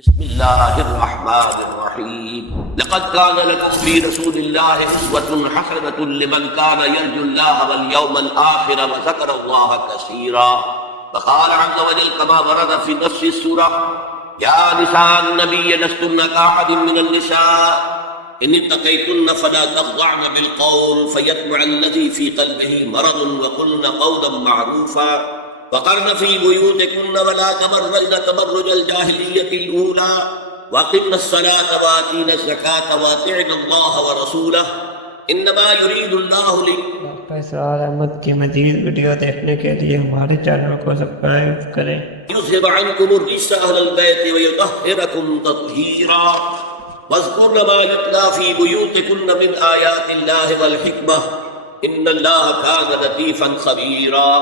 بسم اللہ الرحمن الرحیم لقد كان لكم في رسول الله أسوة حسنة لمن كان يرجو الله واليوم الآخر وذكر الله كثيرا وقال عز وجل كما ورد في نفس السورة يا نساء النبي لستن كأحد من النساء إن اتقيتن فلا تخضعن بالقول فيطمع الذي في قلبه مرض وقلن قولا معروفا وقرن في بيوتكن ولا تبرجن تبرج الجاهلية الأولى وأقمن الصلاة وآتينا الزكاة وأطعن الله ورسوله إنما يريد الله اسرار احمد کی مزید ویڈیو دیکھنے کے لیے ہمارے چینل کو سبسکرائب کریں۔ يذهب عنكم الرجس أهل البيت ويطهركم تطهيرا واذكرن ما يتلى في بيوتكن من آيات الله والحكمة إن الله كان لطيفا خبيرا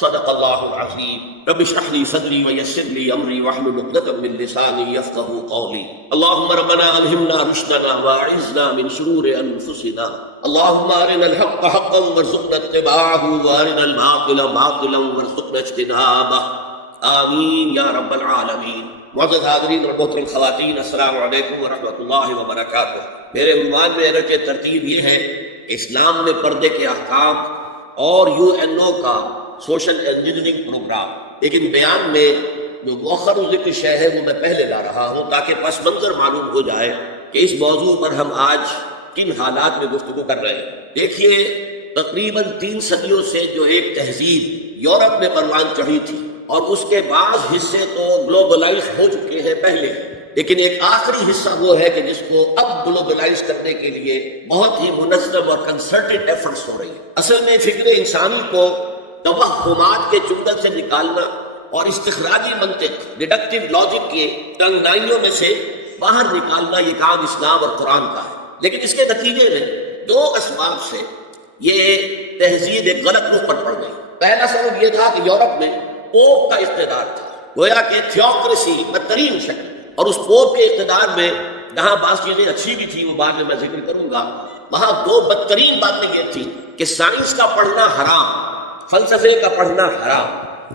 صدق اللہ العظیم۔ رب اشرح لي صدري ويسر لي امري واحلل عقدة من لساني يفقهوا قولي۔ اللهم ربنا الهمنا رشدنا واعذنا من شرور انفسنا، اللهم ارنا الحق حقا وارزقنا اتباعه وارنا الباطل باطلا وارزقنا اجتنابه، آمین یا رب العالمین۔ معزز حاضرین اور محترم خواتین، السلام علیکم ورحمۃ اللہ وبرکاتہ۔ میرے عنوان میں رچ ترتیب یہ ہے اسلام میں پردے کے احکام اور UN کا سوشل انجینئرنگ پروگرام، لیکن بیان میں جو مؤخر ذکر شے ہے وہ میں پہلے لا رہا ہوں تاکہ پس منظر معلوم ہو جائے کہ اس موضوع پر ہم آج کن حالات میں گفتگو کر رہے ہیں۔ دیکھیے، تقریباً 3 صدیوں سے جو ایک تہذیب یورپ میں پروان چڑھی تھی اور اس کے بعض حصے تو گلوبلائز ہو چکے ہیں پہلے، لیکن ایک آخری حصہ وہ ہے کہ جس کو اب گلوبلائز کرنے کے لیے بہت ہی منظم اور کنسرٹڈ ایفرٹس ہو رہی ہیں۔ اصل میں فکر انسانی کو توہمات کے چنگل سے نکالنا اور استخراجی منطق، ڈیڈکٹیو لاجک کے تنگنائیوں میں سے باہر نکالنا، یہ کام اسلام اور قرآن کا ہے۔ لیکن اس کے نتیجے میں 2 اسباب سے یہ تہذیب ایک غلط رخ پر پڑ گئی۔ پہلا سبب یہ تھا کہ یورپ میں پوپ کا اقتدار تھا، گویا کہ تھیوکریسی بدترین شکل، اور اس پوپ کے اقتدار میں جہاں بعض چیزیں اچھی بھی تھی وہ بعد میں ذکر کروں گا، وہاں 2 بدترین باتیں یہ تھی کہ سائنس کا پڑھنا حرام، فلسفے کا پڑھنا حرام۔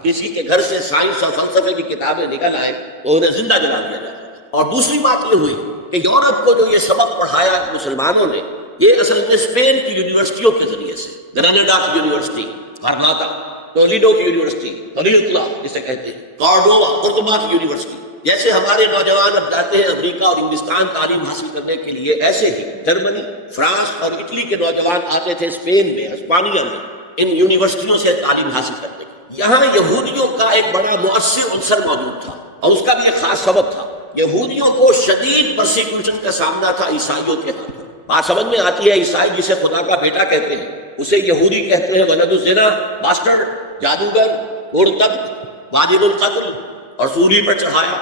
کسی کے گھر سے سائنس اور فلسفے کی کتابیں نکل آئے تو انہیں زندہ جلا دیا جائے۔ اور دوسری بات یہ ہوئی کہ یورپ کو جو یہ سبق پڑھایا مسلمانوں نے، یہ اصل میں اسپین کی یونیورسٹیوں کے ذریعے سے، گراناڈا کی یونیورسٹی، غرناطہ، تولیڈو کی یونیورسٹی، تولیدلہ جسے کہتے ہیں، کارڈووا، قرطبہ کی یونیورسٹی، جیسے ہمارے نوجوان اب جاتے ہیں امریکہ اور انگلستان تعلیم حاصل کرنے کے لیے، ایسے ہی جرمنی، فرانس اور اٹلی کے نوجوان آتے تھے اسپین میں، اسپانیہ میں، ان یونیورسٹیوں سے تعلیم حاصل کرنے۔ یہاں یہودیوں کا ایک بڑا مؤثر عنصر موجود تھا اور اس کا بھی ایک خاص سبب تھا۔ یہودیوں کو شدید پرسیکیوشن کا سامنا تھا عیسائیوں کے ہاتھ۔ بات سمجھ میں آتی ہے، عیسائی جسے خدا کا بیٹا کہتے ہیں اسے یہودی کہتے ہیں ولد الزنا، باسٹرڈ، جادوگر، مرتد، واجب القتل، اور سولی پر چڑھایا۔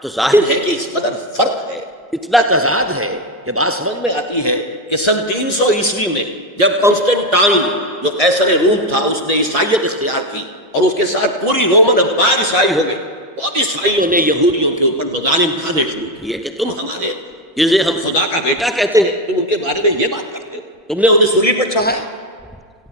تو ظاہر ہے کہ اس قدر فرق ہے، اتنا تضاد ہے کہ بات سمجھ میں آتی ہے کہ سن 300 عیسوی میں جب کانسٹنٹائن جو قیصر روم تھا اس نے عیسائیت اختیار کی اور اس کے ساتھ پوری رومن امپائر عیسائی ہو گئی، تو اب عیسائیوں نے یہودیوں کے اوپر مظالم کھانے شروع کیے کہ تم ہمارے جسے ہم خدا کا بیٹا کہتے ہیں تم ان کے بارے میں یہ بات کرتے ہو، تم نے انہیں سولی پر چڑھایا۔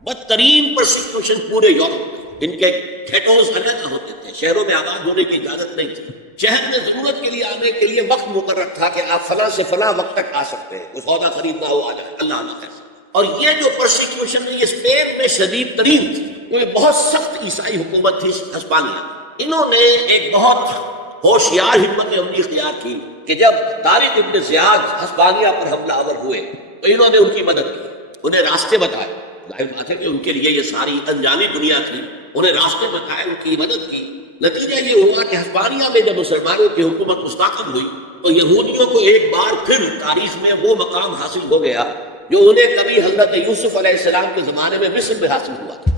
بدترین پرسیکیوشن پورے یورپ میں۔ ان کے گھیٹوز علیحدہ ہوتے تھے، شہروں میں آباد ہونے کی اجازت نہیں تھی، شہر میں ضرورت کے لیے آنے کے لیے وقت مقرر تھا کہ آپ فلاں سے فلاں وقت تک آ سکتے ہیں، کوئی سودا خریدنا ہو آ جائے، اللہ نہ خیر۔ اور یہ جو پرسیکیوشن ہے یہ اسپین میں شدید ترین تھی، یہ بہت سخت عیسائی حکومت تھی ہسپانیہ۔ انہوں نے ایک بہت ہوشیار حکمت عملی اختیار کی کہ جب طارق ابن زیاد ہسپانیہ پر حملہ آور ہوئے تو انہوں نے ان کی مدد کی، انہیں راستے بتائے۔ ظاہر بات ہے کہ ان کے لیے یہ ساری انجانی دنیا تھی، انہیں راستے بتائے، ان کی مدد کی۔ نتیجہ یہ ہوا کہ ہسپانیہ میں جب مسلمانوں کی حکومت مستحکم ہوئی تو یہودیوں کو ایک بار پھر تاریخ میں وہ مقام حاصل ہو گیا جو انہیں کبھی حضرت یوسف علیہ السلام کے زمانے میں مصر میں حاصل ہوا تھا۔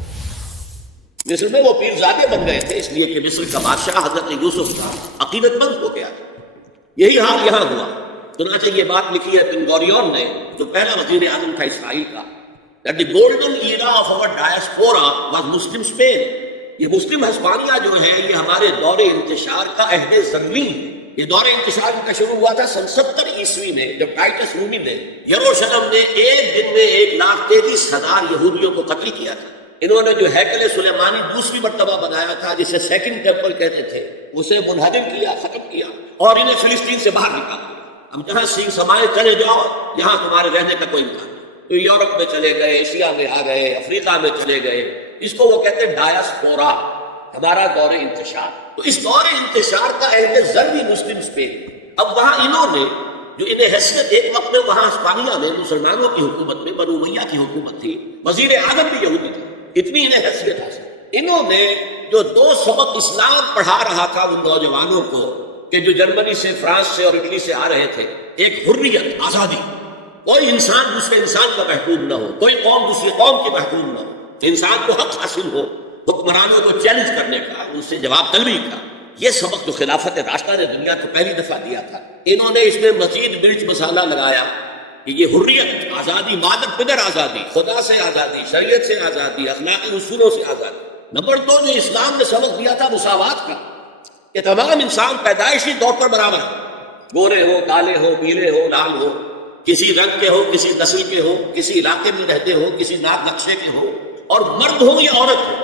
مصر میں وہ پیرزادے بن گئے تھے، اس لیے کہ مصر کا بادشاہ حضرت یوسف کا عقیدت مند ہو گیا تھا۔ یہی حال یہاں ہوا۔ چنانچہ یہ بات لکھی ہے بن گوریون نے، جو پہلا وزیر اعظم تھا اسرائیل کا، that the golden era of our diaspora was Muslim Spain۔ یہ مسلم ہسپانیہ جو ہے یہ ہمارے دور انتشار کا عہد زمین ہے۔ یہ دور انتشار کا شروع ہوا تھا سن 70 عیسوی میں، جب ٹائٹس رومی نے یروشلم میں ایک دن میں 1,33,000 یہودیوں کو قتل کیا تھا۔ انہوں نے جو ہیکل سلیمانی دوسری مرتبہ بنایا تھا جسے سیکنڈ ٹیمپل کہتے تھے، اسے منہدم کیا، ختم کیا، اور انہیں فلسطین سے باہر نکال دیا. اب جہاں سینگ سمائے چلے جاؤ، یہاں تمہارے رہنے کا کوئی امکان نہیں. تو یورپ میں چلے گئے، ایشیا میں آ گئے، افریقہ میں چلے گئے. اس کو وہ کہتے ہیں ڈایاسپورا، ہمارا دور انتشار. تو اس دور انتشار کا اہل زر بھی مسلمز پہ. اب وہاں انہوں نے جو انہیں حیثیت، ایک وقت میں وہاں اسپانیہ میں مسلمانوں کی حکومت میں بنو امیہ کی حکومت تھی، وزیر اعظم بھی یہودی تھے، اتنی انہیں حیثیت حاصل. انہوں نے جو 2 سبق اسلام پڑھا رہا تھا ان نوجوانوں کو کہ جو جرمنی سے، فرانس سے اور اٹلی سے آ رہے تھے، ایک حریت، آزادی، کوئی انسان دوسرے انسان کا محکوم نہ ہو، کوئی قوم دوسری قوم کی محکوم نہ ہو، انسان کو حق حاصل ہو حکمرانوں کو چیلنج کرنے کا، ان سے جواب طلبی کا. یہ سبق جو خلافت راشدہ نے دنیا کو پہلی دفعہ دیا تھا، انہوں نے اس میں مزید مرچ مسالہ لگایا کہ یہ حریت، آزادی، مادر پدر آزادی، خدا سے آزادی، شریعت سے آزادی، اخلاقی اصولوں سے آزادی. نمبر 2 جو اسلام نے سبق دیا تھا مساوات کا، کہ تمام انسان پیدائشی طور پر برابر ہیں، گورے ہو، کالے ہو، پیلے ہو، لال ہو، کسی رنگ کے ہو، کسی نسل کے ہو، کسی علاقے میں رہتے ہو، کسی ناک نقشے کے ہو، اور مرد ہو یا عورت ہو،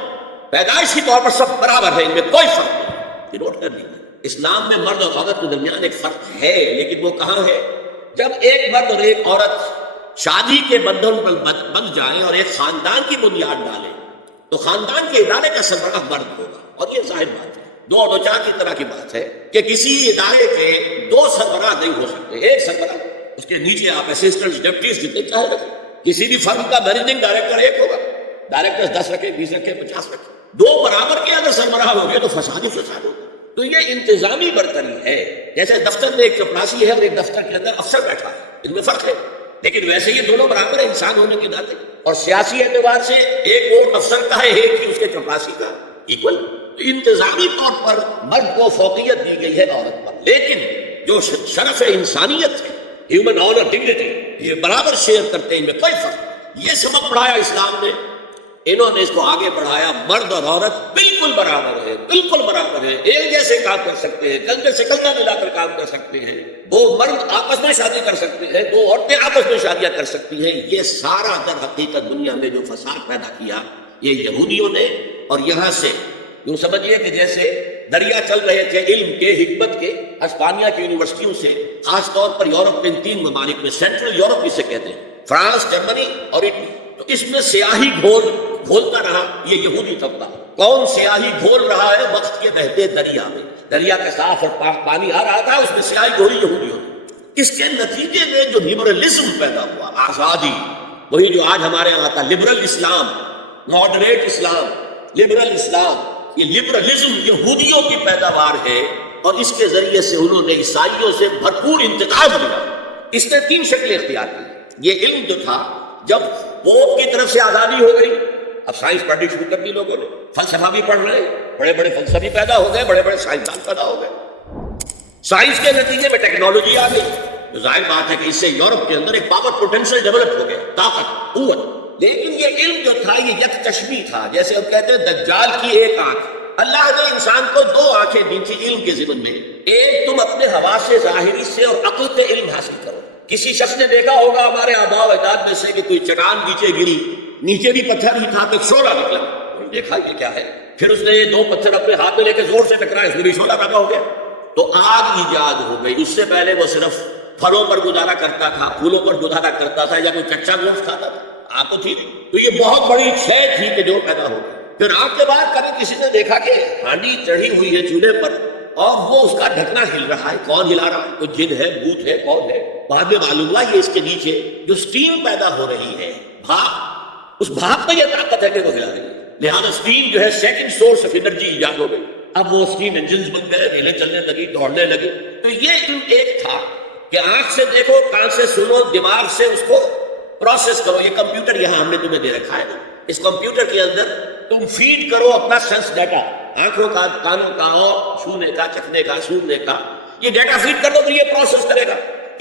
پیدائشی طور پر سب برابر ہیں، ان میں کوئی فرق نہیں. یہ نوٹ کر لیجیے، اسلام میں مرد اور عورت کے درمیان ایک فرق ہے، لیکن وہ کہاں ہے؟ جب ایک مرد اور ایک عورت شادی کے بندھن پر بندھ جائیں اور ایک خاندان کی بنیاد ڈالیں، تو خاندان کے ادارے کا سربراہ مرد ہوگا. اور یہ ظاہر بات ہے، 2 اور 4 کی طرح کی بات ہے کہ کسی ادارے کے 2 سربراہ نہیں ہو سکتے، ایک سربراہ، اس کے نیچے آپ اسسٹنٹ، ڈپٹیز جتنے چاہے رکھیں. کسی بھی فرم کا مینیجنگ ڈائریکٹر ایک ہوگا، ڈائریکٹر 10 رکھے، 20 رکھے، 50 رکھے. 2 برابر کے اگر سربراہ ہو گئے تو فساد ہی فساد ہوگا. تو یہ انتظامی برتری ہے. جیسے دفتر میں ایک چپراسی ہے اور ایک دفتر کے اندر افسر بیٹھا ہے، ان میں فرق ہے، لیکن ویسے یہ دونوں برابر ہیں انسان ہونے کے ناطے. اور سیاسی اعتبار سے ایک ووٹ افسر کا ہے، ایک ہی اس کے چپراسی کا، ایکول. انتظامی طور پر مرد کو فوقیت دی گئی ہے عورت پر، لیکن جو شرف انسانیت ہے، ہیومن آنر، ڈگنیٹی، یہ برابر شیئر کرتے ہیں، ان میں کوئی فرق نہیں. یہ سبق پڑھایا اسلام نے، انہوں نے اس کو آگے بڑھایا. مرد اور عورت بالکل برابر ہے، بالکل برابر ہے، ایک جیسے کام کر سکتے ہیں، کندھے سے کندھا ملا کر کام کر سکتے ہیں. 2 مرد آپس میں شادی کر سکتے ہیں، 2 عورتیں آپس میں شادیاں کر سکتی ہیں. یہ سارا در حقیقت دنیا میں جو فساد پیدا کیا یہ یہودیوں نے. اور یہاں سے یوں سمجھیے کہ جیسے دریا چل رہے تھے علم کے، حکمت کے، اسپانیہ کی یونیورسٹیوں سے، خاص طور پر یورپ میں 3 ممالک میں، سینٹرل یورپ اسے کہتے ہیں، فرانس، جرمنی اور اٹلی. تو اس میں سیاہی گھولتا رہا یہ یہودی طبقہ. کون سیاہی گھول رہا ہے؟ وقت کے بہتے دریا میں، دریا کا صاف اور پاک پانی آ رہا تھا، اس میں سیاہی گھولی یہودی ہوتی. اس کے نتیجے میں جو لبرلزم پیدا ہوا، آزادی، وہی جو آج ہمارے یہاں آتا، لبرل اسلام، ماڈریٹ اسلام، لبرل اسلام. یہ لبرلزم یہودیوں کی پیداوار ہے، اور اس کے ذریعے سے انہوں نے عیسائیوں سے بھرپور انتقام لیا. اس نے 3 شکلیں اختیار کی. یہ علم جو تھا، جب پوپ کی طرف سے آزادی ہو گئی، اب سائنس پڑھنی شروع کر دی لوگوں نے، فلسفہ بھی پڑھ رہے، بڑے بڑے فلسفی پیدا ہو گئے، بڑے بڑے سائنسدان پیدا ہو گئے. سائنس کے نتیجے میں ٹیکنالوجی آ گئی. تو ظاہر بات ہے کہ اس سے یورپ کے اندر ایک پاور پوٹینشل ڈیولپ ہو گیا، طاقت، قوت. لیکن یہ علم جو تھا یہ یک چشمی تھا. جیسے ہم کہتے ہیں دجال کی ایک آنکھ. اللہ نے انسان کو 2 آنکھیں دی تھی علم کے ضمن میں. ایک، تم اپنے حواس ظاہری سے اور عقل سے علم حاصل کرو. کسی شخص نے دیکھا ہوگا ہمارے آباء و اجداد میں سے کہ کوئی چٹان نیچے گری، نیچے بھی پتھر ہی تھا تو شعلہ نکلا، دیکھا یہ کیا ہے. پھر اس نے یہ 2 پتھر اپنے ہاتھ میں لے کے زور سے ٹکرائے، اس میں بھی شعلہ پیدا ہو گیا. تو آگ ایجاد ہو گئی. اس سے پہلے وہ صرف پھلوں پر گزارا کرتا تھا، پھولوں پر گزارا کرتا تھا، یا کوئی کچا گوشت کھاتا تھا، آپ تو تھی. تو یہ بہت بڑی شے تھی کہ جو پیدا ہو گئی. پھر آگ کے بعد کبھی کسی نے دیکھا کہ ہانڈی چڑھی ہوئی ہے چولہے پر اور وہ اس کا ڈھکنا ہل رہا ہے. کون ہلا رہا ہے؟ کوئی جن ہے، بھوت ہے، کون ہے؟ بعد میں معلوم ہوا یہ اس کے نیچے جو سٹیم پیدا ہو رہی ہے، بھاپ، اس بھاپ میں یہ طاقت ہے کہ وہ ہلا رہی ہے. لہذا سٹیم جو ہے سیکنڈ سورس آف انرجی ایجاد ہو گئی. اب وہ سٹیم انجنز بن گئے، ریلیں چلنے لگی، دوڑنے لگی. تو یہ علم ایک تھا کہ آنکھ سے دیکھو، کان سے سنو، دماغ سے اس کو پروسیس کرو. یہ کمپیوٹر یہاں ہم نے تمہیں دے رکھا ہے نا، اس کمپیوٹر کے اندر تم فیڈ کرو اپنا سینس ڈیٹا، آنکھوں کا، کانوں کا، اور چھونے کا، چکھنے کا، سوننے کا. یہ ڈیٹا فیڈ کر دو تو یہ پروسیس کرے گا.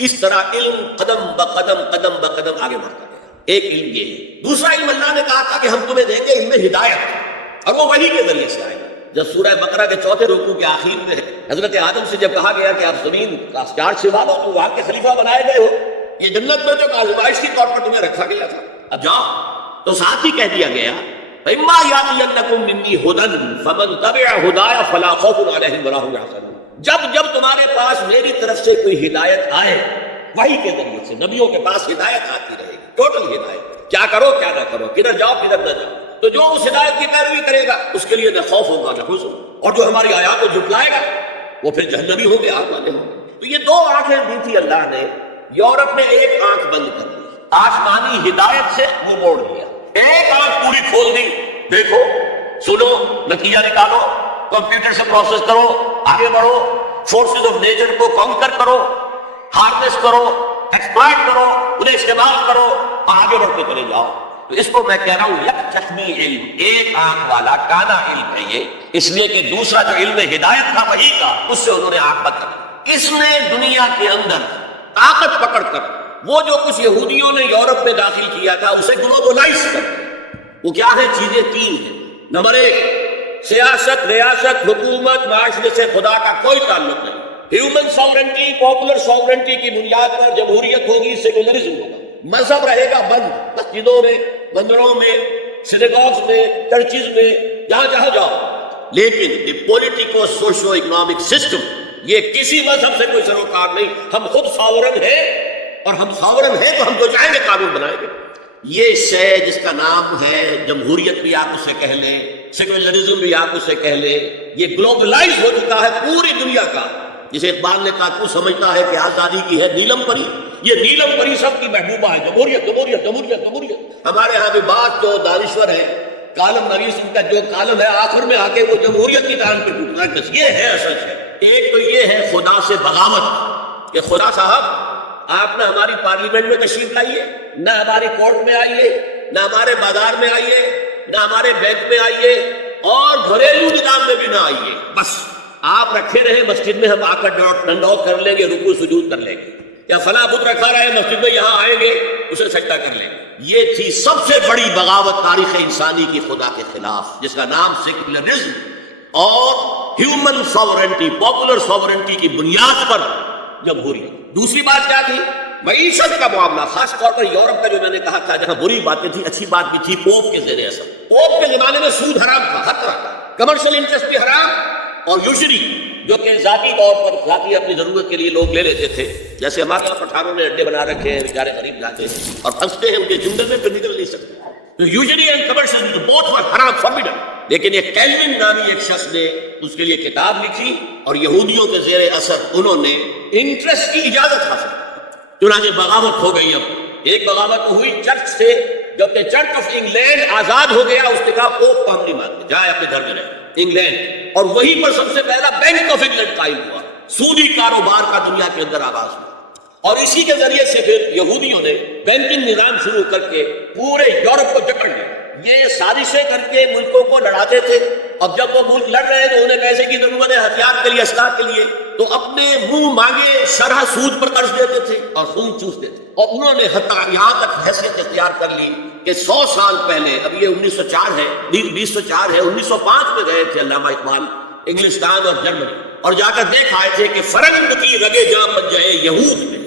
اس طرح علم قدم بقدم، قدم بقدم آگے بڑھتا گیا. ایک علم یہ ہے. دوسرا علم اللہ نے کہا تھا کہ ہم تمہیں دیں گے علم ہدایت، اور وہ وحی کے ذریعے سے آئے گا. جب سورہ بقرہ کے 4 رکوع کے آخر میں حضرت آدم سے جب کہا گیا کہ آپ زمین کا چارج سنبھالو تو وہاں کے خلیفہ بنائے گئے ہو، یہ جنت میں جو آزمائش کے طور پر تمہیں رکھا گیا تھا، اب جاؤ. تو ساتھ ہی کہہ دیا گیا اِمَّا يَأْتِيَنَّكُم مِّنِّي هُدًى فَمَن تَبِعَ هُدَايَ فَلَا خَوْفٌ عَلَيْهِمْ وَلَا هُمْ يَحْزَنُونَ. جب جب تمہارے پاس میری طرف سے کوئی ہدایت آئے وحی کے ذریعے سے، نبیوں کے پاس ہدایت آتی رہے گی، ٹوٹل ہدایت، کیا کرو کیا نہ کرو، کدھر جاؤ کدھر نہ جاؤ، تو جو اس ہدایت کی پیروی کرے گا اس کے لیے نہ خوف ہوگا نہ حزن، اور جو ہماری آیات کو جھٹلائے گا وہ پھر جہنمی ہوں گے، آگ والے ہوں گے۔ تو یہ دو آنکھیں دی تھی اللہ نے، یورپ نے ایک آنکھ بند کر دی، آسمانی ہدایت سے وہ موڑ دیا، ایک آنکھ پوری کھول دی، دیکھو سنو نتیجہ نکالو، کمپیوٹر سے پروسیس کرو، آگے بڑھو، فورسز آف نیچر کو کانکر کرو، ہارنس کرو، ایکسپلائٹ کرو، انہیں استعمال کرو اور آگے بڑھتے چلے جاؤ۔ تو اس کو میں کہہ رہا ہوں یک چشمی علم، ایک آنکھ والا کانا علم ہے یہ، اس لیے کہ دوسرا جو علم ہدایت تھا وہی کا، اس سے انہوں نے آنکھ بند کر دی۔ اس نے دنیا کے اندر طاقت پکڑ کر وہ جو کچھ یہودیوں نے یورپ میں داخل کیا تھا اسے گلوبلائز کر دیا۔ وہ کیا ہے؟ چیزیں تین ہیں۔ نمبر ایک، سیاست، ریاست، حکومت، معاشرے سے خدا کا کوئی تعلق نہیں، ہیومن ساورنٹی، پاپولر ساورنٹی کی بنیاد پر جمہوریت ہوگی، سیکولرزم ہوگا، مذہب رہے گا بند، مسجدوں میں، مندروں میں، سینیگاگز میں، چرچز میں، جہاں جہاں جاؤ، لیکن دی پولیٹیکو سوشو اکنامک سسٹم یہ کسی مذہب سے کوئی سروکار نہیں، ہم خود ساورن ہیں، اور ہم ساورن ہیں تو ہم جو چاہیں گے قانون بنائیں گے۔ یہ شے جس کا نام ہے جمہوریت بھی آپ اسے کہہ لیں، سیکولرزم بھی آپ اسے کہہ لیں، یہ گلوبلائز ہو چکا ہے پوری دنیا کا، جسے اقبال نے کہا تو سمجھتا ہے کہ آزادی کی ہے نیلم پری، یہ نیلم پری سب کی محبوبہ ہے، جمہوریت جمہوریت جمہوریت جمہوریت۔ ہمارے ہاں بھی بعض جو دانشور ہیں، کالم نویس، ان کا جو کالم ہے آخر میں آ کے وہ جمہوریت کی دان پہ ٹوٹتا ہے، بس یہ ہے اصل ہے۔ ایک تو یہ ہے خدا سے بغاوت کہ خدا صاحب آپ نہ ہماری پارلیمنٹ میں تشریف لائیے، نہ ہماری کورٹ میں آئیے، نہ ہمارے بازار میں آئیے، نہ ہمارے بینک میں آئیے، اور گھریلو نظام میں بھی نہ آئیے، بس آپ رکھے رہے مسجد میں، ہم آ کر ڈنڈ آف کر لیں گے، رکوع سجود کر لیں گے، یا فلاں بت رکھا رہے مسجد میں، یہاں آئیں گے اسے سجدہ کر لیں گے۔ یہ تھی سب سے بڑی بغاوت تاریخ انسانی کی خدا کے خلاف، جس کا نام سیکولرزم اور ہیومن ساورنٹی، پاپولر ساورنٹی کی بنیاد پر جمہوریت۔ دوسری بات کیا تھی؟ معیشت کا معاملہ، خاص طور پر یورپ کا جو میں نے کہا تھا، جہاں بری باتیں تھی، اچھی بات بھی تھی، پوپ کے زیر اثر۔ پوپ کے زمانے میں سود حرام تھا، ہر طرح کا، کمرشل انٹرسٹ بھی حرام، اور یوشری جو کہ ذاتی طور پر ذاتی اپنی ضرورت کے لیے لوگ لے لیتے تھے، جیسے ہمارے یہاں پٹھانوں نے اڈے بنا رکھے ہیں، بیچارے غریب جاتے ہیں اور پھنستے ہیں ان کے جنگل میں، پھر نکل نہیں سکتے۔ تو یوشری اینڈ کمرشل بہت حرام، فوربیڈن۔ لیکن ایک کیلوین نامی ایک شخص نے اس کے لیے کتاب لکھی، اور یہودیوں کے زیر اثر انہوں نے انٹرسٹ کی اجازت حاصل کی، چنانچہ بغاوت ہو گئی۔ اب ایک بغاوت ہوئی چرچ سے، جبکہ چرچ آف انگلینڈ آزاد ہو گیا، اس نے کہا پوپ کو ہم نہیں مانتے، جائے اپنے گھر میں رہے انگلینڈ، اور وہیں پر سب سے پہلا بینک آف انگلینڈ قائم ہوا، سودی کاروبار کا دنیا کے اندر آغاز ہوا، اور اسی کے ذریعے سے پھر یہودیوں نے بینکنگ نظام شروع کر کے پورے یورپ کو جکڑ لیا۔ یہ سازشیں کر کے ملکوں کو لڑاتے تھے، اب جب وہ ملک لڑ رہے ہیں تو انہیں پیسے کی ضرورت ہے، ہتھیار کے لیے، اسلحہ کے لیے، تو اپنے منہ مانگے شرح سود پر قرض دیتے تھے اور خون چوستے تھے، اور انہوں نے یہاں تک حیثیت اختیار کر لی کہ 100 سال پہلے، اب یہ 1904 ہے، 2004 ہے، 1905 میں گئے تھے علامہ اقبال انگلستان اور جرمنی، اور جا کر دیکھ آئے تھے کہ فرنگ کی رگے جاں بن جائے یہود میں۔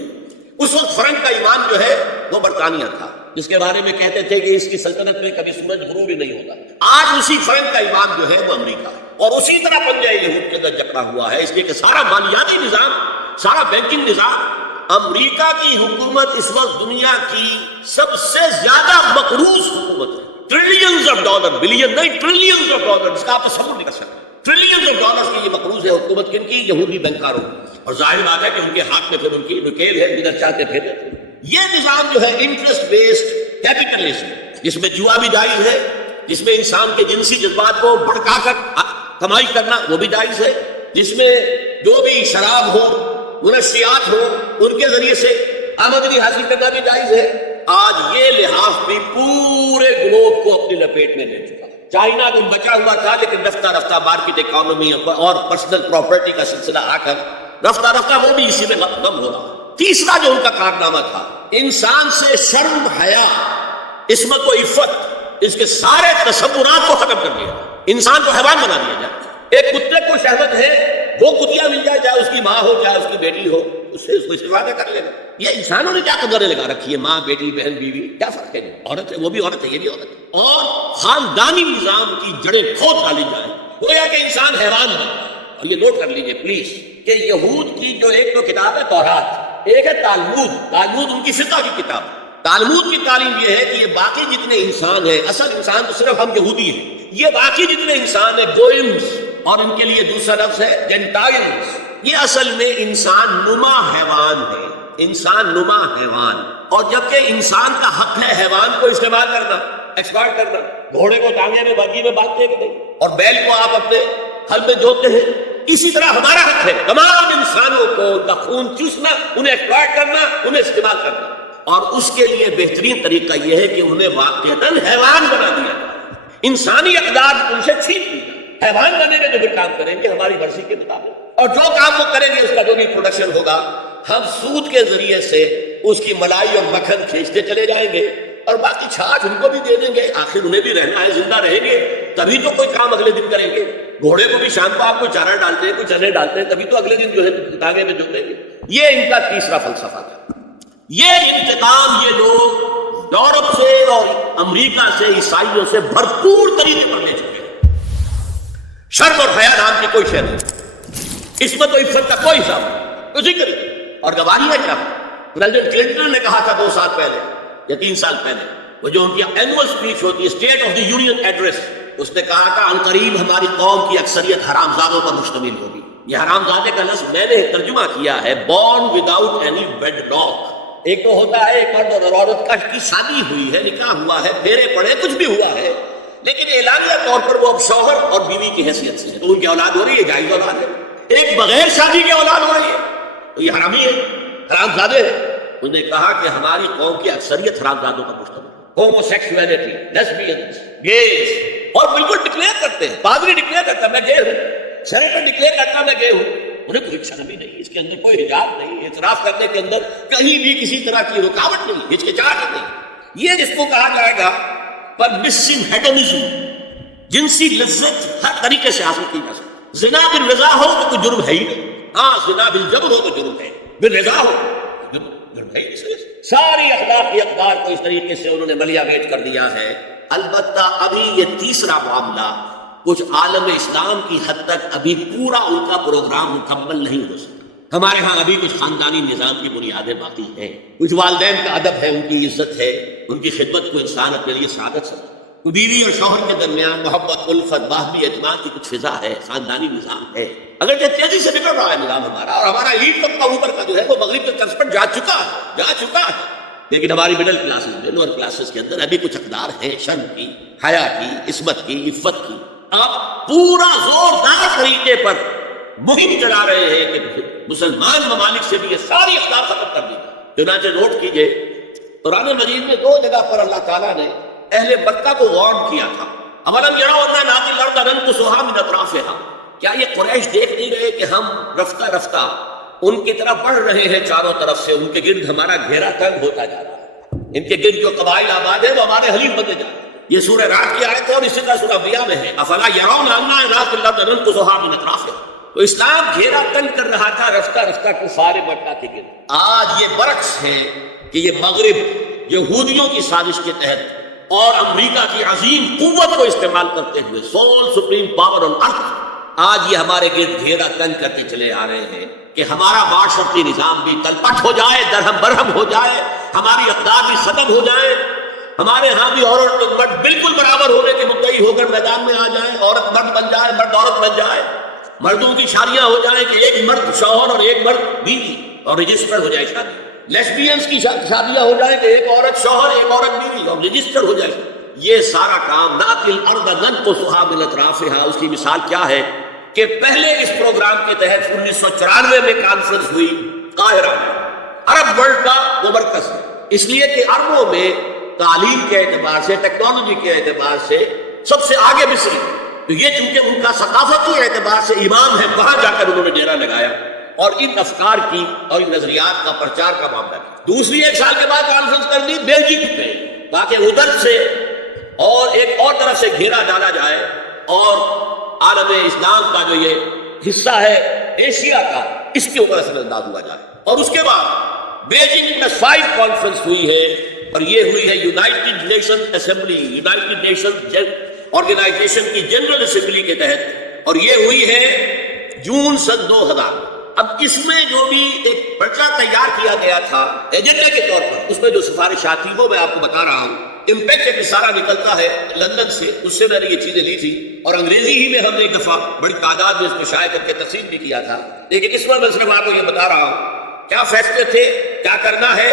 اس وقت فرنگ کا ایمان جو ہے وہ برطانیہ تھا، جس کے بارے میں کہتے تھے کہ اس کی سلطنت میں کبھی سورج غروب ہی نہیں ہوگا۔ آج اسی فرنگ کا ایمان جو ہے وہ امریکہ، اور اسی طرح پن جائے یہود کے اندر جکڑا ہوا ہے، اس لیے کہ سارا مالیاتی نظام، سارا بینکنگ نظام، امریکہ کی حکومت اس وقت دنیا کی سب سے زیادہ مقروض حکومت ہے، ٹریلینز آف ڈالر، بلین نہیں، ٹریلینز آف ڈالر، جس کا آپ تصور نہیں کر سکتے، ٹریلینز آف ڈالرز کی یہ مقروض ہے حکومت کن کی؟ یہودی بینکاروں، اور ظاہر بات ہے کہ ان کے ہاتھ میں پھر ان کی نکیل ہے، جدھر چاہتے پھر۔ یہ نظام جو ہے انٹرسٹ بیسڈ کیپیٹلزم، جس میں جوا بھی جائز ہے، جس میں انسان کے جنسی جذبات کو بھڑکا کر کمائی کرنا وہ بھی جائز ہے، جس میں جو بھی شراب ہو، منشیات ہو، ان کے ذریعے سے آمدنی حاصل کرنا بھی جائز ہے۔ آج یہ لحاظ بھی پورے گلوب کو اپنی لپیٹ میں لے چکا۔ چائنا تو بچا ہوا تھا، لیکن رفتہ رفتہ مارکیٹ اکانومی اور پرسنل پراپرٹی کا سلسلہ آ کر رفتہ رفتہ وہ بھی اسی میں ختم ہو رہا۔ تیسرا جو ان کا کارنامہ تھا، انسان سے شرم، حیا، عصمت و عفت، اس کے سارے تصورات کو ختم کر دیا، انسان کو حیوان بنا دیا جائے۔ ایک کتے کو شہوت ہے، وہ کتیا مل جائے، چاہے اس کی ماں ہو چاہے اس کی بیٹی ہو، اس سے اس کو استفادہ کر لینا۔ یہ انسانوں نے کیا قدریں لگا رکھی ہے، ماں، بیٹی، بہن، بیوی، کیا فرق ہے؟ عورت ہے وہ بھی عورت ہے، یہ بھی عورت ہے، اور خاندانی نظام کی جڑیں کھود ڈالی جائیں، گویا کہ انسان حیوان ہے۔ اور یہ نوٹ کر لیجئے پلیز، کہ یہود کی جو ایک تو کتاب ہے تورات، ایک ہے تالمود، تالمود ان کی فقہ کی کتاب۔ تالمود کی تعلیم یہ ہے کہ یہ باقی جتنے انسان ہیں، اصل انسان تو صرف ہم یہودی ہیں، یہ باقی جتنے انسان ہیں گوئمز، اور ان کے لیے دوسرا لفظ ہے جینٹائلز، یہ اصل میں انسان نما حیوان ہے، انسان نما حیوان۔ اور جبکہ انسان کا حق ہے حیوان کو استعمال کرنا، ایکسپلائٹ کرنا، گھوڑے کو ٹانگے میں بگی میں باندھتے ہیں اور بیل کو آپ اپنے ہل میں جوتے ہیں، اسی طرح ہمارا حق ہے تمام انسانوں کو ان کا خون چوسنا، انہیں ایکسپلائٹ کرنا، انہیں استعمال کرنا، اور اس کے لیے بہترین طریقہ یہ ہے کہ انہیں واقعتاً حیوان بنا دیا، انسانی اقدار ان سے چھین لی، حیوان بنے گے جو بھی کام کریں گے ہماری مرضی کے مطابق، اور جو کام وہ کریں گے اس کا جو بھی پروڈکشن ہوگا ہم سود کے ذریعے سے اس کی ملائی اور مکھن کھینچتے چلے جائیں گے، اور باقی چھاچ ان کو بھی دے دیں گے، آخر انہیں بھی رہنا ہے، زندہ رہیں گے تبھی تو کوئی کام اگلے دن کریں گے۔ گھوڑے کو بھی شام کو آپ کو چارہ ڈالتے ہیں، کوئی چنے ڈالتے ہیں، تبھی تو اگلے دن جو ہے ٹانگے میں جوتیں گے۔ یہ ان کا تیسرا فلسفہ تھا۔ یہ انتقام یہ لوگ یورپ سے اور امریکہ سے، عیسائیوں سے بھرپور طریقے پر لے چکے ہیں۔ شرم اور حیا نام کی کوئی شے نہیں، عصمت و عفت کا کوئی حساب نہیں، کوئی ذکر نہیں۔ اور گواہی ہے کیا؟ پریزیڈنٹ کلنٹن نے کہا تھا 2 سال پہلے یا 3 سال پہلے، وہ جو ان کی اینوئل اسپیچ ہوتی ہے، state of the union address, اس نے کہا تھا عنقریب ہماری قوم کی اکثریت حرامزادوں پر مشتمل ہوگی۔ یہ حرامزادے کا لفظ میں نے ترجمہ کیا ہے born without any wedlock۔ ایک تو ہوتا ہے ایک مرد اور عورت کی شادی ہوئی ہے، نکاح ہوا ہے، پھیرے پڑے، کچھ بھی ہوا ہے، لیکن اعلانیہ طور پر وہ اب شوہر اور بیوی کی حیثیت سے ہے، تو ان کی اولاد ہو رہی ہے، جائز اولاد ہے۔ ایک بغیر شادی کی اولاد ہو رہی ہے، تو یہ حرامی ہے، حرامزادے ہیں۔ انہوں نے کہا کہ ہماری قوم کی اکثریت حرامزادوں پر مشتمل ہے، ہومو سیکسولیٹی، لیسبینز، گیز، اور بالکل ڈکلیئر کرتے ہیں، پادری ڈکلیئر کرتا ہے میں گے ہوں، سینیٹر ڈکلیئر کرتا ہے میں گے ہوں، انہیں کوئی شرم ہی نہیں، اس کے اندر کوئی حجاب نہیں، اعتراف کرنے کے اندر کہیں بھی کسی طرح کی رکاوٹ نہیں، ہچکچاہٹ نہیں۔ یہ جس کو کہا جائے گا پرمسنگ ہیڈونزم، جنسی لذت ہر طریقے سے حاصل کی جا سکتی۔ زنا بالرضا ہو تو کوئی جرم ہے ہی نہیں، ہاں زنا بالجبر ہو تو جرم ہے، بالرضا ہو جرم ہے ہی نہیں۔ ساری اخلاقی اقدار کو اس طریقے سے انہوں نے ملیا میٹ کر دیا ہے۔ البتہ ابھی یہ تیسرا معاملہ کچھ عالم اسلام کی حد تک ابھی پورا ان کا پروگرام مکمل نہیں ہو سکا۔ ہمارے ہاں ابھی کچھ خاندانی نظام کی بنیادیں باقی ہیں، کچھ والدین کا ادب ہے، ان کی عزت ہے، ان کی خدمت کو انسان اپنے لیے سعادت سمجھتا ہے، بیوی اور شوہر کے درمیان محبت، الفت، باہمی اعتماد کی کچھ فضا ہے، خاندانی نظام ہے۔ اگر یہ تیزی سے بگڑ رہا ہے نظام ہمارا، اور ہمارا ایٹ طبقہ اوپر کا جو ہے وہ مغرب کے طرز پر جا چکا ہے، لیکن ہماری مڈل کلاسز میں، لوور کلاسز کے اندر ابھی کچھ اقدار ہیں شرم کی، حیا کی، عصمت کی، عفت کی۔ آپ پورا زوردار طریقے پر مہم چلا رہے ہیں کہ مسلمان ممالک سے بھی یہ ساری اقدار ختم کر دی۔ چنانچہ نوٹ کیجئے قرآن مجید میں 2 جگہ پر اللہ تعالیٰ نے اہل مکہ کو وارن کیا تھا۔ اولم یروا انا ناتی الارض ننقصها من اطرافها، کیا یہ قریش دیکھ نہیں رہے کہ ہم رفتہ رفتہ ان کی طرف بڑھ رہے ہیں، چاروں طرف سے ان کے گرد ہمارا گھیرا تنگ ہوتا جا رہا ہے، ان کے گرد جو قبائل آباد ہیں وہ ہمارے حلیف بنتے جا رہے ہیں۔ یہ سورہ رعد کی آیت ہے اور اسی طرح سورہ انبیاء میں ہے، افلا یرون انا ناتی الارض ننقصها من اطرافها۔ تو اسلام گھیرا تنگ کر رہا تھا رفتہ رفتہ کفار مکہ کے گرد۔ آج یہ برعکس ہے کہ یہ مغرب یہودیوں کی سازش کے تحت اور امریکہ کی عظیم قوت کو استعمال کرتے ہوئے، سول سپریم پاور آن ارتھ، آج یہ ہمارے گرد گھیرا تنگ کرتے چلے آ رہے ہیں کہ ہمارا معاشرتی نظام بھی تلپٹ ہو جائے، درہم برہم ہو جائے، ہماری اقدار بھی ختم ہو جائے، ہمارے ہاں بھی عورت اور مرد بالکل برابر ہونے کے مدعی ہو کر میدان میں آ جائیں، عورت مرد بن جائے، مرد عورت بن جائے، مردوں کی شادیاں ہو جائیں کہ ایک مرد شوہر اور ایک مرد بیوی، اور رجسٹر ہو جائے شادی، لیسبینز کی شادیاں ہو جائیں کہ ایک عورت شوہر ایک عورت بیوی، اور رجسٹر ہو جائے۔ یہ سارا کام ناقل الارض ننقصها من اطرافها، اس کی مثال کیا ہے کہ پہلے اس پروگرام کے تحت 1994 میں کانفرنس ہوئی قاہرہ میں، عرب ورلڈ کا وہ مرکز ہے، اس لیے کہ عربوں میں تعلیم کے اعتبار سے، ٹیکنالوجی کے اعتبار سے سب سے آگے مصر، تو یہ چونکہ ان کا ثقافتی اعتبار سے امام ہے، وہاں جا کر انہوں نے ڈیرا لگایا اور ان افکار کی اور ان نظریات کا پرچار کا معاملہ کیا۔ دوسری 1 سال کے بعد کانفرنس کر لی بیلجک میں، تاکہ ادھر سے اور ایک اور طرف سے گھیرا ڈالا جائے اور عالم اسلام کا جو یہ حصہ ہے ایشیا کا، اس کے اوپر اثر انداز ہوا جائے۔ اور اس کے بعد بیجنگ میں 5 کانفرنس ہوئی ہے، اور یہ ہوئی ہے united nation assembly, united nation organization کی جنرل اسمبلی کے تحت، اور یہ ہوئی ہے جون سن 2000۔ اب اس میں جو بھی ایک پرچہ تیار کیا گیا تھا ایجنڈے کے طور پر، اس میں جو سفارشات تھی وہ میں آپ کو بتا رہا ہوں. امپیکٹ ایک سارا نکلتا ہے لندن سے، اس سے میں نے یہ چیزیں لی تھی اور انگریزی ہی میں ہم نے ایک دفعہ بڑی تعداد میں اس کو شائع کر کے تقسیم بھی کیا تھا. لیکن اس میں میں صرف آپ کو یہ بتا رہا ہوں کیا فیصلے تھے، کیا کرنا ہے.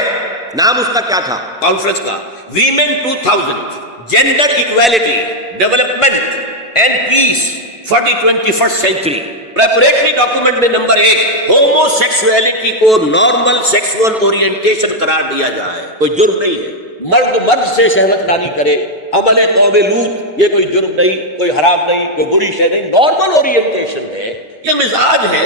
نام اس کا کیا تھا کانفرنس کا؟ Women 2000 gender equality development and peace for the 21st century. Preparatory document میں نمبر 1 ہومو سیکسولیٹی کو نارمل سیکسول اورینٹیشن قرار دیا جائے. کوئی جرم نہیں ہے مرد سے شہوت رانی کرے، عمل قوم لوط، یہ کوئی جرم نہیں، کوئی حرام نہیں، کوئی بری شے نہیں، نارمل اورینٹیشن ہے، یہ مزاج ہے.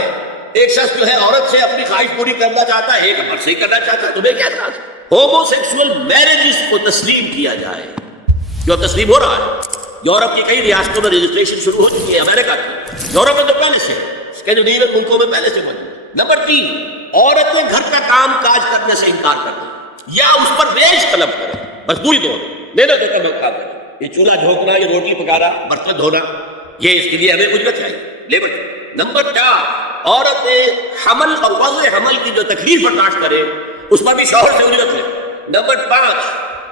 ایک شخص جو ہے عورت سے اپنی خواہش پوری کرنا چاہتا ہے، ایک مرد سے کرنا چاہتا ہے، تمہیں کیا خاص؟ ہومو سیکسول میرجز کو تسلیم کیا جائے، جو تسلیم ہو رہا ہے. یورپ کی کئی ریاستوں میں رجسٹریشن شروع ہو چکی ہے، امریکہ کی، یورپ میں تو پہلے سے، اسکینڈینیوین ملکوں میں پہلے سے موجود. نمبر 3 عورتیں گھر کا کام کاج کرنے سے انکار کر دیں یا اس پر بیش طلب کریں، مزدوری دو محنت کا موقع کریں. یہ چولہا جھونکنا، یہ روٹی پکانا، برتن دھونا، یہ اس کے لیے ہمیں اجرت ہے، لیبر. نمبر 4 عورتیں حمل اور وضع حمل کی جو تکلیف برداشت کرے اس پر بھی شوہر سے اجرت ہے. نمبر 5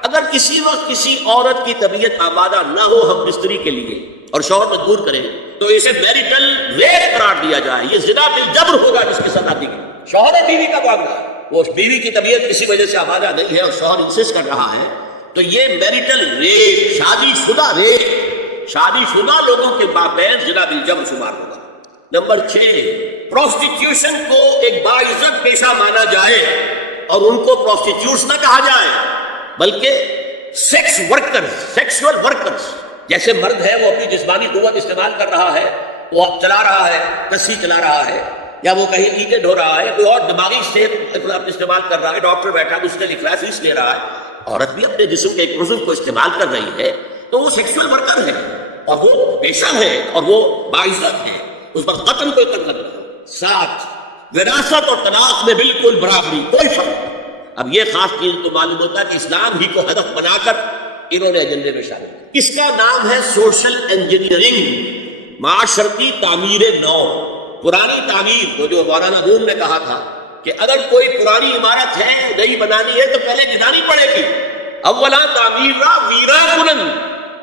اگر کسی وقت کسی عورت کی طبیعت آمادہ نہ ہو ہم بستری کے لیے اور شوہر مجبور کرے تو اسے میریٹل ریپ قرار دیا جائے. یہ زنا بالجبر ہوگا جس کی سزا دی گئی. شوہر اور بیوی کا معاملہ ہے، وہ بیوی کی طبیعت کسی وجہ سے آمادہ نہیں ہے اور شوہر انسسٹ کر رہا ہے تو یہ میریٹل ریپ، شادی شدہ لوگوں کے مابین زنا بالجبر شمار ہوگا. نمبر 6 پروسٹیٹیوشن کو ایک باعزت پیشہ مانا جائے اور ان کو پروسٹیٹیوٹس نہ کہا جائے بلکہ سیکس ورکرز، سیکسول ورکرز. جیسے مرد ہے وہ اپنی جسمانی قوت استعمال کر رہا ہے، وہ چلا رہا ہے، رسی چلا رہا ہے، یا وہ کہیں اینٹیں ڈھو رہا ہے، کوئی اور دماغی صحت استعمال کر رہا ہے، ڈاکٹر بیٹھا اس کے لیے فیس لے رہا ہے. عورت بھی اپنے جسم کے ایک عضو کو استعمال کر رہی ہے تو وہ سیکسول ورکر ہے اور وہ پیشہ ہے اور وہ باعزت ہے، اس پر قتل کوئی قتل نہیں. 7 وراثت اور طلاق میں بالکل برابری، کوئی فرق نہیں. اب یہ خاص چیز تو معلوم ہوتا ہے کہ اسلام ہی کو ہدف بنا کر انہوں نے ایجنڈے میں شامل. اس کا نام ہے سوشل انجینئرنگ، معاشرتی تعمیر نو. پرانی تعمیر کو جو مولانا روم نے کہا تھا کہ اگر کوئی پرانی عمارت ہے نئی بنانی ہے تو پہلے گرانی پڑے گی. اولا تعمیر ویرا کنن،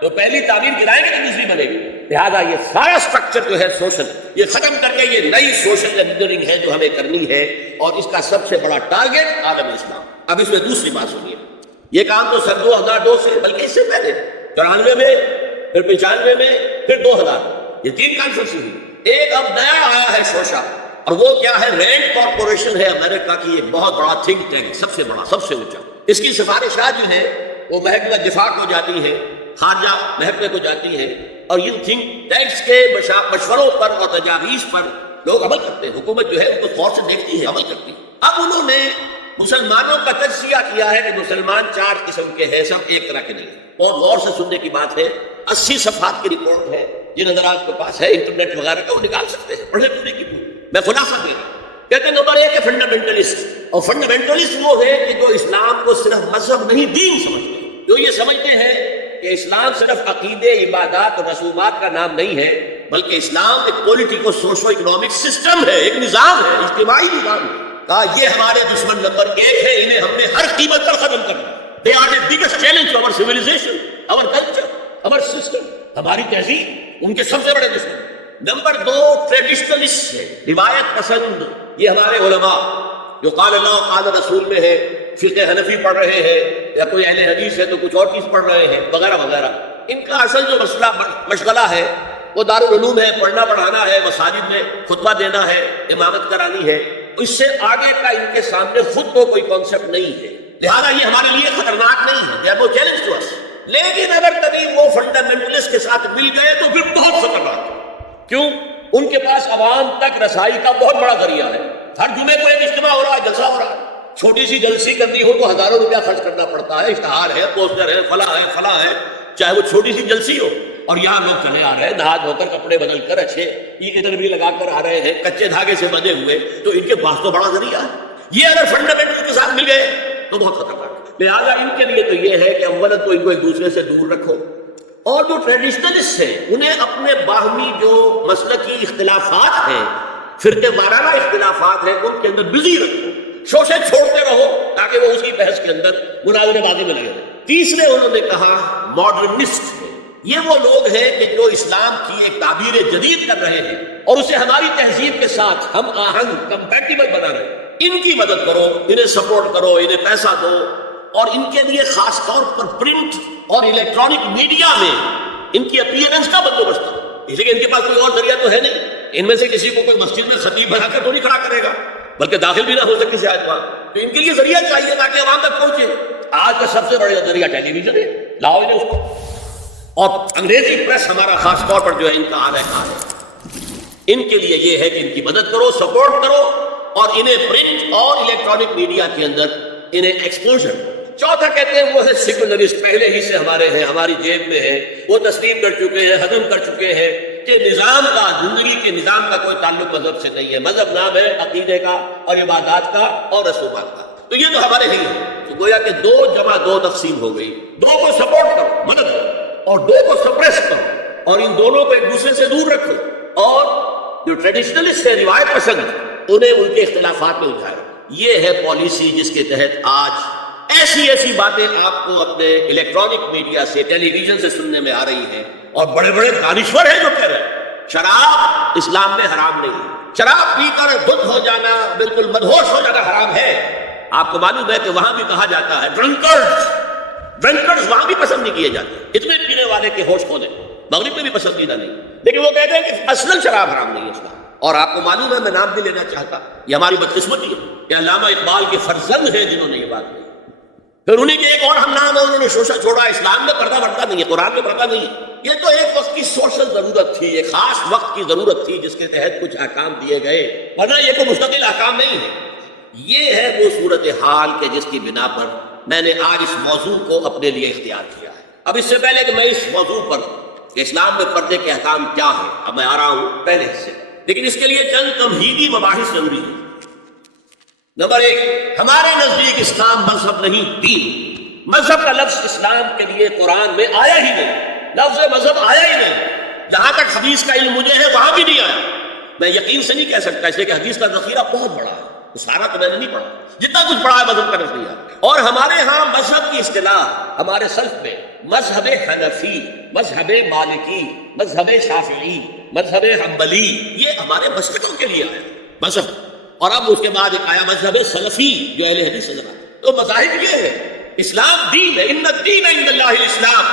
تو پہلی تعمیر گرائیں گے تو دوسری بنے گی. لہٰذا یہ سارا سٹرکچر جو ہے سوشل، یہ ختم کر کے یہ نئی سوشل انجینئرنگ ہے جو ہمیں کرنی ہے اور اس کا سب سے بڑا ٹارگیٹ عالم اسلام. اب اس میں دوسری بات سنیے، یہ کام تو سن 2002 سے بلکہ اس سے پہلے 94 میں، پھر 95 میں، پھر 2000، یہ 3 کانفرنس ہوئی. ایک اب نیا آیا ہے شوشا اور وہ کیا ہے؟ رینڈ کارپوریشن ہے امریکہ کی، ایک بہت بڑا تھنک ٹینک، سب سے بڑا، سب سے اونچا. اس کی سفارشات جو ہے وہ محکمہ دفاع کو جاتی ہے، خارجہ محکمے کو جاتی ہے اور ان تھنک ٹینکس کے مشوروں پر اور تجاویز پر لوگ عمل کرتے ہیں. حکومت جو ہے ان کو غور سے دیکھتی ہے، عمل کرتی ہے. اب انہوں نے مسلمانوں کا تجزیہ کیا ہے کہ مسلمان 4 قسم کے ہیں، سب ایک طرح کے نہیں. اور غور سے سننے کی بات ہے، 80 صفحات کی رپورٹ ہے، جن حضرات کے پاس ہے انٹرنیٹ وغیرہ کا وہ نکال سکتے ہیں، پڑھے پوری کی پوری. میں خلاصہ دے رہا ہوں. کہتے ہیں نمبر 1 ہے فنڈامنٹلسٹ، اور فنڈامنٹلسٹ وہ ہے کہ جو اسلام کو صرف مذہب نہیں دین سمجھتے ہیں، جو یہ سمجھتے ہیں کہ اسلام صرف عقیدے، عبادات اور رسومات کا نام نہیں ہے بلکہ اسلام ایک پولیٹیکو سوشو اکنامک سسٹم ہے، ایک نظام ہے، اجتماعی نظام ہے. کہا یہ ہمارے دشمن نمبر 1 ہے، انہیں ہم نے ہر قیمت پر ختم کرنا. They are the biggest challenge to our civilization, our culture, our system. ہماری تہذیب ان کے سب سے بڑے دشمن. نمبر 2 ٹریڈیشنلسٹ ہے، روایت پسند. یہ ہمارے علماء جو قال اللہ قال رسول میں ہے، فقہ حنفی پڑھ رہے ہیں یا کوئی اہل حدیث ہے تو کچھ اور چیز پڑھ رہے ہیں وغیرہ وغیرہ. ان کا اصل جو مسئلہ مشغلہ ہے وہ دارالعلوم ہے، پڑھنا پڑھانا ہے، مساجد میں خطبہ دینا ہے، امامت کرانی ہے. اس سے آگے کا ان کے سامنے خود کو کوئی کانسیپٹ نہیں ہے، لہذا یہ ہمارے لیے خطرناک نہیں ہے. they are no challenge to us. لیکن اگر کبھی وہ فنڈامنٹلسٹ کے ساتھ مل گئے تو پھر بہت خطرناک ہے. کیوں؟ ان کے پاس عوام تک رسائی کا بہت بڑا ذریعہ ہے. ہر جمعے کو ایک اجتماع ہو رہا ہے، جلسہ ہو رہا ہے. چھوٹی سی جلسی کرنی ہو تو ہزاروں روپیہ خرچ کرنا پڑتا ہے، اشتہار ہے، پوسٹر ہے، فلاں ہے، چاہے وہ چھوٹی سی جلسی ہو. اور یہاں لوگ چلے آ رہے ہیں نہا دھو کر، کپڑے بدل کر، اچھے ادھر بھی لگا کر آ رہے ہیں، کچے دھاگے سے بندھے ہوئے، تو ان کے پاس تو بڑا ذریعہ ہے. یہ اگر فنڈامنٹل کے ساتھ مل گئے تو بہت خطرناک ہے. لہٰذا ان کے لیے تو یہ ہے کہ اولا تو ان کو ایک دوسرے سے دور رکھو، اور جو ٹریڈیشنلسٹ ہیں انہیں اپنے باہمی جو مسلکی اختلافات ہیں فرقے وارانہ اختلافات ہیں ان کے اندر بزی رکھو، شوشے چھوڑتے رہو تاکہ وہ اسی بحث کے اندر مناظرے بازی میں لگے رہے۔ تیسرے انہوں نے کہا ماڈرنسٹ، یہ وہ لوگ ہیں کہ جو اسلام کی ایک تعبیر جدید کر رہے ہیں اور اسے ہماری تہذیب کے ساتھ ہم آہنگ کمپیٹیبل بنا رہے ہیں۔ ان کی مدد کرو، انہیں سپورٹ کرو، انہیں پیسہ دو، اور ان کے لیے خاص طور پر پرنٹ اور الیکٹرانک میڈیا میں ان کی اپیئرنس کا بندوبست کرو، اس لیے ان کے پاس کوئی اور ذریعہ تو ہے نہیں۔ ان میں سے کسی کو کوئی مسجد میں خطیب بنا کر تو نہیں کھڑا کرے گا، بلکہ داخل بھی نہ ہو سکے شاید وہاں، تو ان کے لیے ذریعہ چاہیے تاکہ عوام تک پہنچے۔ آج کا سب سے بڑا ذریعہ ٹیلی ویژن ہے، لاؤ انہیں اس کو، اور انگریزی پریس ہمارا خاص طور پر جو ہے ان کا آلہ کار ہے۔ ان کے لیے یہ ہے کہ ان کی مدد کرو، سپورٹ کرو، اور انہیں پرنٹ اور الیکٹرانک میڈیا کے اندر انہیں ایکسپوژر۔ چوتھا کہتے ہیں وہ ہے سیکولرسٹ، پہلے ہی سے ہمارے ہیں، ہماری جیب میں ہے، وہ تسلیم کر چکے ہیں، ہضم کر چکے ہیں کہ نظام کا، زندگی کے نظام کا کوئی تعلق مذہب سے نہیں ہے، مذہب نام ہے عقیدے کا اور عبادات کا اور رسومات کا، تو یہ تو ہمارے نہیں ہے۔ تو گویا کہ 2 جمع 2 تقسیم ہو گئی، 2 کو سپورٹ کرو، مدد کرو، اور 2 کو سپریس کرو، اور ان دونوں کو ایک دوسرے سے دور رکھو، اور جو ٹریڈیشنلسٹ ہے، روایت پسند، انہیں ان کے اختلافات میں الجھائے۔ یہ ہے پالیسی جس کے تحت آج ایسی باتیں آپ کو اپنے الیکٹرانک میڈیا سے، ٹیلی ویژن سے سننے میں آ رہی ہیں، اور بڑے بڑے دانشور ہیں جو کہہ رہے ہیں شراب اسلام میں حرام نہیں ہے، شراب پی کر دھت ہو جانا، بالکل مدہوش ہو جانا حرام ہے۔ آپ کو معلوم ہے کہ وہاں بھی کہا جاتا ہے ڈرنکرز وہاں بھی پسند نہیں کیے جاتے، اتنے پینے والے کے ہوش کھو دیں، مغرب میں بھی پسندیدہ نہیں، لیکن وہ کہتے ہیں کہ اصلاً شراب حرام نہیں ہے اسلام۔ اور آپ کو معلوم ہے، میں نام بھی لینا چاہتا، یہ ہماری بدقسمتی ہے کہ علامہ اقبال کے فرزند ہیں جنہوں نے یہ بات کہی، پھر انہیں کے ایک اور ہم نام ہے، انہوں نے شوشہ چھوڑا، اسلام میں پردہ بڑھتا نہیں ہے، قرآن میں پردہ نہیں ہے۔ یہ تو ایک وقت کی سوشل ضرورت تھی، ایک خاص وقت کی ضرورت تھی جس کے تحت کچھ احکام دیے گئے، ورنہ یہ کوئی مستقل احکام نہیں ہے۔ یہ ہے وہ صورتحال کہ جس کی بنا پر میں نے آج اس موضوع کو اپنے لیے اختیار کیا ہے۔ اب اس سے پہلے کہ میں اس موضوع پر کہ اسلام میں پردے کے احکام کیا ہیں، اب میں آ رہا ہوں پہلے حصے، لیکن اس کے لیے چند تمہیدی مباحث ضروری ہیں۔ نمبر 1، ہمارے نزدیک اسلام مذہب نہیں، دین۔ مذہب کا لفظ اسلام کے لیے قرآن میں آیا ہی نہیں، لفظ مذہب آیا ہی نہیں، جہاں تک حدیث کا علم مجھے ہے وہاں بھی نہیں آیا۔ میں یقین سے نہیں کہہ سکتا، اس لیے کہ حدیث کا ذخیرہ بہت بڑا ہے، سارا تو میں نے نہیں پڑھا، جتنا کچھ پڑھا ہے مذہب کا نظریہ۔ اور ہمارے ہاں مذہب کی اصطلاح ہمارے سلف میں مذہب حنفی، مذہب مالکی، مذہب شافعی، مذہب حنبلی، یہ ہمارے مسلکوں کے لیے آیا مذہب، اور اب اس کے بعد ایک آیا مذہب سلفی جو اہل حدیث سے ذرا۔ تو مذاہب یہ ہے، اسلام دین ہے، ان الدین عند اللہ الاسلام،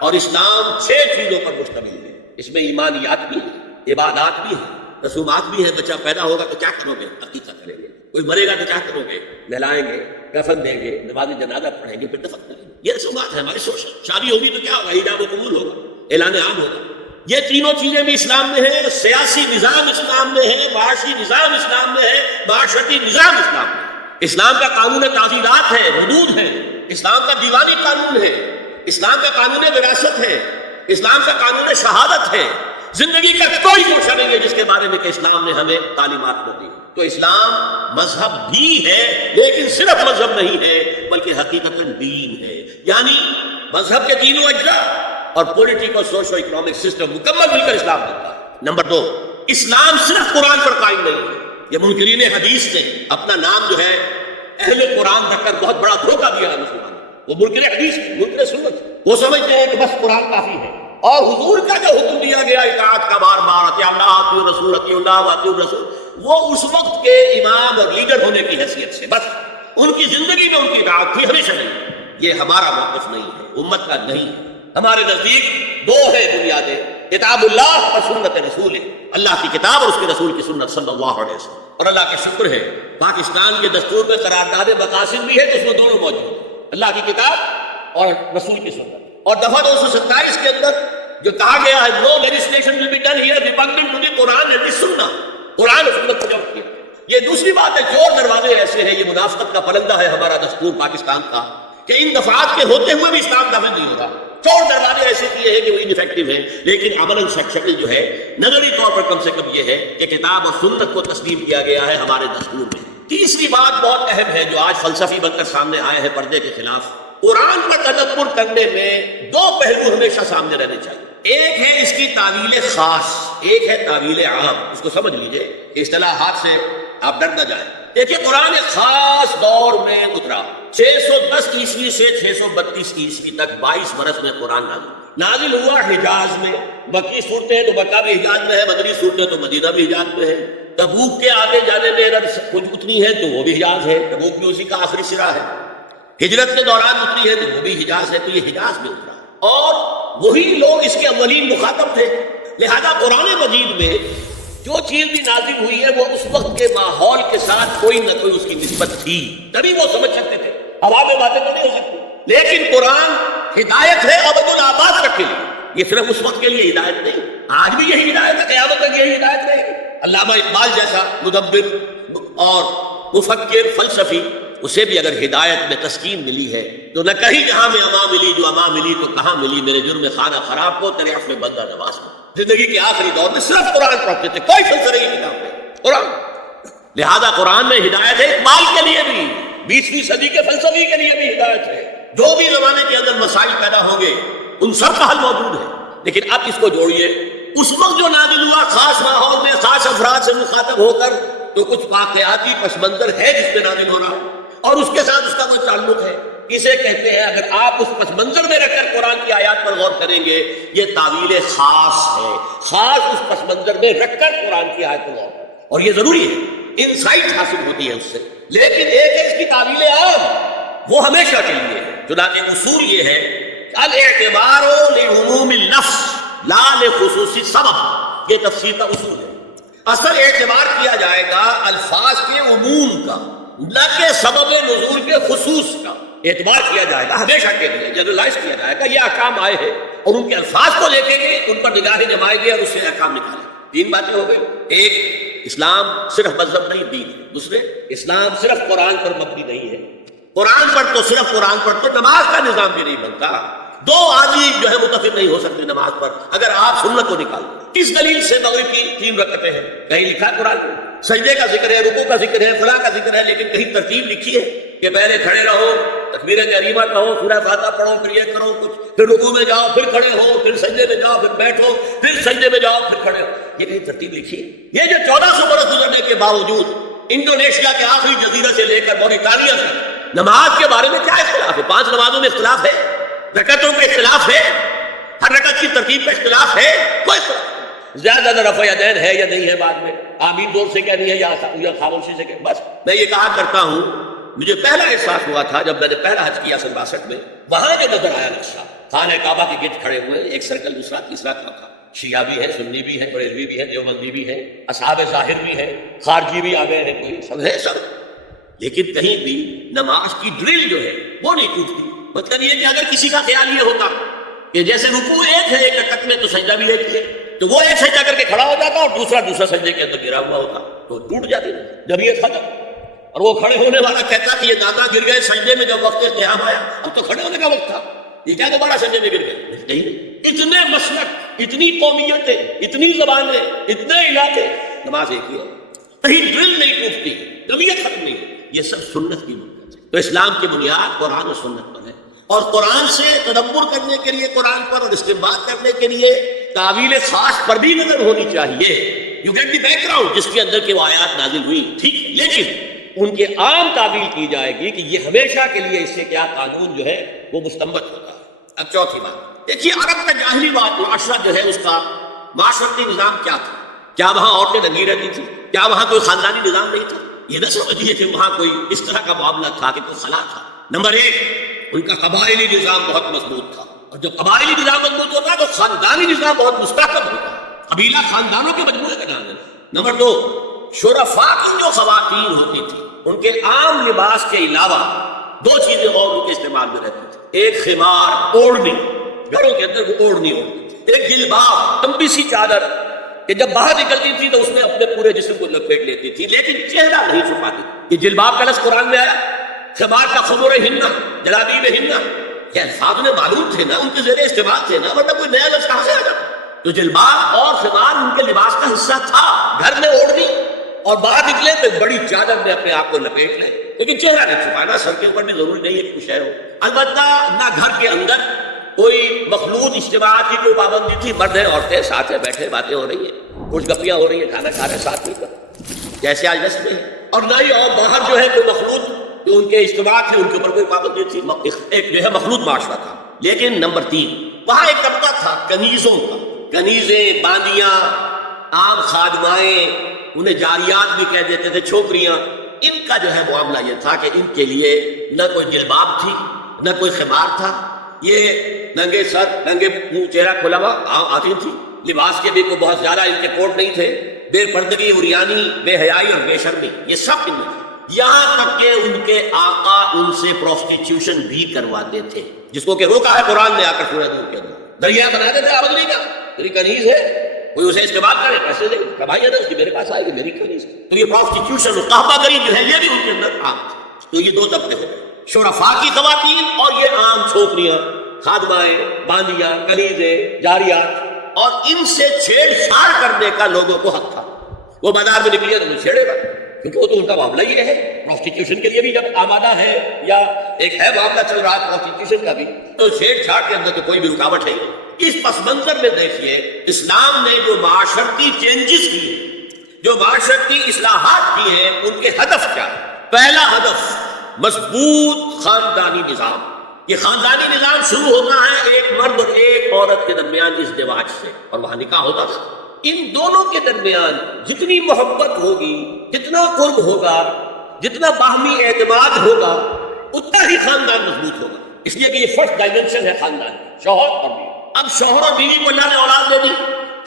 اور اسلام 6 چیزوں پر مشتمل ہے۔ اس میں ایمانیات بھی ہیں، عبادات بھی ہیں، رسومات بھی ہیں۔ بچہ پیدا ہوگا تو کیا کرو گے؟ عقیقہ کریں گے۔ کوئی مرے گا تو کیا کرو گے؟ نہلائیں گے، کفن دیں گے، نماز جنازہ پڑھیں گے، پھر دفن کریں گے۔ یہ رسومات ہے ہماری سوچ۔ شادی ہوگی تو کیا ہوگا؟ حجاب و قبول ہوگا، اعلان عام ہوگا۔ یہ تینوں چیزیں بھی اسلام میں ہیں۔ سیاسی نظام اسلام میں ہے، معاشی نظام اسلام میں ہے، معاشرتی نظام اسلام میں ہے۔ اسلام کا قانون تعزیرات ہے، حدود ہے، اسلام کا دیوانی قانون ہے، اسلام کا قانون وراثت ہے، اسلام کا قانون شہادت ہے۔ زندگی کا کوئی گوشہ نہیں ہے جس کے بارے میں کہ اسلام نے ہمیں تعلیمات کو دی۔ تو اسلام مذہب بھی ہے، لیکن صرف مذہب نہیں ہے بلکہ حقیقتاً دین ہے، یعنی مذہب کے تینوں اجزاء اور پولیٹیکل سوشو اکنامک سسٹم مکمل مل کر اسلام بنتا ہے۔ نمبر 2، اسلام صرف قرآن پر قائم نہیں ہے۔ یہ منکرین حدیث نے اپنا نام جو ہے اہل قرآن رکھ کر بہت بڑا دھوکہ دیا ہے مسلمان۔ وہ منکر حدیث، منکر سنت، وہ سمجھتے ہیں کہ بس قرآن کافی ہے، اور حضور کا جو حکم دیا گیا اطاعت کا بار بار، اطیع اللہ اطیع رسول، اطیع اللہ واطیع الرسول، وہ اس وقت کے امام اور لیڈر ہونے کی حیثیت سے بس ان کی زندگی میں ان کی اطاعت تھی، ہمیشہ نہیں۔ یہ ہمارا موقف نہیں ہے، امت کا نہیں ہے۔ ہمارے نزدیک 2 ہے بنیادیں، کتاب اللہ اور سنت رسول، اللہ کی کتاب اور اس کے رسول کی سنت صلی اللہ علیہ وسلم۔ اور اللہ کا شکر ہے پاکستان کے دستور میں قرارداد مقاصد بھی ہے تو اس میں دونوں موجود ہیں، اللہ کی کتاب اور رسول کی سنت۔ اور دفعہ 227 کے اندر جو کہا گیا ہے no legislation will be done here repugnant to the Quran and the Sunnah، قرآن اور سنت کو جمع کیا۔ یہ دوسری بات ہے، چور دروازے ایسے ہیں، یہ منافقت کا پرندہ ہے ہمارا دستور پاکستان کا، کہ ان دفعات کے ہوتے ہوئے بھی اسلام داخل نہیں ہوگا۔ چور دروازے ایسے کیے ہیں کہ وہ انفیکٹو ہیں، لیکن عملاً شکل جو ہے، نظری طور پر کم سے کم یہ ہے کہ کتاب اور سنت کو تسلیم کیا گیا ہے ہمارے دستور میں۔ تیسری بات بہت اہم ہے جو آج فلسفی بن کر سامنے آئے ہیں پردے کے خلاف، قرآن پر تدبر کرنے میں 2 پہلو ہمیشہ سامنے رہنے چاہیے۔ ایک ہے اس کی تعویل خاص، ایک ہے تعویل عام، اس کو سمجھ لیجئے، اصطلاحات سے آپ ڈر نہ جائیں۔ دیکھیے قرآن ایک خاص دور میں اترا، 610 عیسوی سے 632 عیسوی تک 22 برس میں قرآن نازل ہوا حجاز میں۔ مکی صورتیں تو مکہ بھی حجاز میں ہے، مدنی صورتیں تو مدینہ بھی حجاز میں ہے۔ تبوک کے آگے جانے میں اگر کچھ اتنی ہے تو وہ بھی حجاز ہے، تبوک بھی اسی کا آخری سرا ہے۔ ہجرت کے دوران اتنی ہے تو وہ بھی حجاز ہے، تو یہ حجاز میں اترا اور وہی لوگ اس کے اولین مخاطب تھے۔ لہذا قرآن مجید میں جو چیز بھی نازل ہوئی ہے وہ اس وقت کے ماحول کے ساتھ کوئی نہ کوئی اس کی نسبت تھی، تبھی وہ سمجھ سکتے تھے۔ ہوا میں باتیں تو نہیں ہو سکتی، لیکن قرآن ہدایت ہے ابد الآباد تک کے لیے، یہ صرف اس وقت کے لیے ہدایت نہیں، آج بھی یہی ہدایت ہے، قیامت تک یہی ہدایت رہے گی۔ علامہ اقبال جیسا مدبر اور مفکر فلسفی، اسے بھی اگر ہدایت میں تسکین ملی ہے تو نہ کہیں جہاں میں اما ملی، جو اما ملی تو کہاں ملی، میرے جرم خانہ خراب کو تیرے عفو بندہ نواز کو۔ زندگی کے آخری دور میں صرف قرآن پڑھتے تھے، کوئی فلسفہ نہیں کتاب میں، قرآن۔ لہذا قرآن میں ہدایت ہے، اقبال کے لیے بھی، 20ویں صدی کے فلسفی کے لیے بھی ہدایت ہے۔ جو بھی زمانے کے اندر مسائل پیدا ہوں گے ان سب کا حل موجود ہے، لیکن اب اس کو جوڑیے اس وقت جو نازل ہوا خاص ماحول میں خاص افراد سے مخاطب ہو کر، تو کچھ واقعاتی پس منظر ہے جس میں نازل ہو رہا ہے اور اس کے ساتھ اس کا کوئی تعلق ہے۔ اسے کہتے ہیں، اگر آپ اس پس منظر میں رکھ کر قرآن کی آیات پر غور کریں گے، یہ تعویل خاص ہے، خاص اس پس منظر میں رکھ کر قرآن کی آیت پر غور کریں، اور یہ ضروری ہے، انسائٹ حاصل ہوتی ہے اس سے۔ لیکن ایک ہے اس کی تعویل عام، وہ ہمیشہ کے لیے ہے۔ چنانچہ اصول یہ ہے، الاعتبار لعموم اللفظ لا لخصوص السبب، یہ تفسیر کا اصول ہے۔ اصل اعتبار کیا جائے گا الفاظ کے عموم کا، نہ کہ سبب نزول کے خصوص کا۔ اعتبار کیا جائے گا ہمیشہ کے لیے، جنرلائز کیا جائے گا، یہ احکام آئے ہیں اور ان کے الفاظ کو دیکھیں گے، ان پر نگاہیں جمائیں گے اور اس سے احکام نکالیں۔ تین باتیں ہو گئی، ایک اسلام صرف مذہب نہیں دین ہے، دوسرے اسلام صرف قرآن پر مبنی نہیں ہے، قرآن پر تو صرف قرآن پر تو نماز کا نظام بھی نہیں بنتا، دو آدمی جو ہے متفق نہیں ہو سکتے نماز پر اگر آپ سنت کو نکال دیں۔ کس دلیل سے مغرب کی 3 رکعتیں ہیں؟ کہیں لکھا ہے قرآن میں؟ سجدے کا ذکر ہے، رکوع کا ذکر ہے، فلاں کا ذکر ہے، لیکن کہیں ترتیب لکھی ہے کہ پہلے کھڑے رہو، تکبیر تحریمہ کہو، سورہ فاتحہ پڑھو، پھر یہ کرو کچھ، پھر رکوع میں جاؤ، پھر کھڑے ہو، پھر سجدے میں جاؤ، پھر بیٹھو، پھر سجدے میں جاؤ، پھر کھڑے ہو، یہ کہیں ترتیب لکھی ہے؟ یہ جو 1400 برس گزرنے کے باوجود انڈونیشیا کے آخری جزیرے سے لے کر موریٹانیہ تک نماز کے بارے میں کیا اختلاف ہے؟ 5 نمازوں میں اختلاف ہے، رکعتوں کا اختلاف ہے، ہر رکعت کی ترتیب کا اختلاف ہے، کوئی اختلاف نہیں۔ زیادہ رفع یدین ہے یا نہیں ہے، بعد میں آمین زور سے کہنی ہے یا خاموشی سے کہنی۔ بس میں یہ کہا کرتا ہوں، مجھے پہلا احساس ہوا تھا جب میں نے پہلا حج کیا 62 میں، وہاں جو نظر آیا نقشہ، خانہ کعبہ کے گرد کھڑے ہوئے، ایک سرکل دوسرا تیسرا تھا، شیعہ بھی ہے، سنی بھی ہے، بریلوی بھی ہے، دیوبندی بھی ہے، اصحاب ظاہر بھی ہے، خارجی بھی آ گئے ہیں، کوئی سب ہے سب، لیکن کہیں بھی نماز کی ڈرل جو ہے وہ نہیں ٹوٹتی۔ مطلب یہ کہ اگر کسی کا خیال یہ ہوتا کہ جیسے رکوع ایک ہے ایک رکعت میں تو سجدہ بھی ایک ہے، تو وہ ایک سجدہ کر کے کھڑا ہو جاتا اور دوسرا سجدے کے اندر گرا ہوا ہوتا تو ٹوٹ جاتی۔ جب یہ ختم اور وہ کھڑے ہونے والا کہتا کہ یہ دادا گر گئے سجدے میں، جب وقت قیام آیا اب تو کھڑے ہونے کا وقت تھا، یہ کیا دوبارہ سجدے میں گر گئے؟ اتنے مسلک، اتنی قومیتیں، اتنی زبانیں، اتنے علاقے، نماز ایک ہی ہے، کہیں ڈرل نہیں ٹوٹتی، جمعیت ختم نہیں، یہ سب سنت کی بنیاد ہے۔ تو اسلام کی بنیاد قرآن و سنت پر ہے، اور قرآن سے تدبر کرنے کے لیے، قرآن پر اور استنباط کرنے کے لیے تعویل خاص پر بھی نظر ہونی چاہیے۔ You get the background جس کے اندر کے وہ آیات نازل ہوئی، ٹھیک، لیکن ان کے عام تعویل کی جائے گی کہ یہ ہمیشہ کے لیے، اس سے کیا قانون جو ہے وہ مستنبط ہوتا ہے۔ اب چوتھی بات دیکھیے، عرب کا جاہلی معاشرہ جو ہے اس کا معاشرتی نظام کیا تھا؟ کیا وہاں عورتیں ننگی رہتی تھیں؟ کیا وہاں کوئی خاندانی نظام نہیں تھا؟ یہ نہ سمجھیے کہ وہاں کوئی اس طرح کا معاملہ تھا کہ کوئی خلا تھا۔ نمبر 1، ان کا قبائلی نظام بہت مضبوط تھا، اور جب قبائلی نظام مضبوط ہوتا ہے تو خاندانی نظام بہت مستحکم ہوتا ہے، قبیلہ خاندانوں کے مجموعے کا نام ہے۔ نمبر 2، شرفاء کی جو خواتین ہوتی تھی ان کے عام لباس کے علاوہ 2 چیزیں اور ان کے استعمال میں رہتی تھی، ایک خمار، اوڑھنی، گھروں کے اندر وہ اوڑھنی ہوتی تھی، ایک جلباب، لمبی سی چادر کہ جب باہر نکلتی تھی تو اس میں اپنے پورے جسم کو لپیٹ لیتی تھی، لیکن چہرہ نہیں چھپاتی۔ یہ جلباب کا لفظ قرآن میں آیا، خمار کا خمر ہننا، جلابیب ہننا، یہ الفاظ میں معلوم تھے نا، ان کے زیر استعمال تھے نا، ورنہ کوئی نیا لفظ کہاں سے آ جاتا؟ تو جلباب اور خمار ان کے لباس کا حصہ تھا، گھر میں اوڑھنی، اور باہر نکلے تو بڑی چادر میں اپنے آپ کو لپیٹ لے، لیکن چہرہ نہیں چھپانا، سر کے اوپر بھی ضروری نہیں ہے کہ کچھ ہے ہو۔ البتہ نہ گھر کے اندر کوئی مخلوط اجتماعات کی کوئی پابندی تھی، مرد ہیں عورتیں ساتھ ہیں بیٹھے، باتیں ہو رہی ہیں، کچھ گپیاں ہو رہی ہیں، کھانا کھا رہے ہیں ساتھ مل کر، جیسے آج رسم ہے. اور نہ ہی اور باہر جو ہے کوئی مخلوط جو ان کے اجتماع تھے ان کے اوپر کوئی پابندی تھی، ایک جو ہے مخلوط معاشرہ تھا. لیکن نمبر 3، وہاں ایک طبقہ تھا کنیزوں کا، کنیزیں، باندیاں، عام خادمائیں، انہیں جاریات بھی کہہ دیتے تھے، چھوکریاں. ان کا جو ہے معاملہ یہ تھا کہ ان کے لیے نہ کوئی جلباب تھی، نہ کوئی خمار تھا، یہ ننگے سر، ننگے منہ، چہرہ کھلا ہوا آتی تھی. لباس کے بھی کوئی بہت زیادہ ان کے کوٹ نہیں تھے. بے پردگی، عریانی، بے حیائی اور بے شرمی، یہ سب ان میں تھا. یہاں تک کہ ان کے آقا ان سے پروسٹیٹیوشن بھی کرواتے تھے، جس کو کہ روکا ہے قرآن نے آ کر سورہ نور کے اندر. دریا بنا دیتے آمدنی کا، تیری کنیز ہے، کوئی اسے استعمال کرے، پیسے دے، کمائی ہے نا اس کی، میرے پاس آئے گی، میری کنیز. تو یہ پروسٹیٹیوشن، قحبہ گری جو ہے یہ بھی ان کے اندر عام تھا. تو یہ دو طبقے ہو گئے، شرفاء کی خواتین اور یہ عام چھوکریاں، خادمائیں، باندیاں، کنیزیں، جاریات. اور ان سے چھیڑ چھاڑ کرنے کا لوگوں کو حق تھا. وہ بازار میں نکلی ہے تو چھیڑے گا، کیونکہ وہ تو ان کا معاملہ یہ ہے. پروسٹیٹیوشن کے لیے بھی جب آمادہ ہے یا ایک ہے معاملہ چل رہا ہے پروسٹیٹیوشن کا بھی، تو چھیڑ چھاڑ کے اندر تو کوئی بھی رکاوٹ ہے. اس پس منظر میں دیکھیے اسلام نے جو معاشرتی چینجز کیے، جو معاشرتی اصلاحات کی ہیں، ان کے ہدف کیا ہے؟ پہلا ہدف مضبوط خاندانی نظام. یہ خاندانی نظام شروع ہوتا ہے ایک مرد اور ایک عورت کے درمیان ازدواج سے، اور وہاں نکاح ہوتا تھا. ان دونوں کے درمیان جتنی محبت ہوگی، جتنا قرب ہوگا، جتنا باہمی اعتماد ہوگا، اتنا ہی خاندان مضبوط ہوگا. اس لیے کہ یہ فرسٹ ڈائمنشن ہے خاندان، شوہر اور بیوی. اب شوہر اور بیوی کو اللہ نے اولاد دے دی.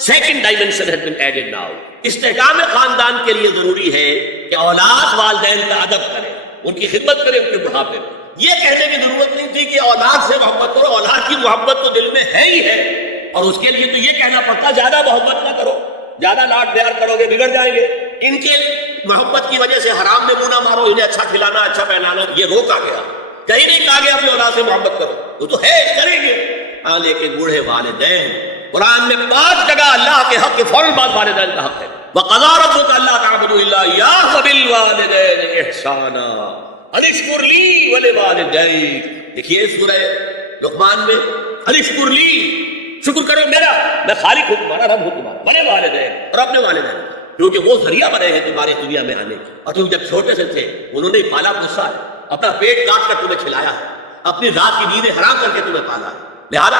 Second dimension has been added now. استحکام خاندان کے لیے ضروری ہے کہ اولاد والدین کا ادب کرے، ان کی خدمت کرے، ان کے بڑھاپے میں. یہ کہنے کی ضرورت نہیں تھی کہ اولاد سے محبت کرو، اولاد کی محبت تو دل میں ہے ہی ہے، اور اس کے لیے تو یہ کہنا پڑتا زیادہ محبت نہ کرو، زیادہ لاڈ پیار کرو گے بگڑ جائیں گے. ان کے محبت کی وجہ سے حرام میں منہ نہ مارو، انہیں اچھا کھلانا، اچھا پہنانا، یہ روکا گیا. کہیں نہیں کہا گیا اپنی اولاد سے محبت کرو، وہ تو ہے کریں گے. ہاں لیکن بوڑھے والدین، قرآن میں 5 جگہ اللہ کے حق کے فوراً بعد والدین کا حق ہے. وَقَضَىٰ رَبُّكَ أَلَّا تَعْبُدُوا إِلَّا إِيَّاهُ وَبِالْوَالِدَيْنِ إِحْسَانًا أَنِ اشْكُرْ لِي وَلِوَالِدَيْكَ. دیکھیے سورہ لقمان میں أَنِ اشْكُرْ لِي، شکر کرو میرا، میں خالق ہوں تمہارا، رب ہوں تمہارا، بڑے والدین اور اپنے والدین، کیونکہ وہ ذریعہ بنے ہیں تمہارے دنیا میں آنے کی. اور تم جب چھوٹے سے تھے انہوں نے پالا پوسا ہے، اپنا پیٹ کاٹ کر تمہیں کھلایا ہے، اپنی رات کی نیندیں حرام کر کے تمہیں پالا ہے. لہذا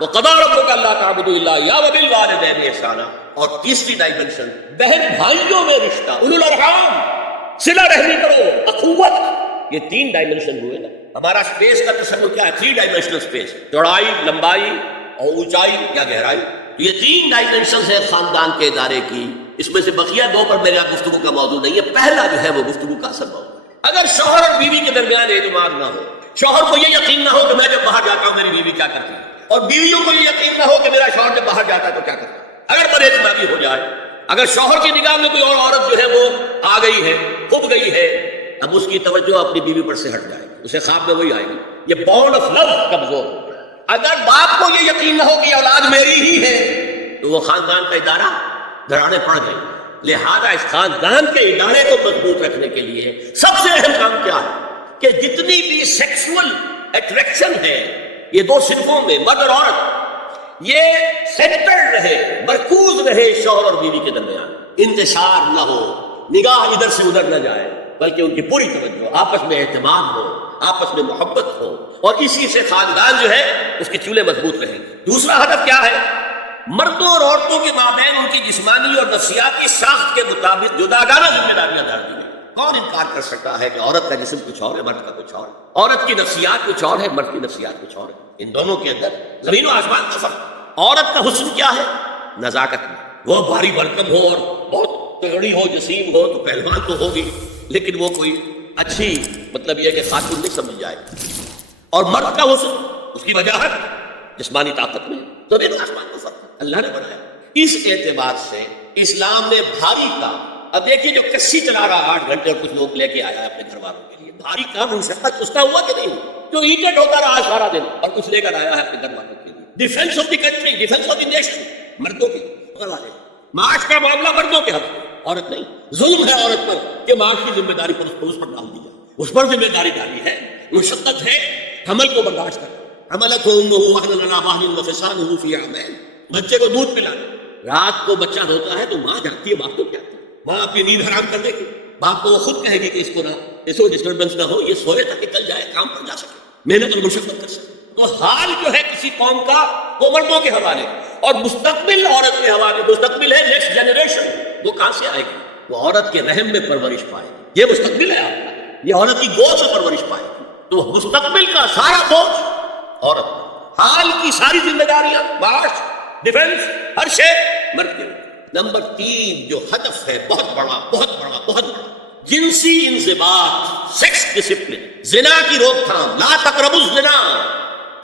وَقَضَىٰ رَبُّكَ أَلَّا تَعْبُدُوا إِلَّا إِيَّاهُ وَبِالْوَالِدَيْنِ إِحْسَانًا. اور تیسری ڈائمنشن بہن بھائیوں میں رشتہ، اولو الارحام، صلہ رحمی کرو، اخوت. یہ 3 ڈائمنشن ہوئے نا. ہمارا اسپیس کا تصور کیا ہے؟ 3 ڈائمنشنل اسپیس، چوڑائی، لمبائی اور اونچائی یا گہرائی. یہ 3 ڈائمنشنز ہیں خاندان کے ادارے کی. اس میں سے بقیہ 2 پر میرا گفتگو کا موضوع نہیں ہے. پہلا جو ہے وہ گفتگو کا اصل موضوع. اگر شوہر اور بیوی کے درمیان اعتماد نہ ہو، شوہر کو یہ یقین نہ ہو کہ میں جب باہر جاتا ہوں میری بیوی کیا کرتی ہے، اور بیویوں کو یہ یقین نہ ہو کہ میرا شوہر جب باہر جاتا ہے تو کیا کرتا ہے، اگر بد اعتمادی ہو جائے، اگر شوہر کی نگاہ میں کوئی اور عورت جو ہے وہ آ گئی ہے، کھپ گئی ہے، اب اس کی توجہ اپنی بیوی پر سے ہٹ جائے، اسے خواب میں وہی آئے گی. یہ بانڈ آف لو کمزور ہو گیا. اگر باپ کو یہ یقین نہ ہو کہ یہ اولاد میری ہی ہے، تو وہ خاندان کا ادارہ دراڑے پڑ گئی. لہذا اس خاندان کے ادارے کو مضبوط رکھنے کے لیے سب سے اہم کام کیا ہے کہ جتنی بھی سیکسول اٹریکشن ہے یہ 2 صنفوں میں، مرد اور عورت، یہ سینٹرڈ رہے، مرکوز رہے شوہر اور بیوی کے درمیان. انتشار نہ ہو، نگاہ ادھر سے ادھر نہ جائے، بلکہ ان کی پوری توجہ، آپس میں اعتماد ہو، آپس میں محبت ہو، اور اسی سے خاندان جو ہے اس کے چولہے مضبوط رہیں. دوسرا ہدف کیا ہے؟ مردوں اور عورتوں کے مابین ان کی جسمانی اور نفسیاتی ساخت کے مطابق جداگانہ ذمہ داریاں ڈال دی گئی. کون انکار کر سکتا ہے کہ عورت کا جسم کچھ اور ہے، مرد کا کچھ اور ہے، عورت کی نفسیات کچھ اور ہے، مرد کی نفسیات کچھ اور ہے. ان دونوں کے اندر زمین و آسمان کا فرق. عورت کا حسن کیا ہے؟ نزاکت میں. وہ بھاری بھرکم ہو اور بہت تگڑی ہو، جسیم ہو، تو پہلوان تو ہوگی، لیکن وہ کوئی اچھی مطلب یہ کہ خاتون نہیں سمجھ جائے. اور مرد کا حسن، اس کی وجاہت جسمانی طاقت میں. زمین و آسمان کا فرق اللہ نے بنایا. اس اعتبار سے اسلام نے بھاری کام، اب دیکھیے جو کشتی چلا رہا 8 گھنٹے اور کچھ لوگ لے کے آیا اپنے گھر والوں کے لیے، بھاری کام مشقت اس کا ہوا کہ نہیں؟ جو ایجنٹ ہوتا رہا سارا دن اور کچھ لے کر آیا ہے اپنے گھر والوں کے لیے. Defence of the country, defence of the nation, مردوں کے گھر والے. معاش کا معاملہ مردوں کے حق، عورت نہیں. ظلم ہے عورت پر کہ معاش کی ذمہ داری پر اس پر ڈال دی جائے، اس پر ذمہ داری ڈالی ہے. مشقت ہے، حمل کو برداشت کرنا. حملته امه وهنا على وهن وفصاله في عامين. بچے کو دودھ پلانا، رات کو بچہ روتا ہے تو ماں جاگتی ہے، باپ کو کیا ہے؟ ماں اپنی نیند حرام کر دے گی، باپ کو وہ خود کہے گی کہ اس کو نہ اسے ڈسٹربنس نہ ہو، یہ سوئے تاکہ کل جائے کام پر جا سکے، محنت اور مشقت کر سکے۔ تو حال جو ہے کسی قوم کا وہ مردوں کے حوالے، اور مستقبل عورت کے حوالے۔ مستقبل ہے نیکسٹ جنریشن، وہ کہاں سے آئے گی؟ وہ عورت کے رحم میں پرورش پائے گی، یہ مستقبل ہے آپ کا، یہ عورت کی گود سے پرورش پائے گی۔ تو مستقبل کا سارا بوجھ عورت، حال کی ساری ذمہ داریاں، معاش، ڈیفنس، ہر شے مرد کے۔ نمبر 3 جو ہدف ہے بہت بڑا بہت بڑا بہت بڑا، جنسی انضباط، سیکس ڈسپلن، زنا کی روک تھام، لا تقربوا الزنا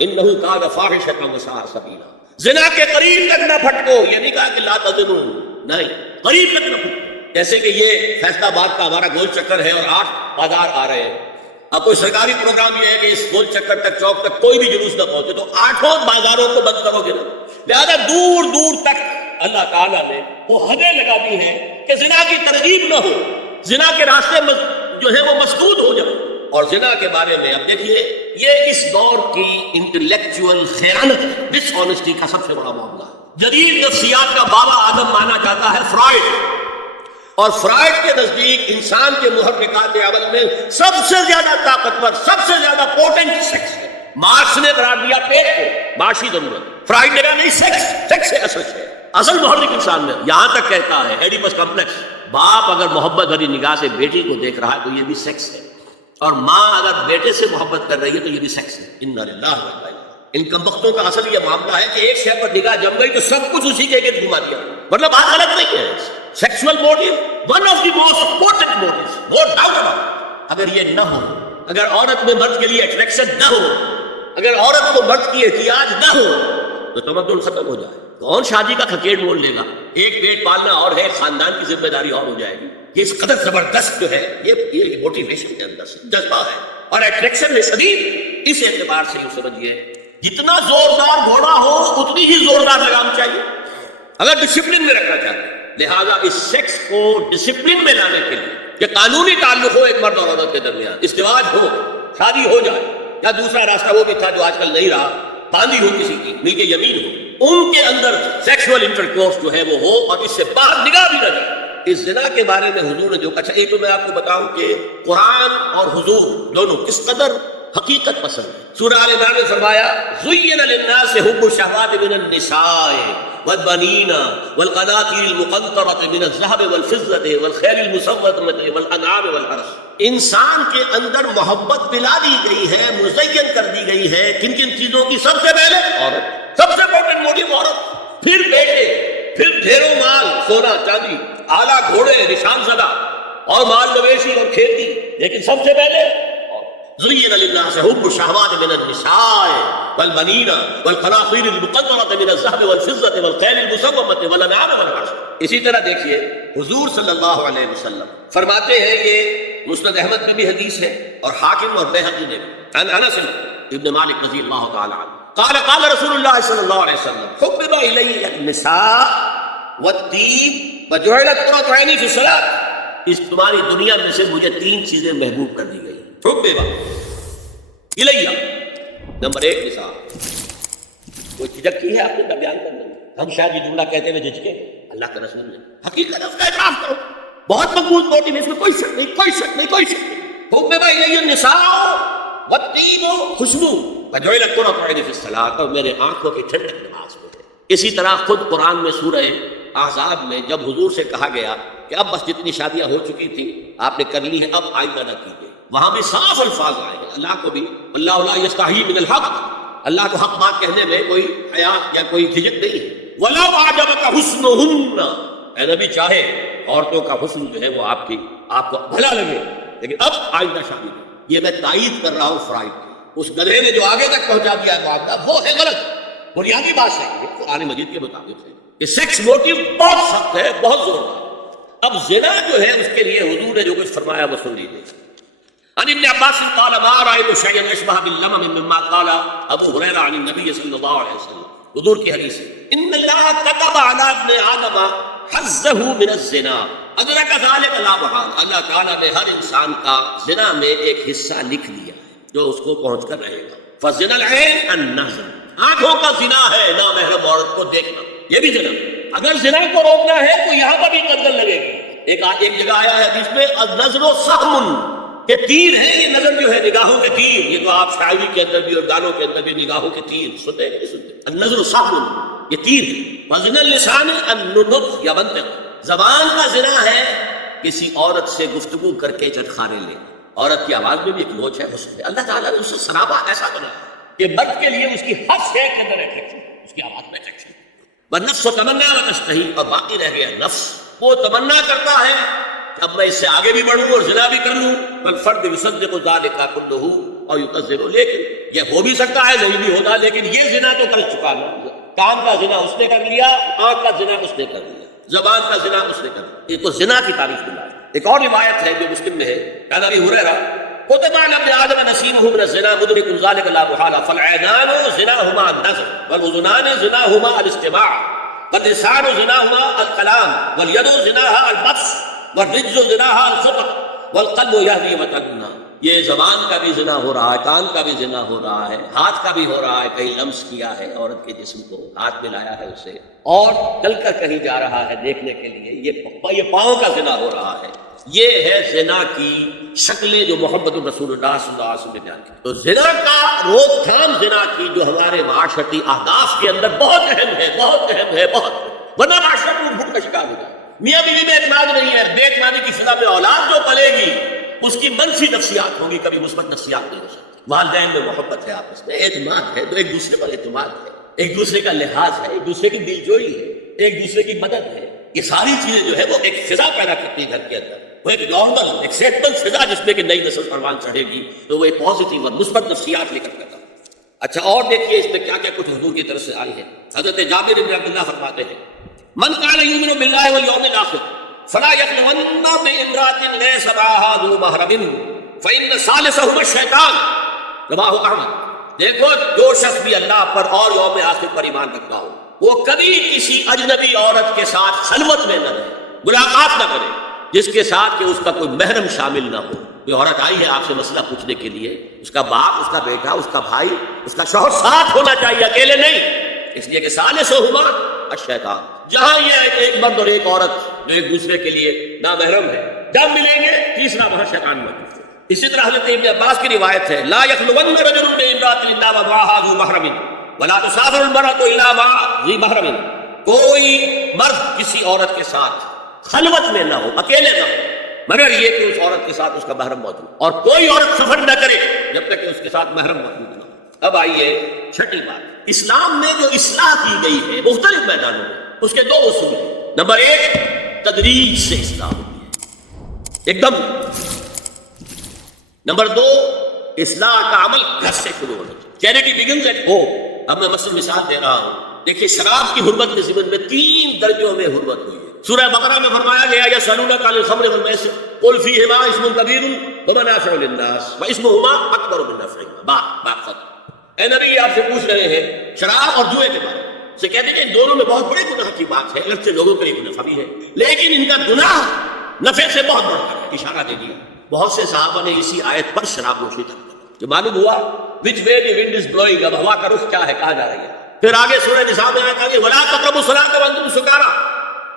انہ کان فاحشۃ وساء سبیلا۔ زنا کے قریب تک نہ پھٹکو، یہ نہیں کہا کہ لا تزنوا، نہیں، قریب تک نہ پھٹکو۔ جیسے کہ یہ فیصلہ آباد کا ہمارا گول چکر ہے اور 8 بازار آ رہے ہیں، اب کوئی سرکاری پروگرام یہ ہے کہ اس گول چکر تک، چوک تک کوئی بھی جلوس نہ پہنچے، تو 8 بازاروں کو بند کرو گے نا۔ لہذا دور دور تک اللہ تعالیٰ نے وہ حدیں لگا دی ہیں کہ زنا کی ترغیب نہ ہو، زنا کے راستے جو ہے وہ مسدود ہو جائے۔ اور زنا کے بارے میں اب دیکھیے، یہ اس دور کی انٹلیکچوئل خیانت، ڈس آنیسٹی کا سب سے بڑا معاملہ ہے۔ جدید نفسیات کا بابا آدم مانا جاتا ہے فرائڈ، اور فرائڈ کے نزدیک انسان کے محرکات عمل میں سب سے زیادہ طاقتور، سب سے زیادہ پوٹنٹ سیکس ہے۔ مارکس نے قرار دیا پیٹ کو معاشی ضرورت، فرائڈ نے کہا نہیں، سیکس ہے اصل محرک انسان میں۔ یہاں تک کہتا ہے ایڈیپس کمپلیکس، باپ اگر محبت بھری نگاہ سے بیٹی کو دیکھ رہا ہے تو یہ بھی سیکس ہے، اور ماں اگر بیٹے سے محبت کر رہی ہے تو یہ بھی سیکس ہے۔ انا للہ و انا الیہ۔ ان کمبختوں کا اصل یہ معاملہ ہے کہ ایک شے پر نگاہ جم گئی تو سب کچھ اسی کے گرد گھما دیا، مطلب بات غلط نہیں ہے۔ Sexual motive one of the most important motives, no doubt about. اگر یہ نہ ہو، اگر عورت میں مرد کے لیے اٹریکشن نہ ہو، اگر عورت کو مرد کی احتیاج نہ ہو تو تمدن ختم ہو جائے۔ کون شادی کا کھکیڑ مول لے گا؟ ایک پیٹ پالنا اور ہے، خاندان کی ذمہ داری اور ہو جائے گی۔ یہ اس قدر زبردست جو ہے، یہ موٹیویشن کے اندر سے جذبہ ہے، اور اٹریکشن ہے شدید۔ اس اعتبار سے یہ سمجھیے جتنا زوردار گھوڑا ہو اتنی ہی زوردار لگام چاہیے اگر ڈسپلن میں رکھنا چاہتے ہیں۔ لہذا اس سیکس کو ڈسپلن میں لانے کے لیے کہ قانونی تعلق ہو ایک مرد اور عورت کے درمیان، ازدواج ہو، شادی ہو جائے، یا دوسرا راستہ وہ بھی تھا جو آج کل نہیں رہا، باندھی ہو کسی کی، مل کے یمین ہو، ان کے اندر سیکشول انٹرکورس جو ہے وہ ہو، اور اس سے باہر نگاہ بھی نہ جائے۔ اس زنا کے بارے میں حضور نے جو، اچھا ایک تو میں آپ کو بتاؤں کہ قرآن اور حضور دونوں کس قدر حقیقت پسند ہے۔ سورہ آل عمران نے فرمایا زُيِّنَ لِلنَّاسِ حُبُّ الشَّهَوَاتِ مِنَ النِّسَاءِ وَالْبَنِينَ وَالْقَنَاطِيرِ الْمُقَنطَرَةِ مِنَ الذَّهَبِ وَالْفِضَّةِ وَالْخَيْلِ الْمُسَوَّمَةِ وَالْأَنْعَامِ وَالْحَرْثِ۔ انسان کے اندر محبت پلا دی گئی ہے، مزین کر دی گئی ہے، کن کن چیزوں کی؟ سب سے پہلے عورت، سب سے امپورٹنٹ موٹیو عورت، پھر بیٹے، پھر ڈھیروں مال، سونا چاندی، اعلیٰ گھوڑے، نشان زدہ، اور مال مویشی اور کھیتی، لیکن سب سے پہلے زُيِّنَ لِلنَّاسِ حُبُّ الشَّهَوَاتِ مِنَ النِّسَاءِ وَالْبَنِينَ وَالْقَنَاطِيرِ الْمُقَنطَرَةِ مِنَ الذَّهَبِ وَالْفِضَّةِ وَالْخَيْلِ الْمُسَوَّمَةِ وَالْأَنْعَامِ وَالْحَرْثِ۔ اسی طرح دیکھیے حضور صلی اللہ علیہ وسلم فرماتے ہیں، یہ مسند احمد میں بھی حدیث ہے اور حاکم اور بیہقی نے بھی، عن انس ابن مالک رضی اللہ تعالی عنہ قال قال رسول اللہ صلی اللہ علیہ وسلم حبب الی النساء والطیب وجعلت قرۃ عینی فی الصلاۃ۔ اس تمہاری دنیا میں سے مجھے 3 چیزیں محبوب کر دی گئی۔ حبب الیہ، نمبر 1 نساء۔ کوئی جھجک کی ہے آپ نے بیان کرنے میں؟ ہم شاید یہ جملہ کہتے ہوئے جھجکے، اللہ کا رسول نے حقیقت اس کا اعتراف کرو، بہت مقبول موٹیو ہے، اس میں کوئی شک نہیں، کوئی شک نہیں، کوئی شک نہیں۔ حبب الی النساء والطیب، خوشبو، وجعلت قرۃ عینی فی الصلاۃ، اور میرے آنکھوں کی ٹھنڈک نماز میں ہے۔ اسی طرح خود قرآن میں سورہ احزاب میں جب حضور سے کہا گیا کہ اب بس جتنی شادیاں ہو چکی تھیں آپ نے کر لی ہیں، اب آئندہ نہ کیجیے، وہاں بھی صاف الفاظ آئے ہیں۔ اللہ کو بھی اللہ لا یستحیی من الحق، اللہ کو حق بات کہنے میں کوئی حیا یا کوئی جھجک نہیں۔ وَلَوْ أَعْجَبَكَ حُسْنُهُنَّ، اے نبی چاہے عورتوں کا حسن جو ہے وہ آپ کو بھلا لگے، لیکن اب آئندہ شادی کریں۔ یہ میں تائید کر رہا ہوں فرائض کی، اس گدھے نے جو آگے تک پہنچا دیا ہے معاملہ وہ ہے غلط، بنیادی بات صحیح ہے قرآن مجید کے مطابق ہے۔ یہ سیکس موٹیو بہت سخت ہے، بہت زوردار۔ اب زنا جو ہے اس کے لیے حضور نے جو کچھ فرمایا وہ سن لیجیے۔ عن ابن عباس قال ما رأيت شيئا اشبه باللمم مما قال ابو هريرة عن النبي صلى الله عليه وسلم۔ حضور کی حدیث ہے، ان اللہ كتب على ابن آدم حظه من الزنا ادرک ذلك لا محالہ۔ اللہ تعالیٰ نے ہر انسان کا زنا میں ایک حصہ لکھ دیا ہے جو اس کو پہنچ کر رہے گا۔ فزنا العین النظر، آنکھوں کا زنا ہے نامحرم عورت کو دیکھنا، یہ بھی زنا۔ اگر زنا کو روکنا ہے تو یہاں پر بھی کنگل لگے گی. ایک جگہ آیا ہے جس میں النظر سہم، کہ تیر ہے یہ نظر جو ہے، نگاہوں کے تیر. یہ تو آپ شاعری کے اندر بھی اور گانوں کے اندر بھی نگاہوں کے تیر سنتے ہیں نہیں سنتے؟ النظر سہم، یہ تیر ہے. وزن اللسان النطق یا منطق، زبان کا زنا ہے کسی عورت سے گفتگو کر کے چٹخارے لے. عورت کی آواز میں بھی ایک لوچ ہے، حسن ہے. اللہ تعالیٰ نے اس سے سرابا ایسا بنا کہ مرد کے لیے اس کی ہر شے کے اندر اٹریکشن، اس کی آواز میں اٹریکشن. والنفس تمنا وتشتہی، اور باقی رہ گیا نفس، وہ تمنا کرتا ہے کہ اب میں اس سے آگے بھی بڑھوں اور زنا بھی کر لوں. فالفرد یصدق ذلک کلہ اور یکذب، لیکن یہ ہو بھی سکتا ہے نہیں بھی ہوتا، لیکن یہ زنا تو کر چکا نا. کان کا زنا اس نے کر لیا، آنکھ کا زنا اس نے کر لیا، زبان کا زنا اس نے کر لیا. یہ تو زنا کی تعریف کی بات ہے. ایک اور روایت ہے جو مسلم میں ہے، کہا ابی ہریرہ كتب على ابن آدم نصيبه من الزنا مدرك ذلك لا محالة فالعينان زناهما النظر والأذنان زناهما الاستماع واللسان زناهما الكلام واليد زناها البطش والرجل زناها الخطأ والقلب يهدي وتدنى. یہ زبان کا بھی زنا ہو رہا ہے، کان کا بھی زنا ہو رہا ہے، ہاتھ کا بھی ہو رہا ہے، کہیں لمس کیا ہے عورت کے جسم کو، ہاتھ ملایا ہے اسے، اور چل کر کہیں جا رہا ہے دیکھنے کے لیے، یہ پاؤں کا زنا ہو رہا ہے. یہ ہے زنا کی شکلیں جو محمد رسول اللہ صلی اللہ علیہ وسلم نے بیان کی. تو زنا کا روک تھام، زنا کی جو ہمارے معاشرتی اہداف کے اندر بہت اہم ہے، بہت اہم ہے، بہت، ورنہ معاشرہ کو بھوک کا شکار ہوگا. میاں بیوی میں اعتماد نہیں ہے، بے اعتمادی کی فضا میں اولاد جو پلے گی اس کی منفی نفسیات ہوگی، کبھی مثبت نفسیات نہیں ہو سکتی. والدین میں محبت ہے، آپس میں اعتماد ہے، تو ایک دوسرے پر اعتماد ہے، ایک دوسرے کا لحاظ ہے، ایک دوسرے کی دلجوئی ہے، ایک دوسرے کی مدد ہے. یہ ساری چیزیں جو ہے وہ ایک فضا پیدا کرتی ہے گھر کے اندر، وہ ایک نارمل، ایک صحت مند فضا جس میں کہ نئی نسل پروان چڑھے گی، تو وہ ایک پازیٹیو اور مثبت نفسیات لے کر پیدا. اچھا اور دیکھیے اس میں کیا کیا کچھ حضور کی طرف سے آئی ہے. حضرت جابر بن عبداللہ فرماتے ہیں من کان یؤمن باللہ والیوم الآخر فلا یخلون بامرأة لیس معها ذو محرم فإن ثالثهما الشیطان. رواه احمد. دیکھو جو شخص بھی اللہ پر اور یوم آخر پر ایمان رکھتا ہو وہ کبھی کسی اجنبی عورت کے ساتھ خلوت میں نہ رہے، ملاقات نہ کرے جس کے ساتھ کہ اس کا کوئی محرم شامل نہ ہو. کوئی عورت آئی ہے آپ سے مسئلہ پوچھنے کے لیے، اس کا باپ، اس کا بیٹا، اس کا بھائی، اس کا شوہر ساتھ ہونا چاہیے، اکیلے نہیں. اس لیے کہ ثالثہما الشیطان. جہاں یہ ایک مرد اور ایک عورت جو ایک دوسرے کے لیے نامحرم ہے، جب ملیں گے تیسرا وہاں شیطان موجود ہے. اسی طرح حضرت ابن عباس کی روایت ہے لا یخلون رجل بامرأة الا ومعها ذو محرم ولا تسافر المرأة الا مع ذی محرم. کوئی مرد کسی عورت کے ساتھ خلوت میں نہ ہو، اکیلے نہ ہو، مگر یہ کہ اس عورت کے ساتھ اس کا محرم موجود، اور کوئی عورت سفر نہ کرے جب تک کہ اس کے ساتھ محرم موجود نہ ہو. اب آئیے چھٹی بات، اسلام میں جو اصلاح کی گئی ہے مختلف میدانوں میں، اس کے دو اصول ہیں. نمبر ایک، تدریج سے اصلاح ہوتی ہے ایک دم. نمبر دو، اصلاح کا عمل گھر سے شروع ہونا چاہیے. Charity begins at home. اب میں مثال دے رہا ہوں. دیکھیے شراب کی حرمت کے ضمن میں 3 درجوں میں حرمت ہوئی ہے. سورہ بقرہ میں فرمایا گیا یسألونک عن الخمر والمیسر قل فیہما اسم کبیر ومنافع للناس واسمہما اکبر من نفعہما. بات ختم. اے نبی آپ سے پوچھ رہے ہیں شراب اور جوئے کے بارے میں، سے کہتے ہیں کہ ان دونوں میں بہت بڑے گناہ کی بات ہے، اگرچہ لوگوں کے لیے نفع بھی ہے، لیکن ان کا گناہ نفع سے بہت بڑھ کر ہے. اشارہ دے دیا. بہت سے صحابہ نے اسی آیت پر شراب نوشی تک کیا. جو معلوم ہوا which way the wind is blowing، اب ہوا کا رخ کیا ہے، کہاں جا رہی ہے. پھر آگے سورہ نساء میں آیا کہ ولا تقربوا الصلاۃ وانتم سکارى.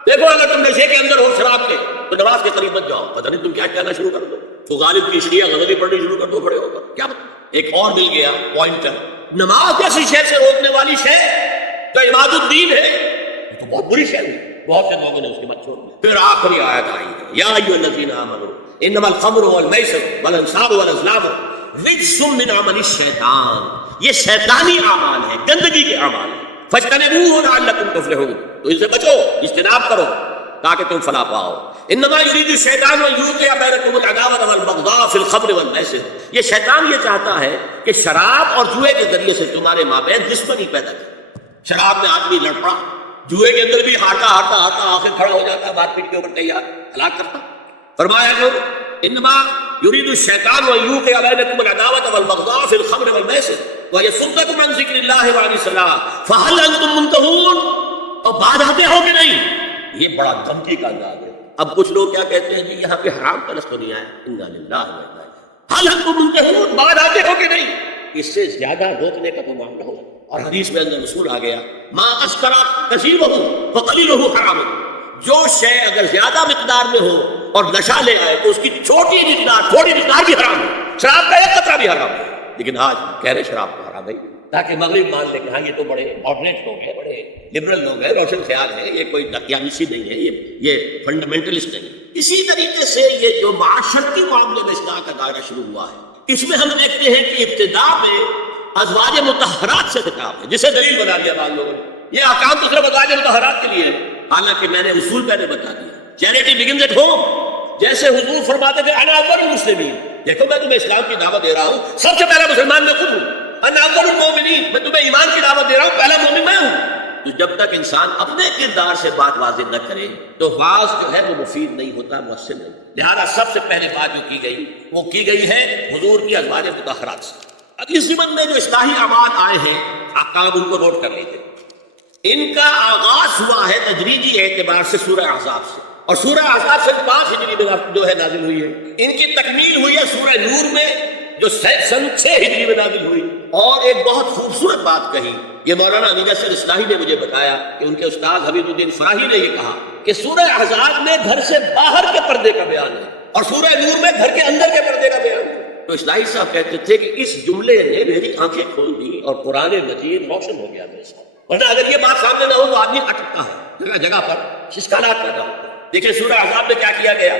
دیکھو اگر تم نشے کے اندر ہو شراب کے تو نماز کے قریب مت جاؤ. پتہ نہیں تم کیا کہنا شروع کر دو، تو غالب کی شریعہ غزلیں پڑھنی شروع کر دو کھڑے ہو کر. کیا ایک اور مل گیا پوائنٹر. نماز جیسی شے سے روکنے والی شے تو عماد الدین ہے، تو بہت بری شے ہوئی. بہت سے لوگوں نے اس کے مت چھوڑ دیا. پھر آخری آیت آئی ہے یا ایھا الذین آمنوا انما الخمر والمیسر والانصاب والازلام رجس من عمل الشیطان. یہ شیطانی اعمال ہے، گندگی کے اعمال ہیں. فاجتنبوہ لعلکم تفلحون. تو ان سے بچو، اجتناب کرو تاکہ تم فلاح پاؤ. انما یرید الشیطان ان یوقع بینکم العداوۃ والبغضاء فی الخمر والمیسر. یہ شیطان یہ چاہتا ہے کہ شراب اور جوئے کے ذریعے سے تمہارے مابین دشمنی پیدا کرے. شراب میں آدمی لڑ پڑا، جوئے کے اندر بھی ہارتا آخر کھڑا ہو جاتا، بات پیٹ کے اوپر تیار، ہلاک کرتا. فرمایا جو انما یرید الشیطان ان یوقع بینکم العداوۃ والبغضاء فی الخمر والمیسر ویصدکم عن ذکر اللہ وعن الصلاۃ فہل انتم منتہون. اور بعد آتے ہو کہ نہیں. یہ بڑا دھمکی کا انداز ہے. اب کچھ لوگ کیا کہتے ہیں جی یہاں پہ حرام کا لفظ تو نہیں آیا، انا للہ و انا الیہ. حل انتم منتہون، بعد آتے ہو کہ نہیں. اس سے زیادہ روکنے کا تو معاملہ ہو. اور حدیث میں اندر اصول آ گیا ما اسکرا کثیرہ فقلیلہ حرام. جو شے اگر زیادہ مقدار میں ہو اور نشہ لے آئے تو اس کی چھوٹی مقدار بھی حرام ہے. شراب کا ایک قطرہ بھی حرام ہے. لیکن آج کہہ رہے شراب کو حرام ہے تاکہ مغرب مان لے کہ ہاں یہ تو بڑے ماڈریٹ لوگ ہیں, بڑے لبرل لوگ ہیں, روشن خیال ہے, یہ کوئی دقیانوسی نہیں ہے, یہ فنڈامنٹلسٹ نہیں. اسی طریقے سے یہ جو معاشرتی معاملے میں اصلاح کا دائرہ شروع ہوا ہے, اس میں ہم دیکھتے ہیں کہ ابتدا میں ازواج مطہرات سے خطاب ہے, جسے دلیل بنا دیا بعض لوگوں نے. یہ احکام تو صرف ازواج مطہرات کے لیے ہے, حالانکہ میں نے اصول پہلے بتا دیا. Charity begins at home. جیسے حضور فرماتے تھے انا اول المسلمین, دیکھو میں تمہیں اسلام کی دعوت دے رہا ہوں, سب سے پہلا مسلمان میں خود ہوں. انا اول المؤمنین, میں تمہیں ایمان کی دعوت دے رہا ہوں, پہلا مومن میں ہوں. تو جب تک انسان اپنے کردار سے بات واضح نہ کرے تو واز جو ہے وہ مفید نہیں ہوتا, مؤثر نہیں. لہذا سب سے پہلے بات جو کی گئی وہ کی گئی ہے حضور کی ازواج مطہرات سے. اب اس ضمن میں جو اصلاحی اعمال آئے ہیں, احکام ان کو نوٹ کر لیجیے. ان کا آغاز ہوا ہے تدریجی اعتبار سے سورہ احزاب سے, اور سورہ احزاب سے 5 ہجری میں جو ہے نازل ہوئی ہے. ان کی تکمیل ہوئی ہے سورہ نور میں جو سن 6 ہجری میں نازل ہوئی. اور ایک بہت خوبصورت بات کہی, یہ مولانا علی اصغر اصلاحی نے مجھے بتایا کہ ان کے استاد حبیب الدین فراہی نے یہ کہا کہ سورہ احزاب میں گھر سے باہر کے پردے کا بیان ہے اور سورہ نور میں گھر کے اندر کے پردے کا بیان ہے. تو اصلاحی صاحب کہتے تھے کہ اس جملے نے میری آنکھیں کھول دی اور قرآن مجید روشن ہو گیا میرے ساتھ. ورنہ اگر یہ بات سامنے نہ ہو تو آدمی اٹکتا ہے, جگہ جگہ پر اشکالات پیدا ہوتے ہیں. دیکھیں سورہ احزاب میں کیا کیا گیا.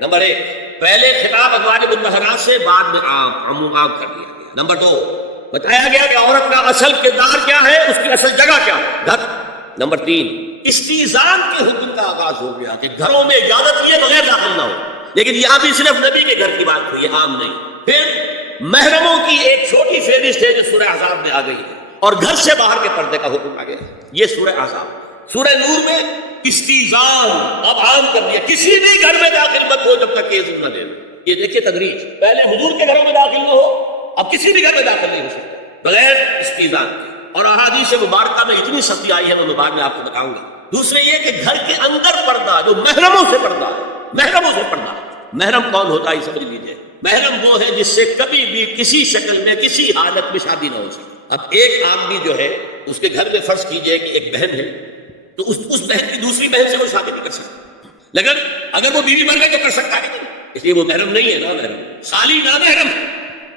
نمبر 1, پہلے خطاب ازواج مطہرات سے, بعد میں عام کر دیا گیا. نمبر 2, بتایا گیا کہ عورت کا اصل کردار کیا ہے, اس کی اصل جگہ کیا ہے, گھر. نمبر 3, استئذان کے حکم کا آغاز ہو گیا کہ گھروں میں اجازت لیے بغیر داخل نہ ہو. لیکن یہاں بھی صرف نبی کے گھر کی بات ہوئی ہے, عام نہیں. پھر محرموں کی ایک چھوٹی فہرست ہے جو سورہ احزاب میں آ گئی ہے, اور گھر سے باہر کے پردے کا حکم آ گیا. یہ سورہ احزاب. سورہ نور میں استئذان اب عام کر دیا, کسی بھی گھر میں داخل مت ہو جب تک کہ اذن نہ دے. یہ دیکھیے تدریج, پہلے حضور کے گھروں میں داخل نہ ہو, اب کسی بھی گھر میں داخل نہیں ہو سکتا بغیر استئذان کے. اور احادیث مبارکہ میں اتنی سختی آئی ہے وہ میں بعد میں آپ کو بتاؤں گا. دوسرے یہ کہ گھر کے اندر پردہ جو محرموں سے پردہ ہے, محرموں سے پردہ. محرم کون ہوتا ہے سمجھ لیجیے. محرم وہ ہے جس سے کبھی بھی کسی شکل میں کسی حالت میں شادی نہ ہو سکے. اب ایک آدمی جو ہے اس کے گھر میں فرض کیجئے کہ ایک بہن ہے, تو اس بہن کی دوسری بہن سے وہ شادی نہیں کر سکتا. لیکن اگر وہ بیوی مر گئے تو کر سکتا ہے نہیں, اس لیے وہ محرم نہیں ہے, نا محرم. خالی نا محرم ہے.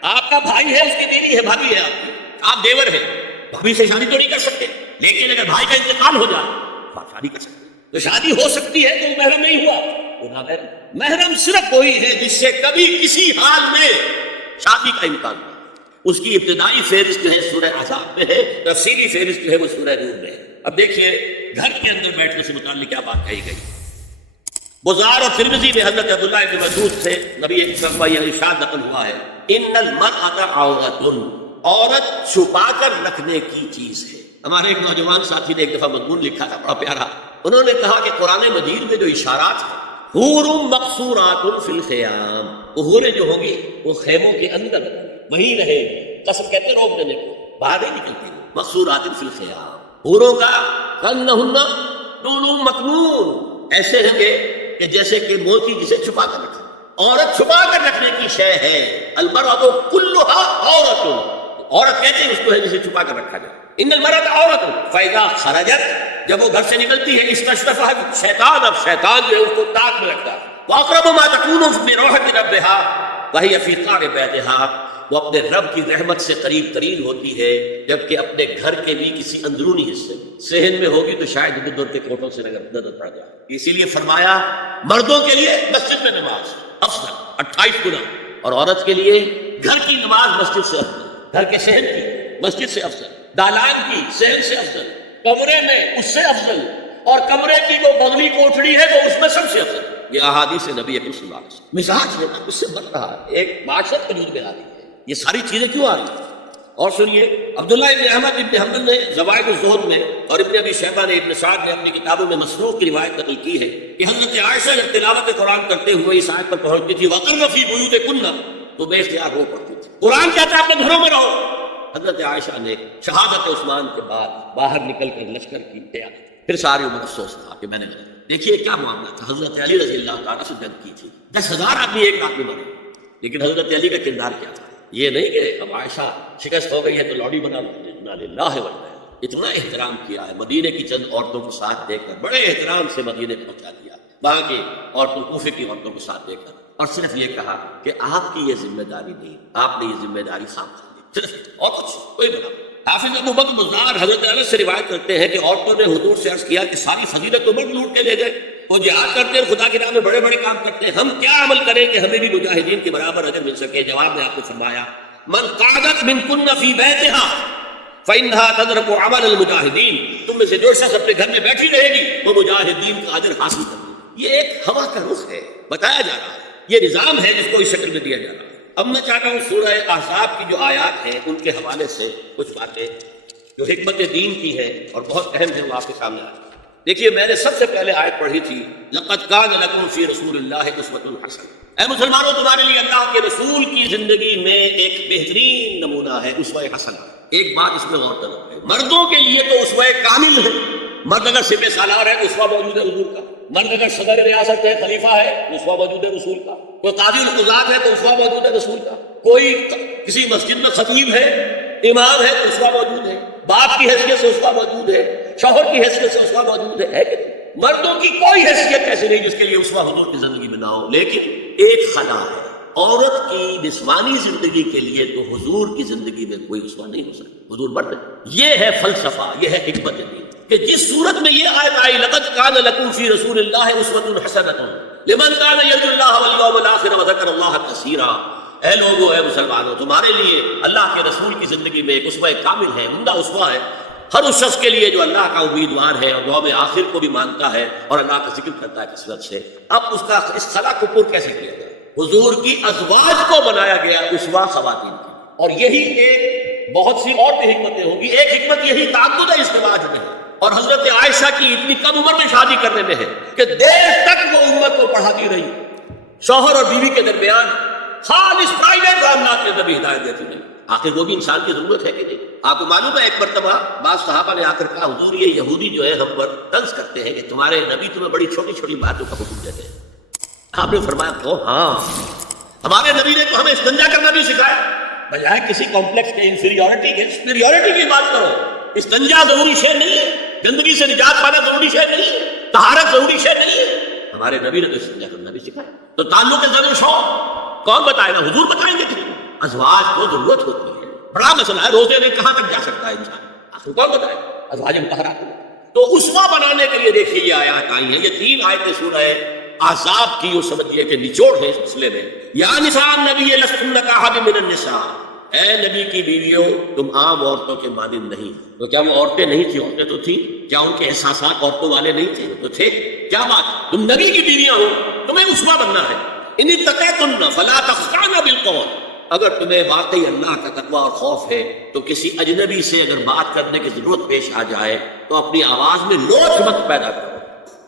آپ کا بھائی ہے, اس کی بیوی ہے, بھابھی ہے آپ کی, آپ دیور ہیں, بھابھی سے شادی تو نہیں کر سکتے. لیکن اگر بھائی کا انتقال ہو جائے تو آپ شادی کر سکتے. تو شادی ہو سکتی ہے تو محرم نہیں ہوا, وہ نا محرم. محرم صرف وہی ہے جس سے کبھی کسی حال میں شادی کا امکان ہو. اس کی ابتدائی فہرست جو ہے سورہ احزاب میں ہے, تفصیلی فہرست جو ہے وہ سورہ نور میں ہے. اب دیکھیے گھر کے اندر بیٹھنے سے متعلق کیا بات کہی گئی. بزار اور ترمذی میں حضرت عبداللہ ابن مسعود سے نبی کا یہ ارشاد نقل ہوا ہے, ان المرأۃ عورۃ, عورت چھپا کر رکھنے کی چیز ہے. ہمارے ایک نوجوان ساتھی نے ایک دفعہ مضمون لکھا تھا بڑا پیارا. انہوں نے کہا کہ قرآن مجید میں جو اشارات ہیں, حور مقصورات فی الخیام, وہ حوریں جو ہوں گی وہ خیموں کے اندر وہیں رہے, قسم کہتے روک دینے کو, باہر نہیں نکلتی. مقصورات فی الخیام, حوروں کا کانہن لؤلؤ مکنون, ایسے ہوں گے کہ جیسے کہ موتی جسے چھپا کر رکھا. عورت چھپا کر رکھنے کی شے ہے. المرأۃ کلھا عورۃ, عورت کہتے ہیں اس کو ہے جسے چھپا کر رکھا جائے. ان المرأۃ عورۃ فاذا خرجت, جب وہ گھر سے نکلتی ہے, استشرفھا شیطان, اب شیطان جو ہے اس کو تاک میں رکھتا ہے. واقرب ما تکون برحمۃ ربھا وہی فی قعر بیتھا, وہ اپنے رب کی رحمت سے قریب ترین ہوتی ہے جبکہ اپنے گھر کے بھی کسی اندرونی حصے صحن میں ہوگی تو شاید ادھر ادھر کے کوٹوں سے نظر پڑ جائے. اسی لیے فرمایا مردوں کے لیے مسجد میں نماز افضل 28 گنا, اور عورت کے لیے گھر کی نماز مسجد سے افضل, گھر کے صحن کی مسجد سے افضل, دالان کی صحن سے افضل, کمرے میں اس سے افضل, اور کمرے کی جو بغلی کوٹڑی ہے وہ اس میں سب سے افضل. یہ احادیث نبی اکرم صلی اللہ علیہ وسلم. مزاج ہے نا, اس سے بن رہا ہے, ایک معاشرت وجود میں آ رہی ہے. یہ ساری چیزیں کیوں آ رہی ہیں؟ اور سنیے, عبداللہ ابن احمد ابن حنبل نے زوائد الزہد میں اور ابن ابی شیبہ نے ابن سعد نے اپنی کتابوں میں مسروق کی روایت نقل کی ہے کہ حضرت عائشہ جب تلاوت قرآن کرتے ہوئے اس آیت پر پہنچتی تھی وَقَرْنَ فِي بُيُوتِكُنَّ, تو بے اختیار ہو پڑتی تھی. قرآن کہتا ہے اپنے گھروں میں رہو. حضرت عائشہ نے شہادت عثمان کے بعد باہر نکل کر لشکر کی تیاری, پھر ساری عمر افسوس تھا کہ میں نے غلط. دیکھیے کیا معاملہ تھا. حضرت علی رضی اللہ تعالیٰ سے جنگ کی تھی, 10,000 آدمی ایک رات میں مرے, لیکن حضرت علی کا کردار کیا تھا. یہ نہیں کہ اب عائشہ شکست ہو گئی ہے تو لوڈی بنا لو، اتنا احترام کیا ہے مدینے کی چند عورتوں کو ساتھ دے کر، بڑے احترام سے مدینے پہنچا دیا وہاں کی عورتوں، کوفے کی عورتوں کو ساتھ دے کر، اور صرف یہ کہا کہ آپ کی یہ ذمہ داری نہیں، آپ نے یہ ذمہ داری خام کر لی، صرف اور کچھ کوئی بنا۔ حافظ ابو بکر بزار حضرت انس سے روایت کرتے ہیں کہ عورتوں نے حضور سے عرض کیا کہ ساری فضیلت تو مرد لوٹ کے لے گئے، وہ جہاد کرتے ہیں، خدا کی راہ میں بڑے بڑے کام کرتے ہیں، ہم کیا عمل کریں کہ ہمیں بھی مجاہدین کے برابر اجر مل سکے؟ جواب میں آپ کو فرمایا من قعدت منکن فی بیتہا فإنها تدرک عمل المجاہدین، تم میں سے جو شخص اپنے گھر میں بیٹھی رہے گی وہ مجاہدین کا اجر حاصل کرے گی۔ یہ ایک ہوا کا رخ ہے، بتایا جا رہا ہے، یہ نظام ہے جس کو اس شکل میں دیا جا رہا ہے۔ اب میں چاہتا ہوں سورہ احزاب کی جو آیات ہیں ان کے حوالے سے کچھ باتیں جو حکمت دین کی ہے اور بہت اہم ہے وہ آپ کے سامنے آئے۔ دیکھیے میں نے سب سے پہلے آیت پڑھی تھی لقد کان لکم فی رسول اللہ اسوۃ حسنہ، اے مسلمانوں تمہارے لیے اللہ کے رسول کی زندگی میں ایک بہترین نمونہ ہے، اسوہ حسنہ۔ ایک بات اس میں غور طلب ہے، مردوں کے لیے تو اسوہ کامل ہے، مرد اگر سپہ سالار ہے تو اسوہ موجود ہے حضور کا، مرد اگر صدر ریاست ہے، خلیفہ ہے تو اسوہ موجود ہے رسول کا، کوئی قاضی القضات ہے تو اسوہ موجود ہے رسول کا، کوئی کسی مسجد میں خطیب ہے، امام ہے تو اسوہ موجود ہے، باپ کی حیثیت سے اسوہ موجود ہے، شوہر کی حیثیت سے اسوہ موجود ہے کہ مردوں کی کوئی حیثیت ایسی نہیں جس کے لیے اسوہ حضور کی زندگی میں نہ ہو، لیکن ایک خلا ہے، عورت کی جسمانی زندگی کے لیے تو حضور کی زندگی میں کوئی اسوہ نہیں ہو سکتا، حضور مرد ہے۔ یہ ہے فلسفہ، یہ ہے حکمت دین کہ جس صورت میں یہ آیت آئی لقد کان لکم فی رسول اللہ اسوۃ حسنۃ لمن کان یرجو اللہ والیوم الآخر وذکر اللہ کثیرا، اے لوگو، اے مسلمانوں، تمہارے لیے اللہ کے رسول کی زندگی میں ایک اسوہ کامل ہے، عمدہ اسوہ ہے، ہر اس شخص کے لیے جو اللہ کا امیدوار ہے اور یوم آخر کو بھی مانتا ہے اور اللہ کا ذکر کرتا ہے کثرت سے۔ اب اس خلا کو پر کیسے کیا جائے؟ حضور کی ازواج کو بنایا گیا اسوہ خواتین کی، اور یہی ایک بہت سی اور بھی حکمتیں ہوں گی۔ ایک حکمت یہی تعدد ازدواج میں ہے، اور حضرت عائشہ کی اتنی کم عمر میں شادی کرنے میں ہے کہ دیر تک وہ امت کو پڑھاتی رہی، شوہر اور بیوی کے درمیان خالص پرائیویٹ معاملات کے اندر ہدایت دیتی رہی۔ آخر وہ بھی انسان کی ضرورت ہے کہ نہیں؟ آپ کو معلوم ہے ایک مرتبہ بعض صحابہ نے آ کر کہا حضور یہ یہودی جو ہے ہم پر طنز کرتے ہیں کہ تمہارے نبی تمہیں بڑی چھوٹی چھوٹی باتوں کا حکم دیتے ہیں۔ آپ نے فرمایا تو ہاں، ہمارے نبی نے تو ہمیں استنجا کرنا بھی سکھایا، بجائے کسی کمپلیکس کے انفیریورٹی کے سپیریورٹی کی بات کرو۔ استنجا ضروری شے نہیں ہے، گندگی سے نجات پانا ضروری شے نہیں ہے، طہارت ضروری شے نہیں ہے، ہمارے نبی نے تو استنجا کرنا بھی سکھایا۔ تو تعلق ضرور شوق کون بتائے گا؟ حضور بتائیں گے کہ ازواج کو ضرورت ہوتی ہے، بڑا مسئلہ ہے، روزے میں کہاں تک جا سکتا ہے انسان، آخر کون بتائے؟ ازواج مطہرات۔ تو اسوہ بنانے کے لیے دیکھیے یہ آیات آئی ہیں، یہ 3 آیتیں سورہ احزاب کی، وہ سمجھیے کہ نچوڑ ہے اس مسئلے میں۔ یا نساء النبی لستن کاحد من النساء، اے نبی کی بیویوں تم عام عورتوں کے مانند نہیں۔ تو کیا وہ عورتیں نہیں تھیں؟ عورتیں تو تھیں۔ کیا ان کے احساسات عورتوں والے نہیں تھے؟ تو تھے۔ کیا بات، تم نبی کی بیویاں ہو، تمہیں اسوہ بننا ہے۔ ان اتقیتن فلا تخضعن بالقول، اگر تمہیں واقعی اللہ کا تقویٰ اور خوف ہے تو کسی اجنبی سے اگر بات کرنے کی ضرورت پیش آ جائے تو اپنی آواز میں لوچ مت پیدا کرو۔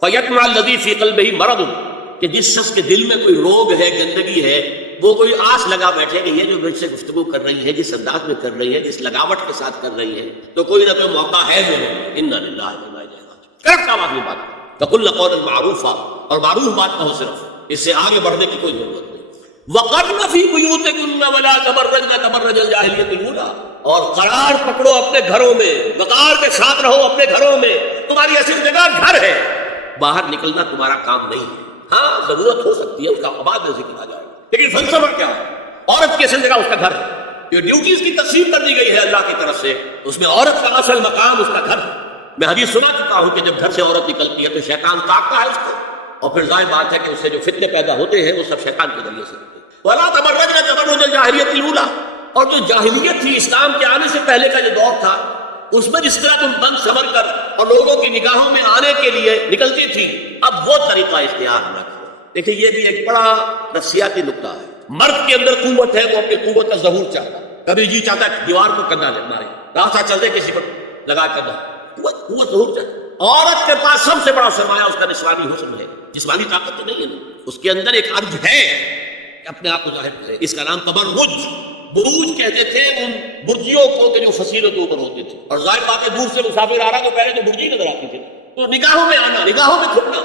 فَيَطْمَعَ الَّذِي فِي قَلْبِهِ مَرَضٌ، کہ جس شخص کے دل میں کوئی روگ ہے، گندگی ہے، وہ کوئی آس لگا بیٹھے کہ یہ جو مجھ سے گفتگو کر رہی ہے، جس انداز میں کر رہی ہے، جس لگاوٹ کے ساتھ کر رہی ہے، تو کوئی نہ کوئی موقع ہے جو اِنَّا لِلَّهِ وَإِنَّا إِلَيْهِ رَاجِعُونَ۔ کریکٹ آواز میں بات کرو، فَقُلْنَ قَوْلًا مَعْرُوفًا، اور معروف بات کہو صرف، اس سے آگے بڑھنے کی کوئی ضرورت نہیں۔ وَقَرْنَ فِي بُيُوتِكُنَّ وَلَا تَبَرَّجْنَ تَبَرُّجَ الْجَاهِلِيَّةِ الْأُولَىٰ، اور قرار پکڑو اپنے گھروں میں، وقار کے ساتھ رہو اپنے گھروں میں، تمہاری اصل جگہ گھر ہے، باہر نکلنا تمہارا کام نہیں ہے۔ ہاں ضرورت ہو سکتی ہے، اس کا بعد میں ذکر آ جائے گا، لیکن فلسفہ کیا ہے؟ عورت کی اصل جگہ اس کا گھر ہے۔ یہ ڈیوٹیز کی تقسیم کر دی گئی ہے اللہ کی طرف سے، اس میں عورت کا اصل مقام اس کا گھر ہے۔ میں حدیث سنا چکا ہوں کہ جب گھر سے عورت نکلتی ہے تو شیطان تاکتا ہے اس کو، اور پھر ظاہر بات ہے کہ اس سے جو فتنے پیدا ہوتے ہیں وہ سب شیطان کے ذریعے سے ہوتے ہیں۔ وَلَا تَبَرَّجْنَ تَبَرُّجَ الْجَاهِلِيَّةِ الْأُولَىٰ، اور جو جاہلیت تھی، اسلام کے آنے سے پہلے کا جو دور تھا، اس میں جس طرح تم بند سمر کر اور لوگوں کی نگاہوں میں آنے کے لیے نکلتی تھی، اب وہ طریقہ اختیار نہ کرو۔ دیکھیں یہ بھی ایک بڑا نفسیاتی نکتہ ہے۔ مرد کے اندر قوت ہے، وہ اپنی قوت کا ظہور چاہتا ہے، کبھی جی چاہتا ہے دیوار کو کندھا لے مارے، راستہ چل دے کسی پر لگا کندھا، قوت ظہور چاہتا ہے۔ عورت کے پاس سب سے بڑا سرمایہ اس کا نسوانی حسن ہے، جسمانی طاقت تو نہیں ہے، اس کے اندر ایک عرض ہے کہ اپنے آپ کو ظاہر کرے۔ اس کا نام تبرج، بروج کہتے تھے ان برجیوں کو کہ جو فصیلوں کے اوپر ہوتے تھے، اور ظاہر بات ہے دور سے مسافر آ رہا تو پہلے تو برجی نظر آتی تھی، تو نگاہوں میں آنا، نگاہوں میں کھپنا،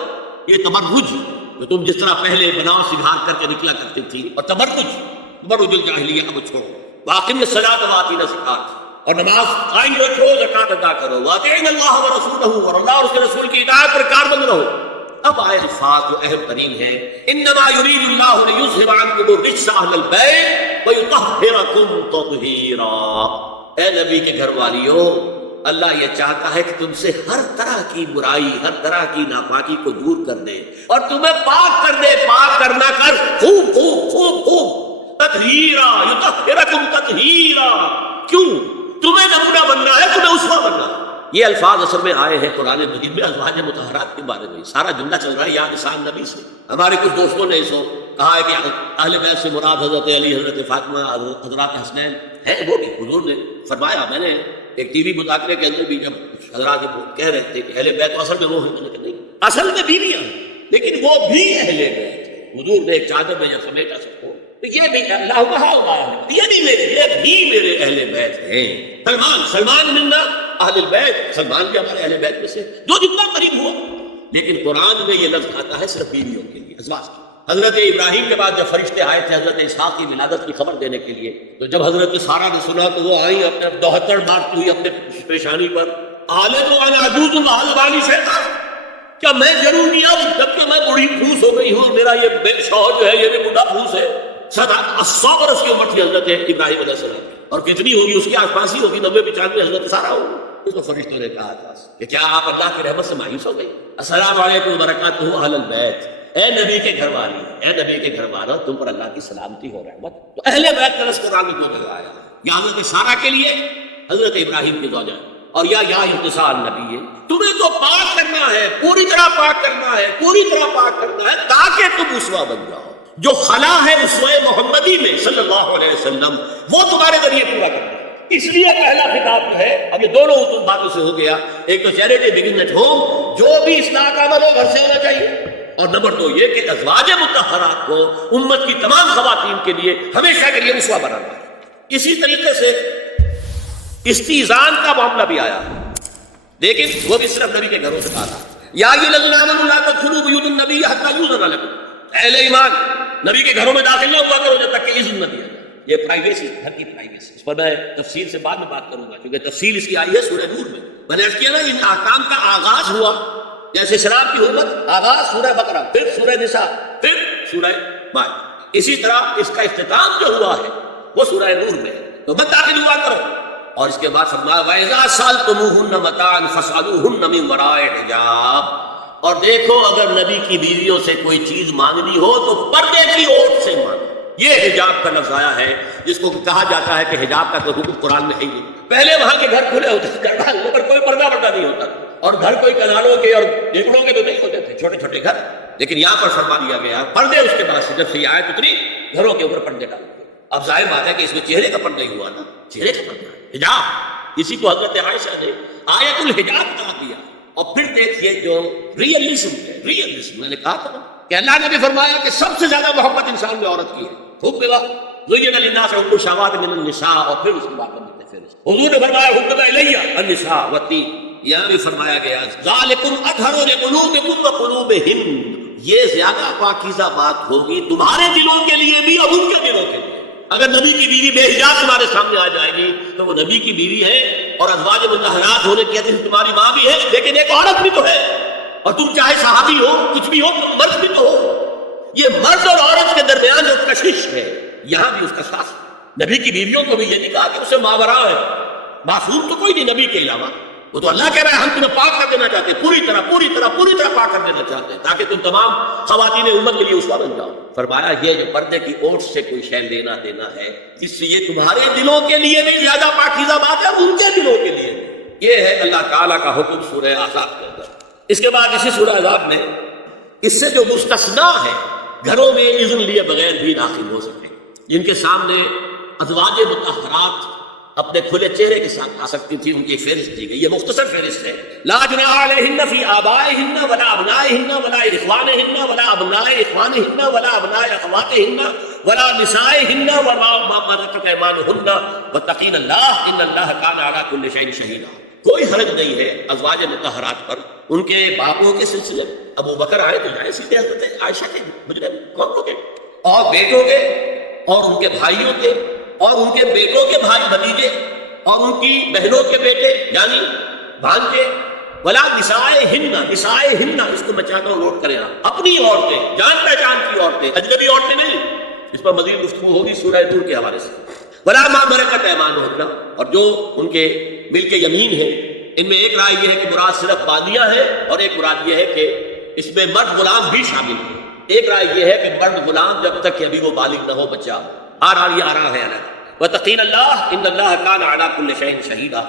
یہ تبرج تو تم جس طرح پہلے بناؤ سنگھار کر کے نکلا کرتی تھی، اور تبرج الجاہلیہ اب چھوڑو۔ واقم الصلاۃ وآتینا الزکاۃ، اور نماز قائم رکھو، زکات ادا کرو، واطیعوا اللہ ورسولہ، اور اللہ اور اس کے رسول کی اطاعت پر کاربند رہو۔ اب آئے الفاظ جو اہم ترین ہے، انما یرید اللہ لیذھب عنکم الرجس اہل البیت ویطہرکم تطہیرا۔ اے نبی کے گھر والیو، اللہ یہ چاہتا ہے کہ تم سے ہر طرح کی برائی، ہر طرح کی ناپاکی کو دور کر دے اور تمہیں پاک کر دے۔ پاک کرنا کر خوب خوب خوب خوب، تطہیرا، یطہرکم تطہیرا۔ کیوں؟ تمہیں نمونہ بننا ہے، تمہیں اسوہ بننا ہے۔ یہ الفاظ اصل میں آئے ہیں قرآن مجید میں ازواج مطہرات کے بارے میں۔ سارا جملہ چل رہا ہے یا نساء نبی سے۔ ہمارے کچھ دوستوں نے اسو کہا ہے کہ اہل بیت سے مراد حضرت علی، حضرت فاطمہ، حضرات حسنین ہے۔ وہ بھی حضور نے فرمایا، میں نے ایک ٹی وی مذاکرے کے اندر بھی جب حضرات کہہ رہے تھے کہ اہل بیت اصل میں وہ ہیں، میں نے کہا نہیں، اصل میں بیویاں ہیں لیکن وہ بھی اہل بیت۔ حضور نے ایک چادر میں جب سمیٹا سب کو، تو یہ بھی اللہ کہا ہوا ہے، یہ بھی میرے اہل بیت ہیں۔ سلمان ملنا اہل البیت، سلمان بھی ہمارے اہل بیت میں سے جو جتنا قریب ہوا۔ لیکن قرآن میں یہ لفظ آتا ہے صرف بیویوں کے لیے، ازواج کے۔ حضرت ابراہیم کے بعد جب فرشتے آئے تھے حضرت اسحاق کی ولادت کی خبر دینے کے لیے، تو جب حضرت سارہ نے سنا تو وہ آئیں اپنے 72 مارتی ہوئی اپنے پیشانی پر، آلد وانا عجوز وحلبانی شیطان، کیا میں ضرور نہیں آؤں جبکہ میں بڑی پھوس ہو گئی ہوں، میرا یہ شوہر جو ہے یہ بھی بڑھا پھوس ہے۔ 100 برس کی عمر تھی حضرت ابراہیم علیہ السلام، اور کتنی ہوگی اس کے آس پاس ہی ہوگی، 90-95 حضرت سارہ ہوگی۔ اس کو فرشتوں نے کہا تھا کہ کیا آپ اللہ کی رحمت سے مایوس ہو گئی؟ السلام علیکم وبرکاتہ اہل البیت، اے نبی کے گھر والی، اے نبی کے گھر والوں، تم پر اللہ کی سلامتی ہو، رحمت۔ تو اہل بیت کا لفظ قرآن میں کیوں لگایا؟ یا حضرت سارہ کے لیے، حضرت ابراہیم کی زوجہ، اور یا انتصار نبی ہے، تمہیں تو پاک کرنا ہے، پوری طرح پاک کرنا ہے، پوری طرح پاک کرنا ہے تاکہ تم اسوہ بن جاؤ۔ جو خلا ہے اسوہ محمدی میں صلی اللہ علیہ وسلم، وہ تمہارے ذریعے پورا کرنا ہے۔ اس لیے پہلا خطاب جو ہے، اب یہ دونوں باتوں سے ہو گیا، ایک تو چیریٹی بگن ایٹ ہوم، جو بھی اصلاح کا عمل ہو گھر سے ہونا چاہیے، اور نمبر 2 یہ کہ ازواج مطہرات کو امت کی تمام خواتین کے لیے ہمیشہ کے لیے اسوہ بنانا ہے۔ اسی طریقے سے استیزان کا معاملہ بھی آیا، لیکن وہ بھی صرف نبی کے گھروں سے کہا تھا، یا ایھا الذین آمنوا لا تدخلوا بیوت النبی حتی یؤذن لکم، اہل ایمان نبی کے گھروں میں داخل نہ ہوا کرو جب تک کہ اذن نہ دیا جائے۔ یہ پرائیویسی، گھر کی پرائیویسی، اس پر میں تفصیل سے بعد میں بات کروں گا کیونکہ تفصیل اس کی آئی ہے سورہ نور میں۔ میں نے عرض کیا نا، ان احکام کا آغاز ہوا جیسے شراب کی حرمت، آغاز سورہ بقرہ، پھر سورہ نساء، پھر سورہ مائدہ، اسی طرح اس کا اختتام جو ہوا ہے وہ سورہ نور میں، تو مت داخل ہوا کرو۔ اور اس کے بعد فرمایا وَإِذَا سَأَلْتُمُوهُنَّ مَتَاعًا فَاسْأَلُوهُنَّ مِن وَرَاءِ حِجَابٍ، اور دیکھو اگر نبی کی بیویوں سے کوئی چیز مانگنی ہو تو پردے کی اوٹ سے مانگو۔ یہ حجاب کا لفظ آیا ہے جس کو کہا جاتا ہے کہ حجاب کا کوئی حکم قرآن میں ہے نہیں۔ پہلے وہاں کے گھر کھلے ہوتے تھے، گھر پر کوئی پردہ نہیں ہوتا، اور گھر کوئی کناروں کے اور ڈیگڑوں کے تو نہیں ہوتے تھے، چھوٹے چھوٹے گھر، لیکن یہاں پر فرما دیا گیا پردے۔ اس کے بعد سے جب سے یہ آیت اتری، گھروں کے اوپر پردے ڈالے۔ اب ظاہر بات ہے کہ اس میں چہرے کا پردہ ہی ہوا نا، چہرے کا پردہ حجاب، اسی کو حضرت عائشہ نے آیت الحجاب کہا دیا۔ اور پھر دیکھیے جو ریئلزم ہے، ریئلزم میں نے کہا تھا کہ اللہ نے بھی فرمایا کہ سب سے زیادہ محبت انسان میں عورت کی ہے، خوب بلا زین للناس حب الشہوات من النساء، اور پھر اس کے بعد حضور نے فرمایا حبب الیہ النساء والطیب، یہاں بھی فرمایا گیا ذالکم اطہر لقلوبکم وقلوبہن، یہ زیادہ پاکیزہ بات ہوگی تمہارے دلوں کے لیے بھی اور ان کے دلوں کے لیے۔ اگر نبی کی بیوی بے حجاب تمہارے سامنے آ جائے گی تو وہ نبی کی بیوی ہے، اور ازواج مطہرات ہونے کی حیثیت سے تمہاری ماں بھی ہے، لیکن ایک عورت بھی تو ہے، اور تم چاہے صحابی ہو کچھ بھی ہو، تم مرد بھی تو ہو۔ یہ مرد اور عورت کے درمیان جو کشش ہے، یہاں بھی اس کا ساتھ۔ نبی کی بیویوں کو بھی یہ نہیں کہا کہ اسے ماورا ہے، معصوم تو کوئی نہیں نبی کے علاوہ، وہ تو اللہ کہہ رہا ہے ہم تمہیں پاک کر دینا چاہتے ہیں، پوری طرح پاک کر دینا چاہتے ہیں تاکہ تم تمام خواتین امت کے لیے اسوہ بن جاؤ۔ فرمایا یہ جو پردے کی اوٹ سے کوئی شے لینا دینا ہے، اس سے یہ تمہارے دلوں کے لیے بھی زیادہ پاکیزہ بات ہے، ان کے دلوں کے لیے بھی۔ یہ ہے اللہ تعالیٰ کا حکم سورہ احزاب کے اندر۔ اس کے بعد اسی سورہ احزاب میں اس سے جو مستثنا ہے، گھروں میں اذن لیے بغیر بھی داخل ہو سکتے، جن کے سامنے ازواج مطہرات اپنے کھلے چہرے کے ساتھ آ سکتی تھی، ان کی فہرست دی گئی۔ یہ مختصر فہرست ہے، لا جناح علیہن فی آبائہن ولا ابنائہن ولا اخوانہن ولا ابناء اخوانہن ولا ابناء اخواتہن ولا نسائہن ولا ما ملکت ایمانہن واتقین اللہ ان اللہ کان علی کل شیء شہیدا۔ کوئی حرج نہیں ہے ازواج مطہرات پر ان کے باپوں کے سلسلے میں۔ ابو بکر آئے تو جائے سیدھے حضرت عائشہ کے مجرم قوموں کے اور بیٹوں کے اور ان کے بھائیوں کے اور ان کے بیٹوں کے بھائی بھتیجے اور ان کی بہنوں کے بیٹے یعنی بھانجے، ولا نسائہن، نسائہن اس کو میں چاہتا ہوں نوٹ کریں آپ، اپنی عورتیں، جان پہچان کی عورتیں، اجنبی عورتیں نہیں، اس پر مزید گفتگو ہوگی سورہ نور کے حوالے سے، ولا ما ملکت ایمانہن، اور جو ان کے ملک یمین ہے، ان میں ایک رائے یہ ہے کہ مراد صرف باندیاں ہیں اور ایک مراد یہ ہے کہ اس میں مرد غلام بھی شامل ہے۔ ایک رائے یہ ہے کہ مرد غلام جب تک کہ ابھی وہ بالغ نہ ہو بچہ، یہ آرا ہے الگ۔ وَتَقِينَ اللَّهَ إِنَّ اللَّهَ كَانَ عَلَىٰ كُلِّ شَيْءٍ شَهِيدًا،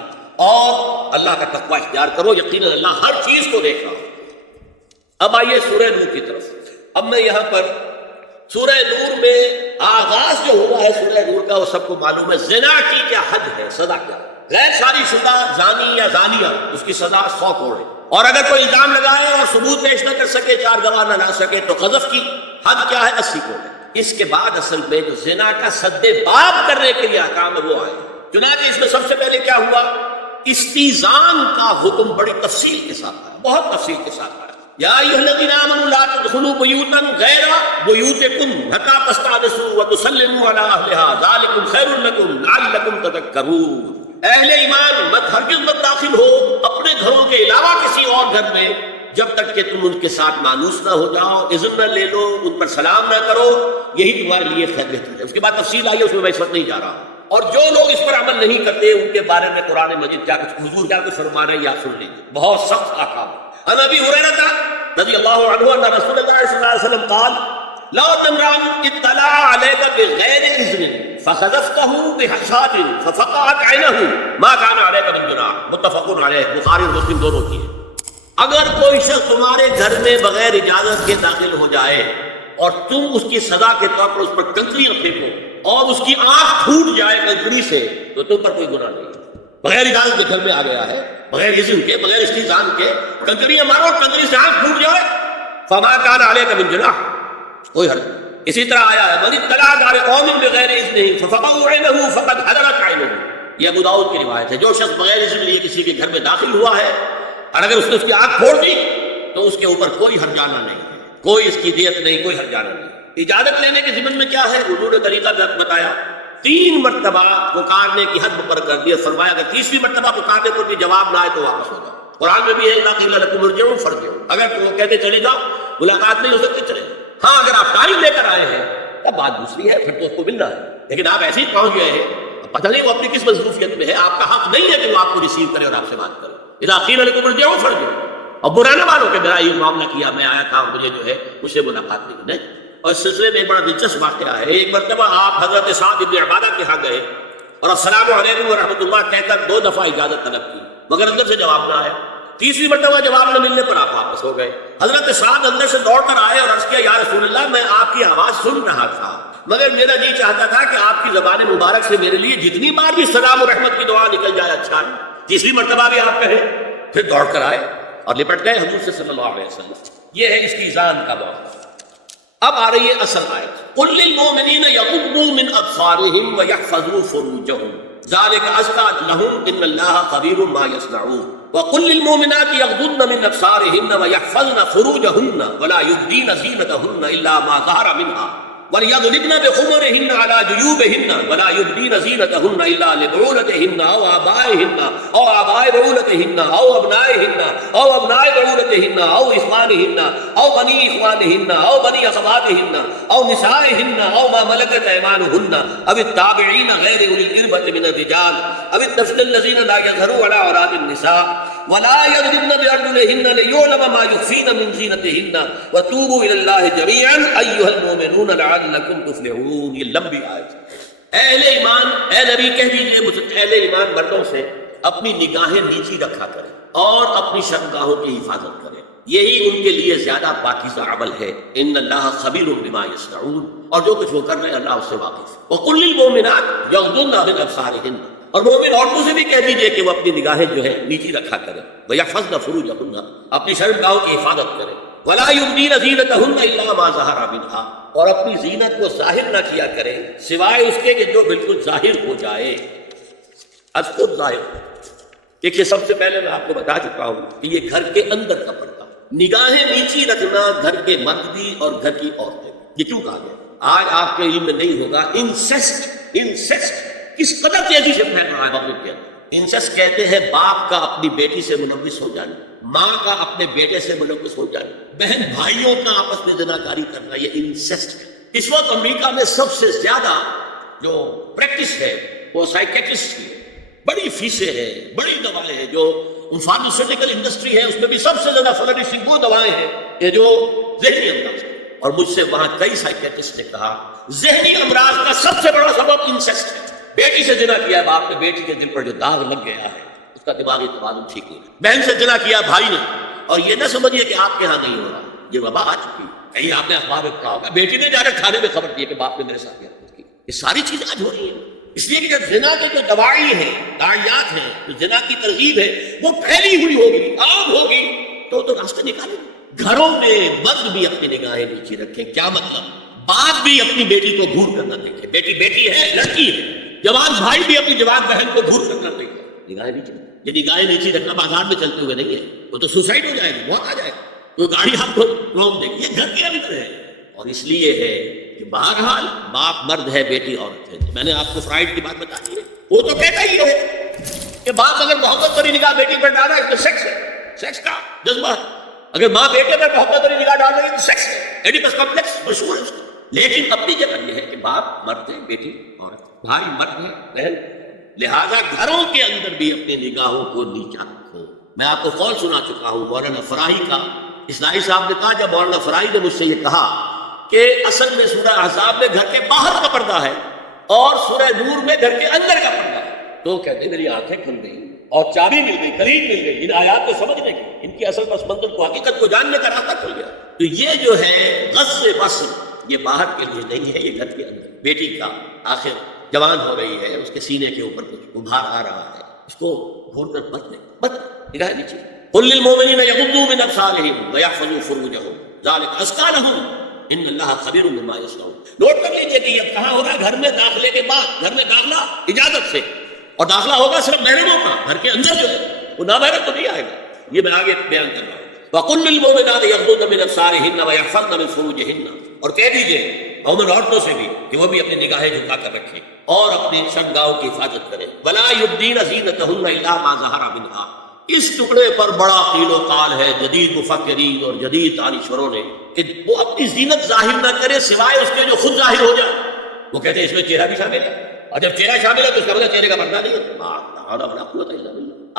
اور اللہ کا تقوی اختیار کرو، یقیناً اللہ ہر چیز کو دیکھ رہا ہے۔ اب آئیے سورہ نور کی طرف۔ اب میں یہاں پر سورہ نور میں آغاز جو ہوا ہے سورہ نور کا، وہ سب کو معلوم ہے زنا کی کیا حد ہے، سزا کیا ہے۔ غیر شادی شدہ زانی یا زانیہ اس کی سزا 100 کوڑ ہے، اور اگر کوئی الزام لگائے اور ثبوت پیش نہ کر سکے، 4 گواہ نہ لا سکے، تو قذف کی حد کیا ہے، 80 کوڑ ہے۔ اس کے بعد اصل میں جو زنا کا سد باب کرنے کے لیے احکام ہے وہ آئے۔ چنانچہ اس میں سب سے پہلے کیا ہوا، استیزان کا حکم بڑی تفصیل کے ساتھ آیا، بہت تفصیل کے ساتھ آیا۔ یا ایھا الذین آمنوا لا تدخلوا بیوتا غیر بیوتکم حتی تستأنسوا وتسلموا علی اہلھا ذلکم خیر لکم لعلکم تذکرون۔ اہل ایمان مت ہرگز مت داخل ہو اپنے گھروں کے علاوہ کسی اور گھر میں جب تک کہ تم ان کے ساتھ مانوس نہ ہو جاؤ، اذن نہ لے لو، ان پر سلام نہ کرو، یہی تمہارے لیے خیر بہتر ہے۔ اس کے بعد تفصیل آئی ہے، اس میں میں اس وقت نہیں جا رہا، اور جو لوگ اس پر عمل نہیں کرتے ان کے بارے میں قرآن مجید کیا کچھ حضور کیا کچھ فرما رہے ہیں یا سن لیجیے، بہت سخت احکام۔ عن ابی ہریرہ رضی اللہ عنہ ان رسول اللہ صلی اللہ علیہ وسلم قال لا تمرأ اطلع عليك بغیر اذن فخذفته بحشاة ففقعت عینه ما كان عليك من جناح، متفق علیہ، بخاری اور مسلم دونوں کی ہے۔ اگر کوئی شخص تمہارے گھر میں بغیر اجازت کے داخل ہو جائے اور تم اس کی سزا کے طور پر اس پر کنکریاں پھینکو اور اس کی آنکھ پھوٹ جائے کنکری سے، تو تم پر کوئی گناہ نہیں ہے۔ بغیر اجازت کے گھر میں آ گیا ہے، بغیر اذن کے، بغیر استئذان کے کنکریاں مارو، کنکری سے آنکھ پھوٹ جائے، فما كان عليك من جناح، کوئی حرج۔ اسی طرح آیا ہے من اطلع على قوم بغیر اذن ففقعوا عینه فقد حضرت عینه، یہ ابو داؤد کی روایت ہے۔ جو شخص بغیر اذن لیے کسی کے گھر میں داخل ہوا ہے اور اگر اس نے اس کی آنکھ پھوڑ دی تو اس کے اوپر کوئی ہرجانہ نہیں ہے، کوئی اس کی دیت نہیں، کوئی ہرجانہ نہیں۔ اجازت لینے کے ضمن میں کیا ہے، حضور نے طریقہ بتایا، 3 مرتبہ پکارنے کی حد مقرر کر دی، فرمایا اگر 30ویں مرتبہ پکارنے پر بھی جواب نہ آئے تو واپس ہو جاؤ۔ قرآن میں بھی ہے اذا قیل لکم ارجعوا فارجعوا، اگر وہ کہتے چلے جاؤ، ملاقات نہیں ہو سکتی چلے جاؤ۔ ہاں اگر آپ ٹائم لے کر آئے ہیں تب بات دوسری ہے، پھر تو اس کو ملنا ہے، لیکن آپ ایسے ہی پہنچ گئے ہیں، پتہ نہیں وہ اپنی کس مصروفیت میں ہے، آپ کا حق نہیں ہے کہ وہ آپ کو ریسیو کرے اور آپ سے بات کرے۔ اذا قیل لکم ارجعوا فارجعوا، اور برا نہ مانو کہ میرا یہ معاملہ کیا، میں آیا تھا مجھے جو ہے مجھ سے ملاقات نہیں۔ اور اس سلسلے میں ایک بڑا دلچسپ واقعہ ہے، ایک مرتبہ آپ حضرت سعد بن عبادہ کے ہاں گئے اور السلام علیکم ورحمۃ اللہ کہہ کر 2 دفعہ اجازت طلب کی، مگر اندر سے جواب نہ آیا۔ 30ویں مرتبہ جواب نہ ملنے پر آپ واپس ہو گئے۔ حضرت سعد اندر سے دوڑ کر آئے اور عرض کیا یا رسول اللہ میں آپ کی آواز سن رہا تھا، مگر میرا جی چاہتا تھا کہ آپ کی زبان مبارک سے میرے لیے جتنی بار بھی سلام و رحمت کی دعا نکل جائے اچھا ہے۔ 30ویں مرتبہ بھی آپ کہیں، پھر دوڑ کر آئے اور لپٹ گئے حضور سے صلی اللہ علیہ وسلم۔ یہ ہے استئذان کا باب۔ اب آ رہی ہے اصل آیت، قل للمؤمنین یغضوا من ابصارهم ویحفظوا فروجهم ذلک ازکی لهم ان اللہ خبیر ما یصنعون وقل للمؤمنات یغضضن من ابصارهن ویحفظن فروجهن ولا یبدین زینتهن الا ما ظهر منها وَلْيَضْرِبْنَ بِخُمُرِهِنَّ عَلَى جُيُوبِهِنَّ وَلَا يُبْدِينَ زِينَتَهُنَّ إِلَّا لِبُعُولَتِهِنَّ أَوْ آبَائِهِنَّ أَوْ آبَاءِ بُعُولَتِهِنَّ أَوْ أَبْنَائِهِنَّ أَوْ أَبْنَاءِ بُعُولَتِهِنَّ أَوْ إِخْوَانِهِنَّ أَوْ بَنِي إِخْوَانِهِنَّ أَوْ بَنِي أَخَوَاتِهِنَّ أَوْ نِسَائِهِنَّ أَوْ مَا مَلَكَتْ أَيْمَانُهُنَّ أَوِ التَّابِعِينَ غَيْرِ أُولِي الْإِرْبَةِ مِنَ الرِّجَالِ أَوِ الطَّفْلِ الَّذِينَ لَا يَظْهَرُونَ عَلَى عَوْرَاتِ النِّسَاءِ وَلَا يَضْرِبْنَ بِأَرْجُلِهِنَّ لِيُعْلَمَ مَا يُخْفِينَ مِنْ زِينَتِهِنَّ وَتُوبُوا إِلَى اللَّهِ جَمِيعًا أَيُّهَا الْمُؤْمِنُونَ لَعَلَّكُمْ تفلحون۔ یہ لمبی آیت ہے۔ اہل ایمان، اے نبی کہہ دیجئے اہل ایمان مردوں سے اپنی نگاہیں نیچی رکھا کریں اور اپنی شرمگاہوں کی حفاظت کریں، یہی ان کے لیے زیادہ پاکیزہ عمل ہے۔ ان اللہ خبیر بما یصنعون، اور جو کچھ وہ کر رہے ہیں اللہ اس سے واقف ہے۔ وقل للمؤمنات یغضضن من ابصارهن، اور مومن عورتوں سے بھی کہہ دیجئے کہ وہ اپنی نگاہیں جو ہے نیچی رکھا کریں، ویحفظن فروجهن، اپنی شرمگاہوں کی حفاظت کریں، ولا یبدین زینتهن الا ما ظهر منها، اور اپنی زینت کو ظاہر نہ کیا کرے سوائے اس کے کہ جو بالکل ظاہر ہو جائے، از خود ظاہر ہو۔ دیکھیے سب سے پہلے میں آپ کو بتا چکا ہوں کہ یہ گھر کے اندر کا پردہ، نگاہیں نیچی رکھنا گھر کے مرد بھی اور گھر کی عورتیں بھی۔ یہ کیوں کہا گیا؟ آج آپ کے علم میں نہیں ہوگا، انسیسٹ انسیسٹ کس قدر تیزی سے پھیل رہا ہے پبلک کے اندر۔ انسیسٹ کہتے ہیں باپ کا اپنی بیٹی سے ملوث ہو جانا، ماں کا اپنے بیٹے سے ملوث ہو جانا، بہن بھائیوں کا آپس میں زناکاری کرنا، یہ انسیسٹ ہے۔ اس وقت امریکہ میں سب سے زیادہ جو پریکٹس ہے وہ سائیکیٹرسٹ کی ہے، بڑی فیسیں ہیں، بڑی دوائیں ہیں، جو فارماسیوٹیکل انڈسٹری ہے اس میں بھی سب سے زیادہ فلرشنگ وہ دوائیں ہیں کہ جو ذہنی امراض ہے۔ اور مجھ سے وہاں کئی سائیکیٹرسٹ نے کہا ذہنی امراض کا سب سے بڑا سبب انسیسٹ ہے۔ بیٹی سے زنا کیا باپ نے، بیٹی کے دل پر جو داغ لگ گیا ہے اس کا دماغی توازن ٹھیک نہیں ہے۔ بہن سے زنا کیا بھائی نے، اور یہ نہ سمجھیے کہ آپ کے ہاں نہیں ہو رہا، یہ وبا آ چکی ہے۔ کہیں آپ نے اخبار میں پڑھا ہوگا بیٹی نے جا کر تھانے میں خبر دی کہ باپ نے میرے ساتھ کیا کی۔ یہ ساری چیزیں آج ہو رہی ہیں اس لیے کہ جب زنا کے جو دوائی ہیں، داعیات ہیں، جو زنا کی ترغیب ہے وہ پھیلی ہوئی ہوگی، عام ہوگی تو راستہ نکالیں۔ گھروں میں مرد بھی اپنی نگاہیں نیچے رکھیں۔ کیا مطلب؟ باپ بھی اپنی بیٹی کو گھور کر نہ دیکھے، بیٹی بیٹی ہے، لڑکی ہے، جوان بھائی بھی اپنی جوان بہن کو گھور کر نہ دیکھے، نگاہیں نیچے۔ یہ نگاہیں نیچے رکھنا بازار میں چلتے ہوئے نہیں ہے، وہ تو سوسائڈ ہو جائے گا، موت آ جائے گا، کوئی گاڑی آپ کو روک دے گی، یہ گھر کے اندر ہے۔ اور اس لیے ہے کہ بہرحال باپ مرد ہے، بیٹی عورت ہے۔ میں نے آپ کو فرائڈ کی بات بتا دی ہے، وہ تو کہتا ہی ہے کہ باپ اگر محبت بھری نگاہ بیٹی پر ڈالا ہے تو سیکس ہے، سیکس کا جذبہ ہے۔ اگر ماں بیٹے پر محبت بھری نگاہ ڈال رہی ہے تو سیکس ہے، ایڈیپس کمپلیکس مشہور ہے اس کا۔ لیکن اپنی جگہ یہ ہے کہ باپ مرد ہے، بیٹی عورت ہے، بھائی مرد ہے، بہن، لہذا گھروں کے اندر بھی اپنی نگاہوں کو نیچا رکھو۔ میں آپ کو قول سنا چکا ہوں مولانا فراہی کا، اسلائی صاحب نے کہا، جب مولانا فراہی نے مجھ سے یہ کہا کہ اصل میں سورہ احزاب میں گھر کے باہر کا پردہ ہے اور سورہ نور میں گھر کے اندر کا پردہ ہے، تو کہتے میری آنکھیں کھل گئی اور چابی مل گئی، کلید مل گئی ان آیات کو سمجھنے کی، ان کی اصل پس منظر کو، حقیقت کو جاننے کا راستہ کھل گیا۔ تو یہ جو ہے غصب وصل، یہ باہر کے لیے نہیں ہے، یہ گھر کے اندر۔ بیٹی کا آخر جوان ہو رہی ہے، اس کے سینے کے اوپر کچھ ابھار آ رہا ہے، اس کو گھور کر مت نگاہ نیچے۔ قل للمؤمنین یغضوا من ابصارهم ویحفظوا فروجهم ذلک ازکی لهم ان اللہ خبیر بما یصنعون۔ نوٹ کر لیجیے کہ یہ کہاں ہوگا؟ گھر میں داخلے کے بعد، گھر میں داخلہ اجازت سے، اور داخلہ ہوگا صرف محرموں کا، گھر کے اندر جو ہے وہ نامحرم تو نہیں آئے گا۔ یہ میں آگے بیان کر رہا ہوں۔ وَقُلْ لِلْمُؤْمِنَاتِ يَغْضُضْنَ مِنْ أَبْصَارِهِنَّ وَيَحْفَظْنَ مِنْ فُرُوجِهِنَّ، اور کہہ دیجئے مومن عورتوں سے بھی کہ وہ بھی اپنی نگاہیں جھکا کر رکھیں اور اپنی شرمگاہوں کی حفاظت کریں۔ وَلَا يُبْدِينَ زِينَتَهُنَّ إِلَّا مَا ظَهَرَ مِنْهَا۔ اس ٹکڑے پر بڑا قیل و قال ہے جدید مفکرین اور جدید دانشوروں نے کہ وہ اپنی زینت ظاہر نہ کرے سوائے اس کے جو خود ظاہر ہو جائے۔ وہ کہتے ہیں اس میں چہرہ بھی شامل ہے، اور جب چہرہ شامل ہے تو اس کا مطلب چہرے کا پردہ نہیں ہے۔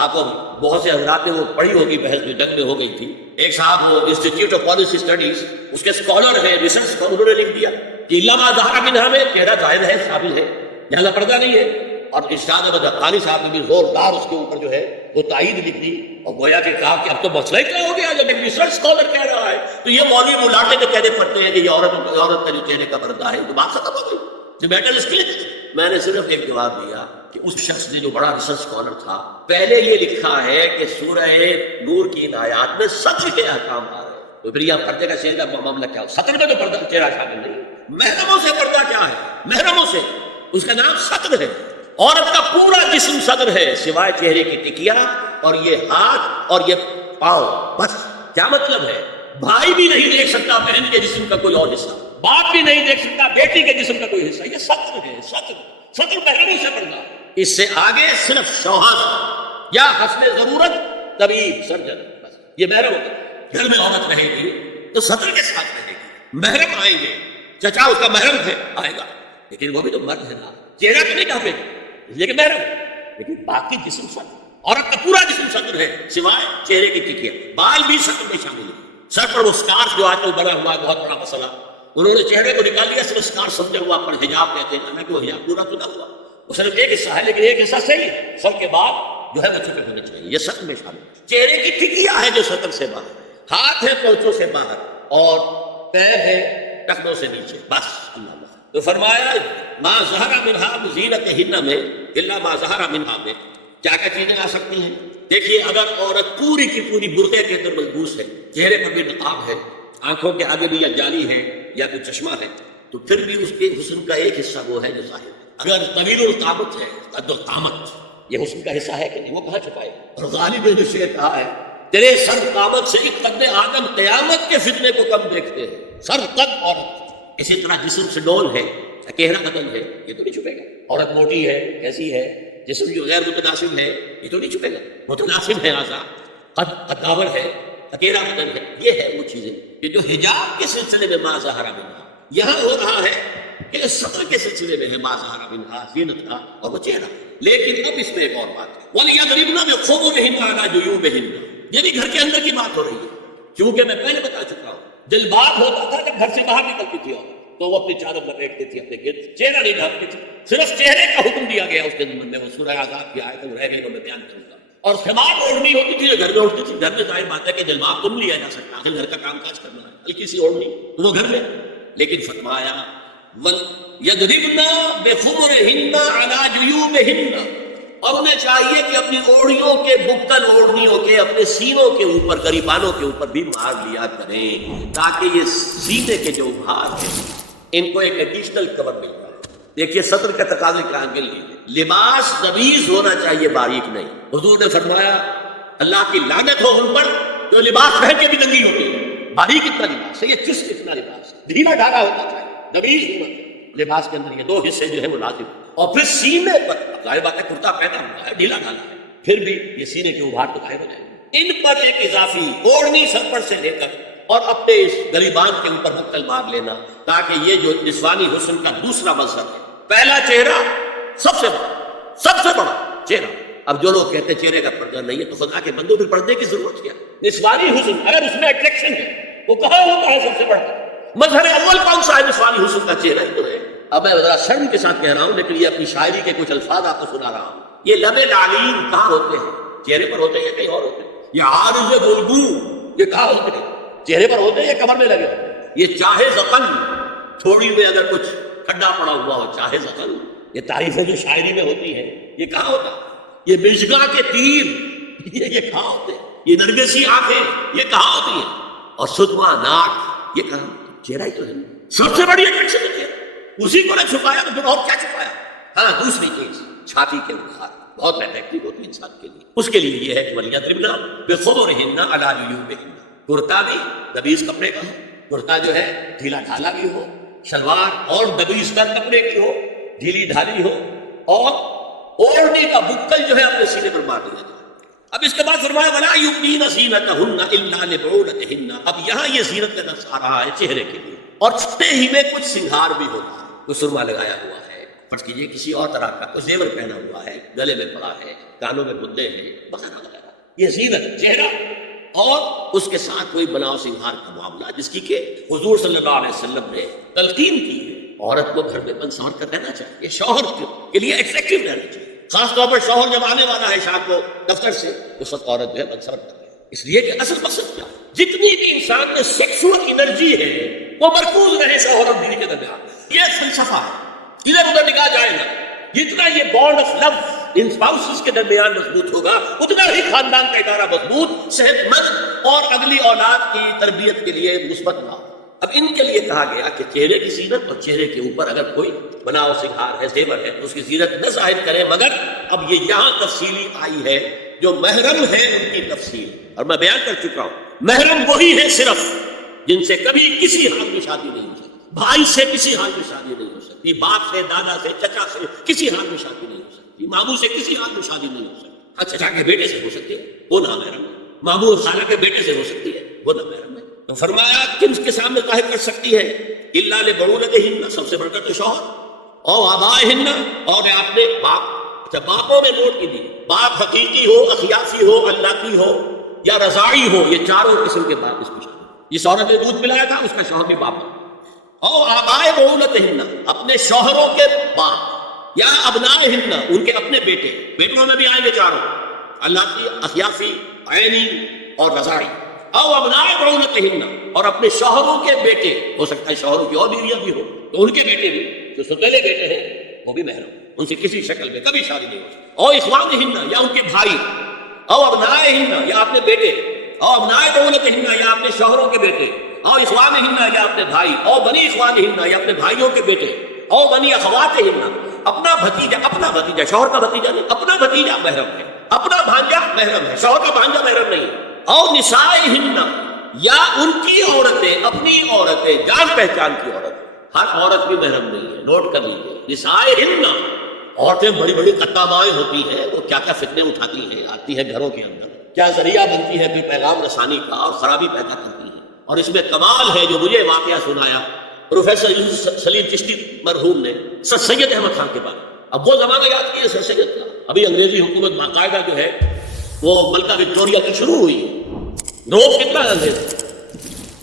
آپ کو بہت سے حضرات نے وہ پڑھی ہوگی بحث جو جنگ میں ہو گئی تھی، ایک صاحب وہ انسٹیٹیوٹ آف پالیسی اسٹڈیز اس کے اسکالر ہیں، ریسرچ کا، انہوں نے لکھ دیا کہ الا ما ظہر منھا میں چہرہ ظاہر ہے، شامل ہے، لہذا پردہ نہیں ہے۔ اور ارشاد احمد حقانی صاحب نے بھی زوردار اس کے اوپر جو ہے وہ تائید لکھ دی، اور گویا کہ کہا کہ اب تو مسئلہ کیا ہو گیا، جب ایک ریسرچ اسکالر کہہ رہا ہے تو یہ مولوی ملاٹے کے کہنے پڑتے ہیں کہ یہ عورت کا جو چہرے کا پردہ ہے، تو بات ختم ہو گئی۔ جو میٹر اس کے میں نے صرف ایک جواب دیا کہ اس شخص نے جو بڑا ریسرچ اسکالر تھا، پہلے یہ لکھا ہے کہ سورہ نور کی ان آیات میں سطر کے احکام آ رہے ہیں، تو پھر یہ پردے کا چہرے کا معاملہ کیا ہو؟ سطر میں تو پردہ چہرہ شامل نہیں۔ محرموں سے پردہ کیا ہے؟ محرموں سے اس کا نام سطر ہے۔ عورت کا پورا جسم سطر ہے سوائے چہرے کی ٹکیا اور یہ ہاتھ اور یہ پاؤں، بس۔ کیا مطلب ہے؟ بھائی بھی نہیں دیکھ سکتا بہن کے جسم کا کوئی اور حصہ، باپ بھی نہیں دیکھ سکتا بیٹی کے جسم کا کوئی حصہ، یہ سطر ہے، سطر محرموں سے پردہ۔ اس سے آگے صرف شوہر یا حسب ضرورت طبیب، سرجن، بس یہ محرم ہوتا ہے۔ گھر میں عورت رہے گی تو سطر کے ساتھ رہے گی، محرم آئیں گے، چچا اس کا محرم ہے آئے گا، لیکن وہ بھی تو مرد ہے نا، چہرہ تو نہیں ڈھانپے گا لیکن محرم، لیکن باقی جسم سطر۔ عورت کا پورا جسم سطر ہے سوائے چہرے کی ٹکیا، بال بھی سطر میں شامل ہے۔ سر پر وہ اسکارف جو آج کل بنا ہوا ہے، بہت بڑا مسئلہ، انہوں نے چہرے کو نکال لیا، صرف اسکارف سمجھے ہوا پر حجاب کہتے ہیں، حالانکہ وہ حجاب پورا تو نہ ہوا، وہ صرف ایک حصہ ہے، لیکن ایک حصہ صحیح ہے، سر کے بعد جو ہے وہ چھپے ہونے چاہیے، یہ سطر میں شامل ہے۔ چہرے کی ٹکیا ہے جو سطر سے باہر ہے، ہاتھ ہے پونچھوں سے باہر، اور پیر ہے ٹخنوں سے نیچے، بس۔ اللہ تو فرمایا ما ظہر منہا زینتہن میں الا ما ظہر منہا میں کیا کیا چیزیں آ سکتی ہیں؟ دیکھیے، اگر عورت پوری کی پوری برقعے کے اندر ملبوس ہے، چہرے پر بھی نقاب ہے، آنکھوں کے آگے بھی یا جالی ہے یا کوئی چشمہ ہے، تو پھر بھی اس کے حسن کا ایک حصہ وہ ہے جو ظاہر ہے۔ اگر طویل القامت ہے، قد القامت، یہ حسن کا حصہ ہے کہ نہیں، وہ کہاں چھپائے؟ اور غالب نے جو شعر کہا ہے، تیرے سر قامت سے ایک قد آدم قیامت کے فتنے کو کم دیکھتے ہیں، سر قد عورت۔ اسی طرح جسم سے ڈول ہے، چہرہ بدن ہے یہ تو نہیں چھپے گا، عورت موٹی ہے کیسی ہے، جسم جو غیر متناسب ہے یہ تو نہیں چھپے گا، متناسب ہے اعضاء، قداور ہے، اکیلا بدن ہے، یہ ہے وہ چیزیں کہ جو حجاب کے سلسلے میں ما ظہر منہا یہاں ہو رہا ہے کہ سطر کے سلسلے میں ہے ما ظہر منہا زینت کا اور وہ چہرہ. لیکن اب اس میں ایک اور بات ہے وَلْيَضْرِبْنَ بِخُمُرِهِنَّ عَلَىٰ جُيُوبِهِنَّ، یہ بھی گھر کے اندر کی بات ہو رہی ہے، کیونکہ میں پہلے بتا چکا ہوں جلباب ہوتا تھا جب گھر سے باہر نکلتی تھی تو وہ اپنی چادر لپیٹتی تھی اپنے گرد، چہرہ نہیں ڈھانپتی تھی، صرف چہرے کا حکم دیا گیا اس کے ضمن میں، وہ سورہ عذاب کی آیت رہ گئی تو میں بیان کروں گا. اور خمار اوڑھنی ہوتی تھی جو گھر میں اوڑھتی تھی، گھر میں ظاہر بات ہے کہ جلباب تو نہیں لیا جا سکتا، آخر گھر کا کام کاج کرنا ہے، ہلکی سی اوڑھنی وہ گھر میں. لیکن فرمایا وَلْيَضْرِبْنَ بِخُمُرِهِنَّ عَلَىٰ جُيُوبِهِنَّ، اور انہیں چاہیے کہ اپنی اوڑھیوں کے بکن اوڑھنیوں کے اپنے سینوں کے اوپر گریبانوں کے اوپر بھی مار لیا کریں، تاکہ یہ سینے کے جو ابھار ہیں ان کو ایک ایڈیشنل کور مل جائے. دیکھیے سطر کا تقاضے کا اینگل لیجیے، لباس نبیز ہونا چاہیے باریک نہیں. حضور نے فرمایا اللہ کی لعنت ہو ان پر جو لباس پہن کے بھی ننگی ہوتی ہے. باریک اتنا لباس ہے، یہ چست اتنا لباس ہے، ڈھیلا ڈھالا ہوتا ہے، نبیز ہونا لباس کے اندر یہ دو حصے جو ہے وہ لازم. اور پھر سینے پر ظاہر بات ہے کرتا پیدا ہوا ہے ڈھیلا ڈھالا ہے، پھر بھی یہ سینے کے ابھار تو غائب ہو جائیں گے. ان پر ایک اضافی اوڑھنی سر پر سے لے کر اور اپنے اس گریبان کے اوپر مقتل مار لینا، تاکہ یہ جو نسوانی حسن کا دوسرا مظہر ہے، پہلا چہرہ سب سے بڑا چہرہ. اب جو لوگ کہتے ہیں چہرے کا پردہ نہیں ہے تو خدا کے بندوں پھر پردے کی ضرورت کیا؟ نسوانی حسن اگر اس میں اٹریکشن ہے وہ کہاں ہوتا ہے سب سے بڑا مظہر اول کون سا ہے؟ نسوانی حسن کا چہرہ ہی تو ہے. اب میں ذرا شرم کے ساتھ کہہ رہا ہوں لیکن یہ اپنی شاعری کے کچھ الفاظ آپ کو سنا رہا ہوں. یہ لب لعلین کہاں ہوتے ہیں؟ چہرے پر ہوتے ہیں یا کہیں اور ہوتے ہیں؟ یہ عارض گلگوں یہ کہاں ہوتے ہیں؟ چہرے پر ہوتے ہیں یا کمر میں لگے؟ یہ چاہے زقن تھوڑی میں اگر کچھ کھڈا پڑا ہوا ہو، چاہے زقن، یہ تعریفیں جو شاعری میں ہوتی ہیں یہ کہاں ہوتا ہے؟ یہ مژگاں کے تیر یہ کہاں ہوتے ہیں؟ یہ نرگسی آنکھیں یہ کہاں ہوتی ہیں؟ اور سدما ناک یہ کہاں؟ چہرہ ہی تو ہے سب سے بڑی اٹریکشن ہے چہرہ. اسی کو نہ چھپایا تو پھر اور کیا چھپایا؟ ہاں دوسری چیز چھاتی کے ابھار بہت اٹریکٹیو ہوتی ہے انسان کے لیے، اس کے لیے یہ ہے کہ وَلْيَضْرِبْنَ بِخُمُرِهِنَّ عَلَىٰ جُيُوبِهِنَّ. کرتا بھی نبیز کپڑے کا ہو، کرتا جو ہے ڈھیلا ڈھالا بھی ہو، شلوار اور نبیز تر کپڑے کی ہو، ڈھیلی ڈھالی ہو، اور اوڑھنی کا بکل جو ہے اپنے سینے پر مار دیا جائے. اب اس کے بعد فرمایا وَلَا يُبْدِينَ زِينَتَهُنَّ إِلَّا لِبُعُولَتِهِنَّ. اب یہاں یہ زینت کا لفظ آ رہا ہے چہرے کے لیے، اور چھوٹے ہی میں کچھ سنگھار بھی ہوتا ہے. کوئی سرما لگایا ہوا ہے، فرض کیجیے کسی اور طرح کا کوئی زیور پہنا ہوا ہے، گلے میں پڑا ہے، کانوں میں بدے ہیں وغیرہ وغیرہ. یہ زینت چہرہ اور اس کے ساتھ کوئی بناؤ سنگھار کا معاملہ جس کی کہ حضور صلی اللہ علیہ وسلم نے تلقین کی ہے. عورت کو گھر میں بند سنور کر رہنا چاہیے، شوہر کے لیے ایٹریکٹیو رہنا چاہیے. خاص طور پر شوہر جب آنے والا ہے شام کو دفتر سے اس وقت عورت جو ہے بند سنور کر رہی ہے، اس لیے کہ اصل مقصد کیا جتنی بھی انسان میں سیکسول انرجی ہے وہ مرکوز رہے شوہر اور بیوی کے درمیان. یہ فلسفہ ہے، ادھر ادھر نکاح جائے گا. جتنا یہ بانڈ آف لو ان اسپاؤسز کے درمیان مضبوط ہوگا اتنا ہی خاندان کا ادارہ مضبوط، صحت مند اور اگلی اولاد کی تربیت کے لیے مثبت نہ. اب ان کے لیے کہا گیا کہ چہرے کی زینت اور چہرے کے اوپر اگر کوئی بناؤ سنگھار ہے، زیور ہے، تو اس کی زینت نہ ظاہر کرے. مگر اب یہ یہاں تفصیلی آئی ہے جو محرم ہے ان کی تفصیل، اور میں بیان کر چکا ہوں محرم وہی ہے صرف جن سے کبھی کسی حال میں شادی نہیں ہو سکتی. بھائی سے کسی حال میں شادی نہیں ہو سکتی، باپ سے، دادا سے، چچا سے کسی حال میں شادی نہیں ہو سکتی، ماموں سے کسی حال میں شادی نہیں ہو سکتی. ہاں چچا کے بیٹے سے ہو سکتی ہے، وہ نامحرم ہے. ماموں اور خالہ کے بیٹے سے ہو سکتی ہے، وہ نامحرم ہے. تو فرمایا کن کے سامنے ظاہر کر سکتی ہے؟ الا لبعولتہن، سب سے بڑھ کر تو شوہر، اور آبائہن، اور اپنے باپ. اچھا باپوں میں نوٹ کیجیے، باپ حقیقی ہو، اخیافی ہو، اللہ کی ہو یا رضاعی ہو، یہ چاروں قسم کے باپ اس کو شامل. جس عورت نے دودھ پلایا تھا اس کا شوہر بھی باپ. اور آبائے بعولتہن، اپنے شوہروں کے باپ، یا ابنائہن، ان کے اپنے بیٹے، بیٹوں میں بھی آئیں گے چاروں، اللہ کی، اخیافی، عینی اور رضاعی. او ابنائے بعولتہن، اور اپنے شوہروں کے بیٹے، ہو سکتا ہے شوہروں کی اور بیویاں بھی ہو تو ان کے بیٹے بھی، جو ستیلے بیٹے ہیں وہ بھی محرم، ان سے کسی شکل میں کبھی شادی نہیں ہو سکتی. او اخوانہن، یا ان کے بھائی، او ابنائہن، یا اپنے بیٹے، او ابنائے بعولتہن، یا اپنے شوہروں کے بیٹے، او اخوانہن، یا اپنے بھائی، او بنی اخوانہن، یا اپنے بھائیوں کے بیٹے، او بنی اخواتہن، اپنا بھتیجا، شوہر کا بھتیجا نہیں، اپنا بھتیجا محرم ہے، اپنا بھانجا محرم ہے، شوہر کا بھانجا محرم نہیں. او نسائہن، یا ان کی عورتیں، اپنی عورتیں، جان پہچان کی عورت. ہر عورت بھی محرم نہیں ہے، نوٹ کر لیجیے. نسائہن، عورتیں بڑی بڑی قطامائیں ہوتی ہیں، وہ کیا کیا فتنے اٹھاتی ہیں، آتی ہیں گھروں کے اندر، کیا ذریعہ بنتی ہے پھر پیغام رسانی کا اور خرابی پیدا کرتی ہے. اور اس میں کمال ہے جو مجھے واقعہ سنایا پروفیسر یوسف سلیم چشتی مرحوم نے سر سید احمد خان کے بارے. اب وہ زمانہ یاد کیے سر سید کا، ابھی انگریزی حکومت باقاعدہ جو ہے وہ ملکہ وکٹوریہ کی شروع ہوئی، روب کتنا ہے.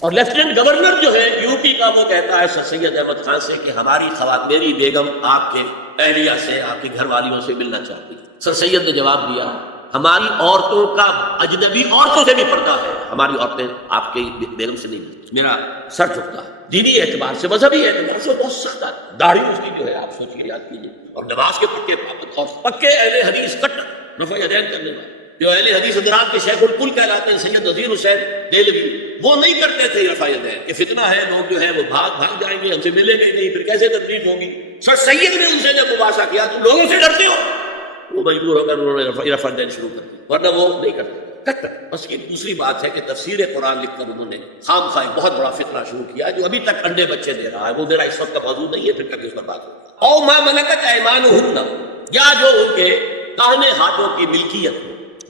اور لیفٹیننٹ گورنر جو ہے یو پی کا، وہ کہتا ہے سر سید احمد خان سے کہ ہماری خواتین، میری بیگم آپ کے اہلیہ سے، آپ کی گھر والیوں سے ملنا چاہتی ہے. سر سید نے جواب دیا ہماری عورتوں کا اجنبی عورتوں سے بھی پردہ ہے، ہماری عورتیں آپ کی بیگم سے نہیں ملتی. میرا سر جھکتا ہے. دینی اعتبار سے، مذہبی اعتبار سے بہت سخت ہے. داڑھی اس کی جو ہے آپ سوچیے، یاد کیجیے، اور نماز کے پکے پابند اور پکے اہل حدیث کٹ رفع یدین کرنے والے جو اہل حدیث حضرات کے شیخ الکل کہلاتے ہیں، سید نذیر حسین دہلوی، وہ نہیں کرتے تھے رفع یدین. کہ فتنہ ہے، لوگ جو ہے وہ بھاگ جائیں گے، ہم سے ملیں گے نہیں، پھر کیسے تقریب ہوگی. سر سید نے ان سے جب مباحثہ کیا تم لوگوں سے ڈرتے ہو، وہ مجبور ہو کر انہوں نے رفع یدین شروع کر دیا، ورنہ وہ نہیں کرتے. بس یہ دوسری بات ہے کہ تفسیر قرآن لکھ کر انہوں نے خام خواہ بہت بڑا فتنہ شروع کیا جو ابھی تک انڈے بچے دے رہا ہے. وہ میرا اس وقت کا موضوع نہیں ہے، پھر کبھی اس پر بات ہوگی. او ما ملکت ایمانہن، یا جو ان کے داہنے ہاتھوں کی ملکیت،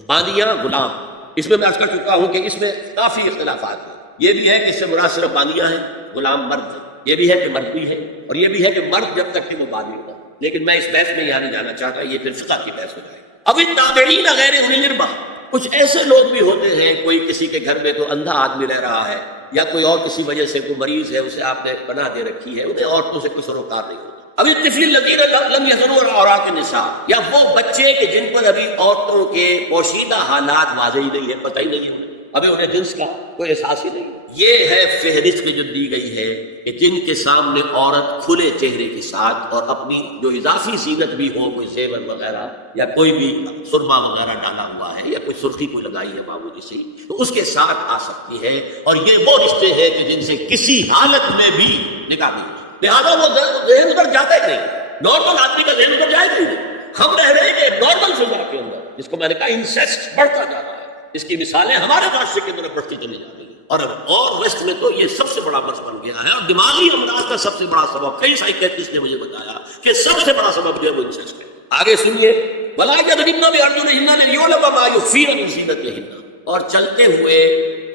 باندیاں غلام. اس میں عرض کر چکا ہوں کہ اس میں کافی اختلافات ہیں. یہ بھی ہے کہ اس سے مراد صرف باندیاں ہیں، غلام مرد ہے. یہ بھی ہے کہ مرد بھی ہے، اور یہ بھی ہے کہ مرد جب تک کہ وہ باندھی ہوگا. لیکن میں اس بحث میں یہاں نہیں جانا چاہتا، یہ پھر فقہ کی بحث ہو جائے. اب التابعین غیر اولی الارباح، کچھ ایسے لوگ بھی ہوتے ہیں، کوئی کسی کے گھر میں تو اندھا آدمی رہ رہا ہے، یا کوئی اور کسی وجہ سے کوئی مریض ہے، اسے آپ نے پناہ دے رکھی ہے، انہیں عورتوں سے کوئی سروکار نہیں ہوتا. ابھی الطفل الذین لم یظہروا علی عورات النساء، یا وہ بچے کہ جن پر ابھی عورتوں کے پوشیدہ حالات واضح ہی نہیں ہے، پتہ ہی نہیں ہے، ابھی انہیں جنس کا کوئی احساس ہی نہیں. یہ ہے فہرست جو دی گئی ہے کہ جن کے سامنے عورت کھلے چہرے کے ساتھ اور اپنی جو اضافی زینت بھی ہو، کوئی زیور وغیرہ یا کوئی بھی سرما وغیرہ ڈالا ہوا ہے یا کوئی سرخی کوئی لگائی ہے معمولی سی، تو اس کے ساتھ آ سکتی ہے. اور یہ وہ رشتے ہیں کہ جن سے کسی حالت میں بھی نکاح نہیں. لہٰذا وہ ذہن ادھر جاتا ہی نہیں، نارمل آدمی کا ذہن ادھر جائے نہیں. ہم رہ رہے ہیں نارمل فضا کے اندر، جس کو میں نے کہا انسیسٹ بڑھتا جا رہا ہے. اس کی مثالیں ہمارے معاشرے کے اندر بڑھتی چلی جا رہی ہیں، اور ویسٹ میں تو یہ سب سے بڑا مرض بن گیا ہے. اور دماغی امراض کا سب سے بڑا سبب، کئی سائیکیٹرسٹ نے مجھے بتایا کہ سب سے بڑا سبب جو ہے وہ انسیسٹ ہے. آگے سنیے، وَلَا يَضْرِبْنَ بِأَرْجُلِهِنَّ لِيُعْلَمَ مَا يُخْفِينَ مِنْ زِينَتِهِنَّ، اور چلتے ہوئے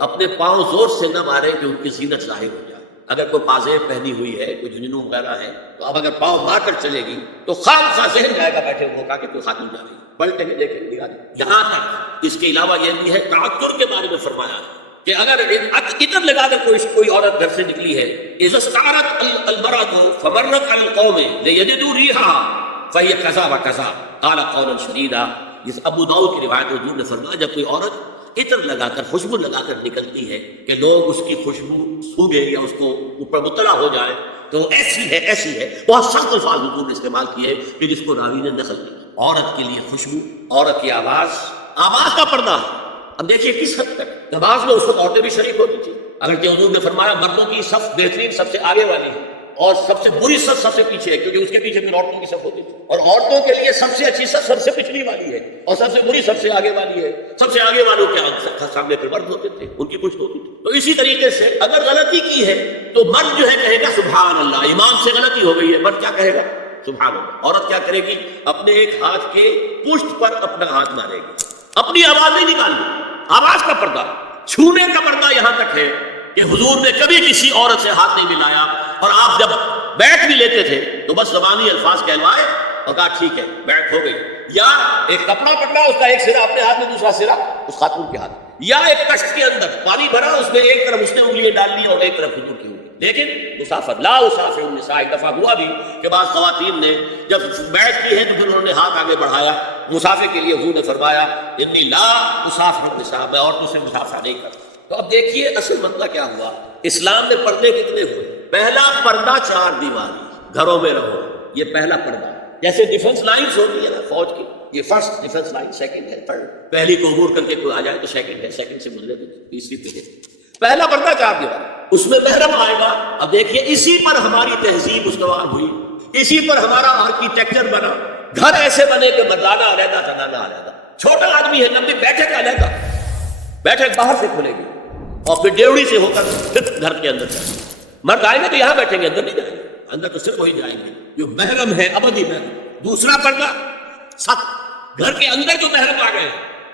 اپنے پاؤں زور سے نہ مارے کہ ان کی زینت ظاہر ہو جائے. اگر کوئی پازیب پہنی ہوئی ہے، کوئی جنینوں وغیرہ ہے، تو اب اگر پاؤں مار کر چلے گی تو خام خواہ ذہن جائے گا بیٹھے ہوئے کا کہ کوئی خاتون جا رہی ہے، پلٹیں گے دیکھیں گے. یہاں تک اس کے علاوہ یہ بھی ہے تعطر کے بارے میں فرمایا کہ اگر عطر لگا کر کوئی عورت گھر سے نکلی ہے، اذا استعارت المرأة فمرت على القوم ليجدوا ريحها فهي كذا وكذا قال قولا شديدا. اس ابو داؤد کی روایت حضور نے فرمایا جب کوئی عورت عطر لگا کر، خوشبو لگا کر نکلتی ہے کہ لوگ اس کی خوشبو سونگیں یا اس کو اوپر مطلع ہو جائے تو ایسی ہے ایسی ہے. بہت سخت الفاظ حضور نے استعمال کیے کہ جس کو راوی نے نقل کیا. عورت کے لیے خوشبو، عورت کی آواز کا پردہ. اب دیکھیے کس حد تک نماز میں اس وقت عورتیں بھی شریک ہوتی تھی. اگرچہ حضور نے فرمایا مردوں کی صف بہترین سب سے آگے والی ہے اور سب سے بری صف سب سے پیچھے ہے، کیونکہ اس کے پیچھے پھر عورتوں کی صف ہوتی تھی. اور عورتوں کے لیے سب سے اچھی صف سب سے پچھلی والی ہے اور سب سے بری سب سے آگے والی ہے. سب سے آگے والوں کے سامنے پھر مرد ہوتے تھے، ان کی کچھ ہوتی تھی. تو اسی طریقے سے اگر غلطی کی ہے تو مرد جو ہے کہے گا سبحان اللہ، امام سے غلطی ہو گئی ہے، مرد کیا کہے گا؟ سبحان اللہ. عورت کیا کرے گی؟ اپنے ایک ہاتھ کے پشت پر اپنا ہاتھ مارے گی، اپنی آواز نہیں نکالنی. آواز کا پردہ، چھونے کا پردہ یہاں تک ہے کہ حضور نے کبھی کسی عورت سے ہاتھ نہیں ملایا. اور آپ جب بیٹھ بھی لیتے تھے تو بس زبانی الفاظ کہلوائے اور کہا ٹھیک ہے بیٹھ ہو گئی. یا ایک کپڑا پکڑا، اس کا ایک سرا اپنے ہاتھ میں، دوسرا سرا اس خاتون کے ہاتھ. یا ایک کشت کے اندر پانی بھرا، اس میں ایک طرف اس نے انگلیاں ڈال لی اور ایک طرف حضور کی انگلی. لیکن مسافر لا اسافر النساء، ایک دفعہ ہوا بھی کہ بعض خواتین نے جب بیٹھ کی ہے تو پھر انہوں نے ہاتھ آگے بڑھایا مسافر کے لیے. حضور نے فرمایا انی لا اسافر النساء، میں عورتوں سے مسافرہ نہیں کرتا. تو اب دیکھیے اصل مسئلہ کیا ہوا. اسلام میں پردے کتنے ہوئے؟ پہلا پردہ 4 دیواری، گھروں میں رہو، یہ پہلا پردہ. جیسے ڈیفنس لائنز ہوتی ہے نا فوج کی، یہ فرسٹ ڈیفنس لائن، سیکنڈ ہے، تھرڈ. پہلی کو عبور کر کے کوئی آ جائے تو سیکنڈ ہے، سیکنڈ سے گزرے تو تیسری پہ ہے. پہلا پردہ 4 دیوار، اس میں محرم آئے گا. اب دیکھیے اسی پر ہماری تہذیب استوار ہوئی، اسی پر ہمارا آرکیٹیکچر بنا. گھر ایسے بنے کہ مردانہ علیحدہ زنانہ علیحدہ. چھوٹا آدمی ہے لمبی بیٹھک علیحدہ، بیٹھک باہر سے کھلے گی اور پھر ڈیوڑی سے ہو کر پھر گھر کے اندر جائیں گے. مرد آئیں گے تو یہاں بیٹھیں گے، اندر نہیں جائیں گے. اندر تو صرف وہی جائیں گے جو محرم ہے، ابدی محرم۔ دوسرا پردہ سخت، گھر کے اندر جو محرم آ گئے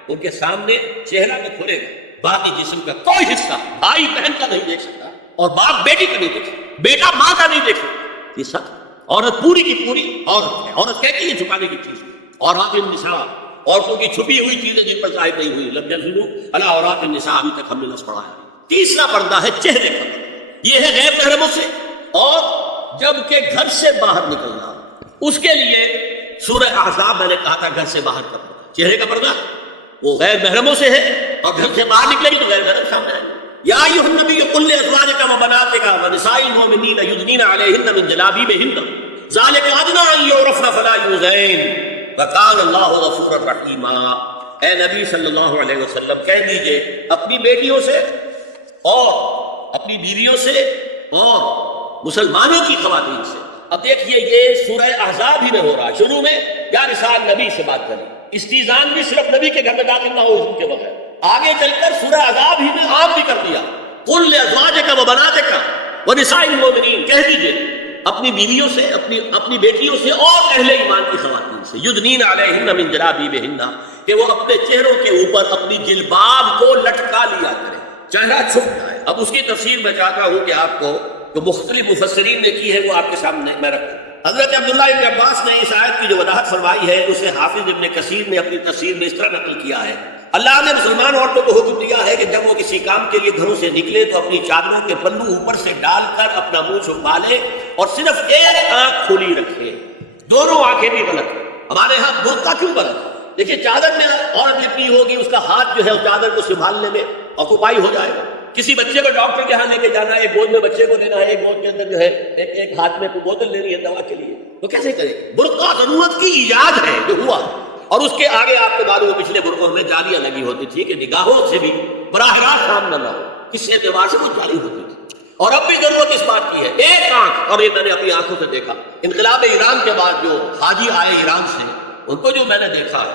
ان کے سامنے چہرہ تو کھلے گا، باقی جسم کا کوئی حصہ بھائی بہن کا نہیں دیکھ سکتا، اور باپ بیٹی کا نہیں دیکھ سکتا، بیٹا ماں کا نہیں دیکھ سکتا۔ یہ سخت، عورت پوری کی پوری عورت ہے، عورت کہتی ہے چھپانے کی چیز، عورات النساء، عورتوں کی چھپی ہوئی چیزیں جن پر ظاہر نہیں ہوئی، لم یزنوا علی عورات النساء، ابھی تک ہم نے لفظ پڑھا ہے۔ تیسرا پردہ ہے چہرے کا، یہ ہے غیر محرموں سے، اور جب کہ گھر سے باہر نکلنا، اس کے لیے سورہ احزاب میں نے کہا تھا گھر سے باہر کا پردہ، چہرے کا پردہ وہ غیر محرموں سے ہے، اور گھر سے باہر نکلے گی تو غیر محرم سامنے آئے گی۔ یا ایھا النبی قل لازواجک وبناتک ونساء المؤمنین یدنین علیہن من جلابیبہن ذلک ادنی ان یعرفن فلا یؤذین وکان اللہ غفورا رحیما۔ اے نبی صلی اللہ علیہ وسلم کہہ دیجئے اپنی بیٹیوں سے اور اپنی بیویوں سے اور مسلمانوں کی خواتین سے۔ اب دیکھیے یہ سورہ احزاب ہی میں ہو رہا ہے، شروع میں یا نساء نبی سے بات کری، استیزان بھی صرف نبی کے گھر میں داخل نہ ہو حکم کے بغیر، آگے چل کر سورہ احزاب ہی میں عام بھی کر دیا، قل لازواجک وبناتک ونساء المؤمنین، کہہ دیجئے اپنی بیویوں سے، اپنی بیٹیوں سے اور اہل ایمان کی خواتین سے، یدنین علیہن من جلابیبہن، کہ وہ اپنے چہروں کے اوپر اپنی جلباب کو لٹکا لیا کرے، چہرہ چھپ جائے۔ اب اس کی تفسیر میں چاہتا ہوں کہ آپ کو جو مختلف مفسرین نے کی ہے وہ آپ کے سامنے میں رکھوں۔ حضرت عبداللہ ابن عباس نے اس آیت کی جو وضاحت فرمائی ہے اسے حافظ ابن کثیر نے اپنی تفسیر میں اس طرح نقل کیا ہے، اللہ نے مسلمان عورتوں کو حکم دیا ہے کہ جب وہ کسی کام کے لیے گھروں سے نکلے تو اپنی چادروں کے پلو اوپر سے ڈال کر اپنا منہ چھپا لے اور صرف ایک آنکھ کھلی رکھے، دونوں آنکھیں بھی غلط۔ ہمارے ہاں برقع کیوں غلط؟ دیکھیے چادر میں عورت لپٹی ہوگی، اس کا ہاتھ جو ہے اس چادر کو سنبھالنے میں آکوپائی ہو جائے گا۔ کسی بچے کو ڈاکٹر کے ہاں لے کے جانا ہے، ایک گود میں بچے کو دینا ہے، ایک گود کے اندر جو ہے ایک ہاتھ میں بوتل لینی ہے دوا کے لیے، تو کیسے کرے؟ برقع ضرورت کی ایجاد ہے جو ہوا، اور اس کے آگے آپ کو معلوم ہے پچھلے برقعوں میں جالیاں لگی ہوتی تھی کہ نگاہوں سے بھی براہ راست سامنا نہ ہو، اس اعتبار سے وہ جاری ہوتی تھی، اور اب بھی ضرورت اس بات کی ہے ایک آنکھ۔ اور یہ میں نے اپنی آنکھوں سے دیکھا، انقلاب ایران کے بعد جو حاجی آئے ایران سے، ان کو جو میں نے دیکھا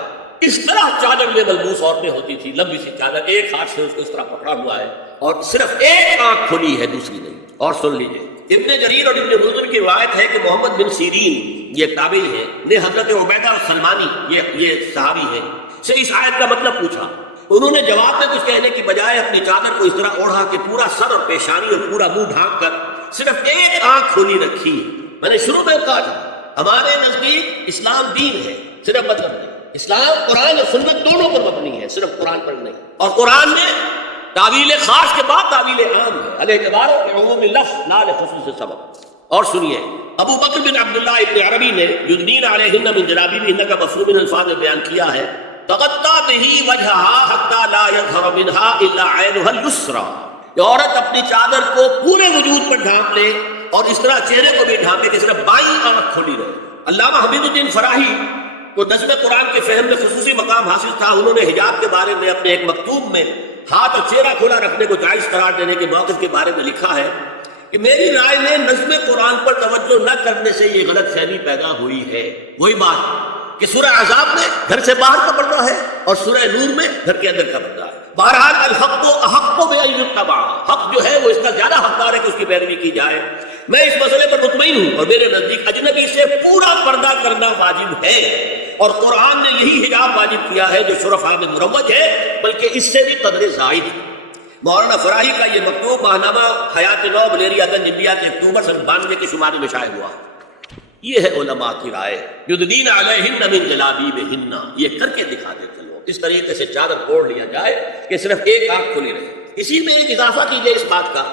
اس طرح چادر میں ملبوس عورتیں ہوتی تھی، لمبی سی چادر، ایک ہاتھ سے اس کو اس طرح پکڑا ہوا ہے اور صرف ایک آنکھ کھلی ہے دوسری نہیں۔ اور سن لیجیے ابن جریر اور ابن منذر کی روایت ہے کہ محمد بن سیرین یہ تابعی ہے نے حضرت عبیدہ السلمانی یہ صحابی ہے سے اس آیت کا مطلب پوچھا، انہوں نے جواب میں کچھ کہنے کی بجائے اپنی چادر کو اس طرح اوڑھا کہ پورا سر اور پیشانی اور پورا منہ ڈھانپ کر صرف ایک آنکھ کھلی رکھی۔ میں نے شروع میں کہا تھا ہمارے نزدیک اسلام دین ہے، صرف مطلب نہیں، اسلام قرآن اور سنت دونوں پر مبنی ہے، صرف قرآن پر نہیں، اور قرآن میں تعویل خاص کے بعد تعویل عام ہے، الاعتبار بعموم اللفظ لا لخصوص سبب۔ اور سنیے ابو بکر بن عبداللہ ابن عربی نے یدنین علیہن من جلابیبہن کا مفہوم من الفاظ میں بیان کیا ہے، تغطی بہ وجہہا حتی لا یظہر منہا الا عینہا الیسریٰ، کہ عورت اپنی چادر کو پورے وجود پر ڈھانپ لے اور اس طرح چہرے کو بھی ڈھانپے کہ صرف بائیں آنکھ کھلی رہے۔ علامہ حمید الدین فراہی کو نظم قرآن کے فہم میں خصوصی مقام حاصل تھا، انہوں نے حجاب کے بارے میں اپنے ایک مکتوب میں ہاتھ اور چہرہ کھلا رکھنے کو جائز قرار دینے کے موقف کے بارے میں لکھا ہے کہ میری رائے میں نظم قرآن پر توجہ نہ کرنے سے یہ غلط فہمی پیدا ہوئی ہے۔ وہی بات کہ سورہ احزاب میں گھر سے باہر کا پردہ ہے اور سورہ نور میں گھر کے اندر کا پردہ ہے۔ بہرحال الحق احق بان یتبع، حق جو ہے وہ اس کا زیادہ حقدار ہے کہ اس کی پیروی کی جائے۔ میں اس مسئلے پر مطمئن ہوں اور میرے نزدیک اجنبی سے پورا پردہ کرنا واجب ہے، اور قرآن نے یہی حجاب واجب کیا ہے جو شرفاء میں مروج ہے، بلکہ اس سے بھی قدر زائد ہے۔ مولانا فراہی کا یہ مکتوب ماہنامہ حیات نو ملیریا گنج انڈیا کے اکتوبر سن 92 کی شماری میں شائع ہوا۔ یہ ہے علماء کی رائے، یدنین علیہن من جلابیبہن، یہ کر کے دکھا دے چلو، اس طریقے سے چادر اوڑھ لیا جائے کہ صرف ایک آنکھ کھلی رہے۔ اسی میں ایک اضافہ کیجیے اس بات کا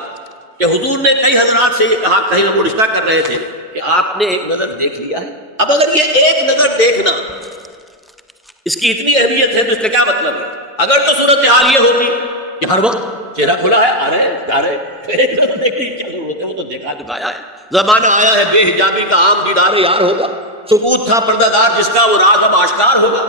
کہ حضور نے کئی حضرات سے یہ کہا، کہیں ہم رشتہ کر رہے تھے کہ آپ نے ایک نظر دیکھ لیا ہے۔ اب اگر یہ ایک نظر دیکھنا اس کی اتنی اہمیت ہے تو اس کا کیا مطلب ہے؟ اگر تو صورتحال یہ ہوتی کہ ہر وقت چہرہ کھلا ہے، آ رہے ہیں جا رہے ہیں، ایک نظر دیکھنے کی کیا ضرورت ہے؟ وہ تو دیکھا دکھایا ہے۔ زمانہ آیا ہے بے حجابی کا عام دیدار یار ہوگا، ثبوت تھا پردہ دار جس کا وہ راز اب آشکار ہوگا،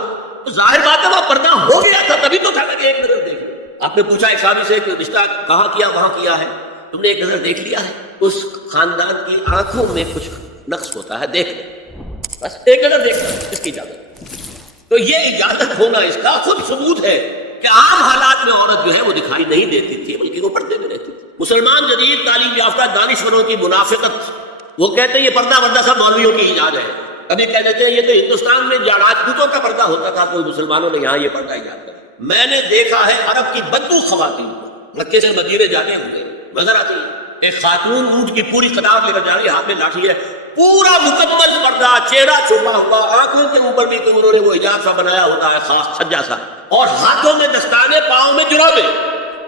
تو ظاہر بات ہے وہ پردہ ہو گیا تھا، تبھی تو تھا کہ ایک نظر دیکھ لو۔ آپ نے پوچھا ایک صحابی سے کہ رشتہ کہاں کیا؟ وہاں کیا ہے، تم نے ایک نظر دیکھ لیا ہے؟ اس خاندان کی آنکھوں میں کچھ نقص ہوتا ہے، دیکھ لو، بس ایک نظر دیکھنا اس کی اجازت۔ تو یہ اجازت ہونا اس کا خود ثبوت ہے کہ عام حالات میں عورت جو ہے وہ دکھائی نہیں دیتی تھی، بلکہ وہ پردے میں رہتی تھی۔ مسلمان جدید تعلیم یافتہ دانشوروں کی منافقت وہ کہتے ہیں یہ پردہ وردہ سب مولویوں کی ایجاد ہے. کبھی کہہ دیتے ہیں یہ تو ہندوستان میں راجپوتوں کا پردہ ہوتا تھا، کوئی مسلمانوں نے یہاں یہ پردہ ایجاد کیا. میں نے دیکھا ہے عرب کی بدبو خواتین کو مکے سے مدینے جانے ہوئے نظر آتی ہے. ایک خاتون اونٹ کی پوری قطار لے کر جا رہی ہے، ہاتھ میں لاٹھی ہے، پورا مکمل پردہ، چہرہ چھپا ہوا، آنکھوں کے اوپر بھی تو انہوں نے وہ حجاب سا بنایا ہوتا ہے خاص چھجا سا، اور ہاتھوں میں دستانے، پاؤں میں جرابے.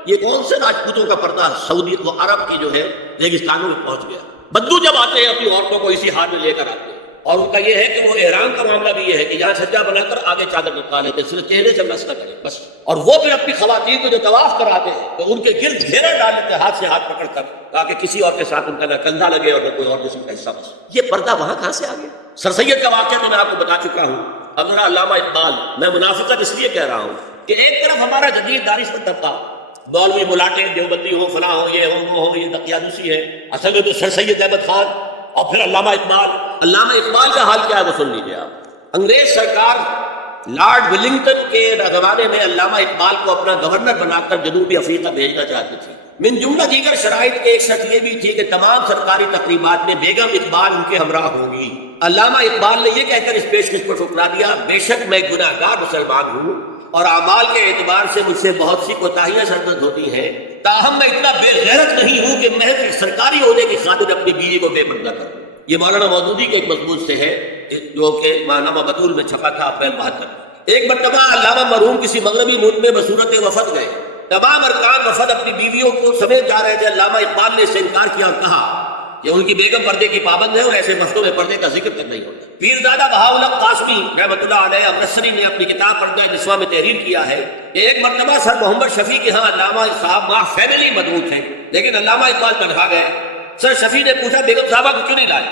یہ کون سے راجپوتوں کا پردہ؟ سعودی وہ عرب کی جو ہے ریگستانوں میں پہنچ گیا. بدو جب آتے ہیں اپنی عورتوں کو اسی ہاتھ میں لے کر آتے ہیں، اور ان کا یہ ہے کہ وہ احرام کا معاملہ بھی یہ ہے کہ یہاں چھجا بنا کر آگے چادر لٹکا لیتے ہیں، صرف چہرے سے مس نہ کریں بس. اور وہ پھر اپنی خواتین کو جو طواف کراتے ہیں تو ان کے گرد گھیرا ڈال لیتے ہیں ہاتھ سے ہاتھ پکڑ کر، تاکہ کسی اور کے ساتھ ان کا نہ کندھا لگے اور نہ کوئی اور جسم کا حصہ بس. یہ پردہ وہاں کہاں سے آ گیا؟ سر سید کا واقعہ تو میں آپ کو بتا چکا ہوں. اب ذرا علامہ اقبال، میں منافقت اس لیے کہہ رہا ہوں کہ ایک طرف ہمارا جدید دانشور طبقہ، مولوی ملاٹے دیوبندی ہو، فلاں ہو، یہ ہو وہ ہو، یہ دقیانوسی ہے، اصل میں تو سر سید احمد خان، اور پھر علامہ اقبال کا حال کیا ہے وہ سن لیجیے آپ. انگریز سرکار لارڈ ولنگٹن کے زمانے میں علامہ اقبال کو اپنا گورنر بنا کر جنوبی افریقہ بھیجنا چاہتی تھی. من جملہ دیگر شرائط کے ایک شرط یہ بھی تھی کہ تمام سرکاری تقریبات میں بیگم اقبال ان کے ہمراہ ہوگی. علامہ اقبال نے یہ کہہ کر اس پیشکش کو ٹھکرا دیا، بے شک میں گناہ گار مسلمان ہوں اور اعمال کے اعتبار سے مجھ سے بہت سی کوتاہیاں سرزد ہوتی ہیں، تاہم میں اتنا بے غیرت نہیں ہوں کہ محض ایک سرکاری عہدے کی خاطر اپنی بیوی کو بے پردہ کروں. یہ مولانا مودودی کے ایک مضمون سے ہے جو کہ نامہ بدول میں چھپا تھا اپریل 72. ایک مرتبہ علامہ مرحوم کسی مغربی ملک میں بصورت وفد گئے. تمام ارکان وفد اپنی بیویوں کو سمیت جا رہے تھے. علامہ اقبال نے اس سے انکار کیا اور کہا کہ ان کی بیگم پردے کی پابند ہے اور ایسے مسئلوں میں پردے کا ذکر تک نہیں ہوتا. پیرزادہ بہاءالحق قاسمی رحمۃ اللہ علیہ امرتسری نے اپنی کتاب پردہ نسواں میں تحریر کیا ہے کہ ایک مرتبہ سر محمد شفیع کے ہاں علامہ صاحب وہاں فیملی مدعو تھے، لیکن علامہ اقبال تنہا گئے. سر شفیع نے پوچھا بیگم صاحبہ کو کیوں نہیں لائے؟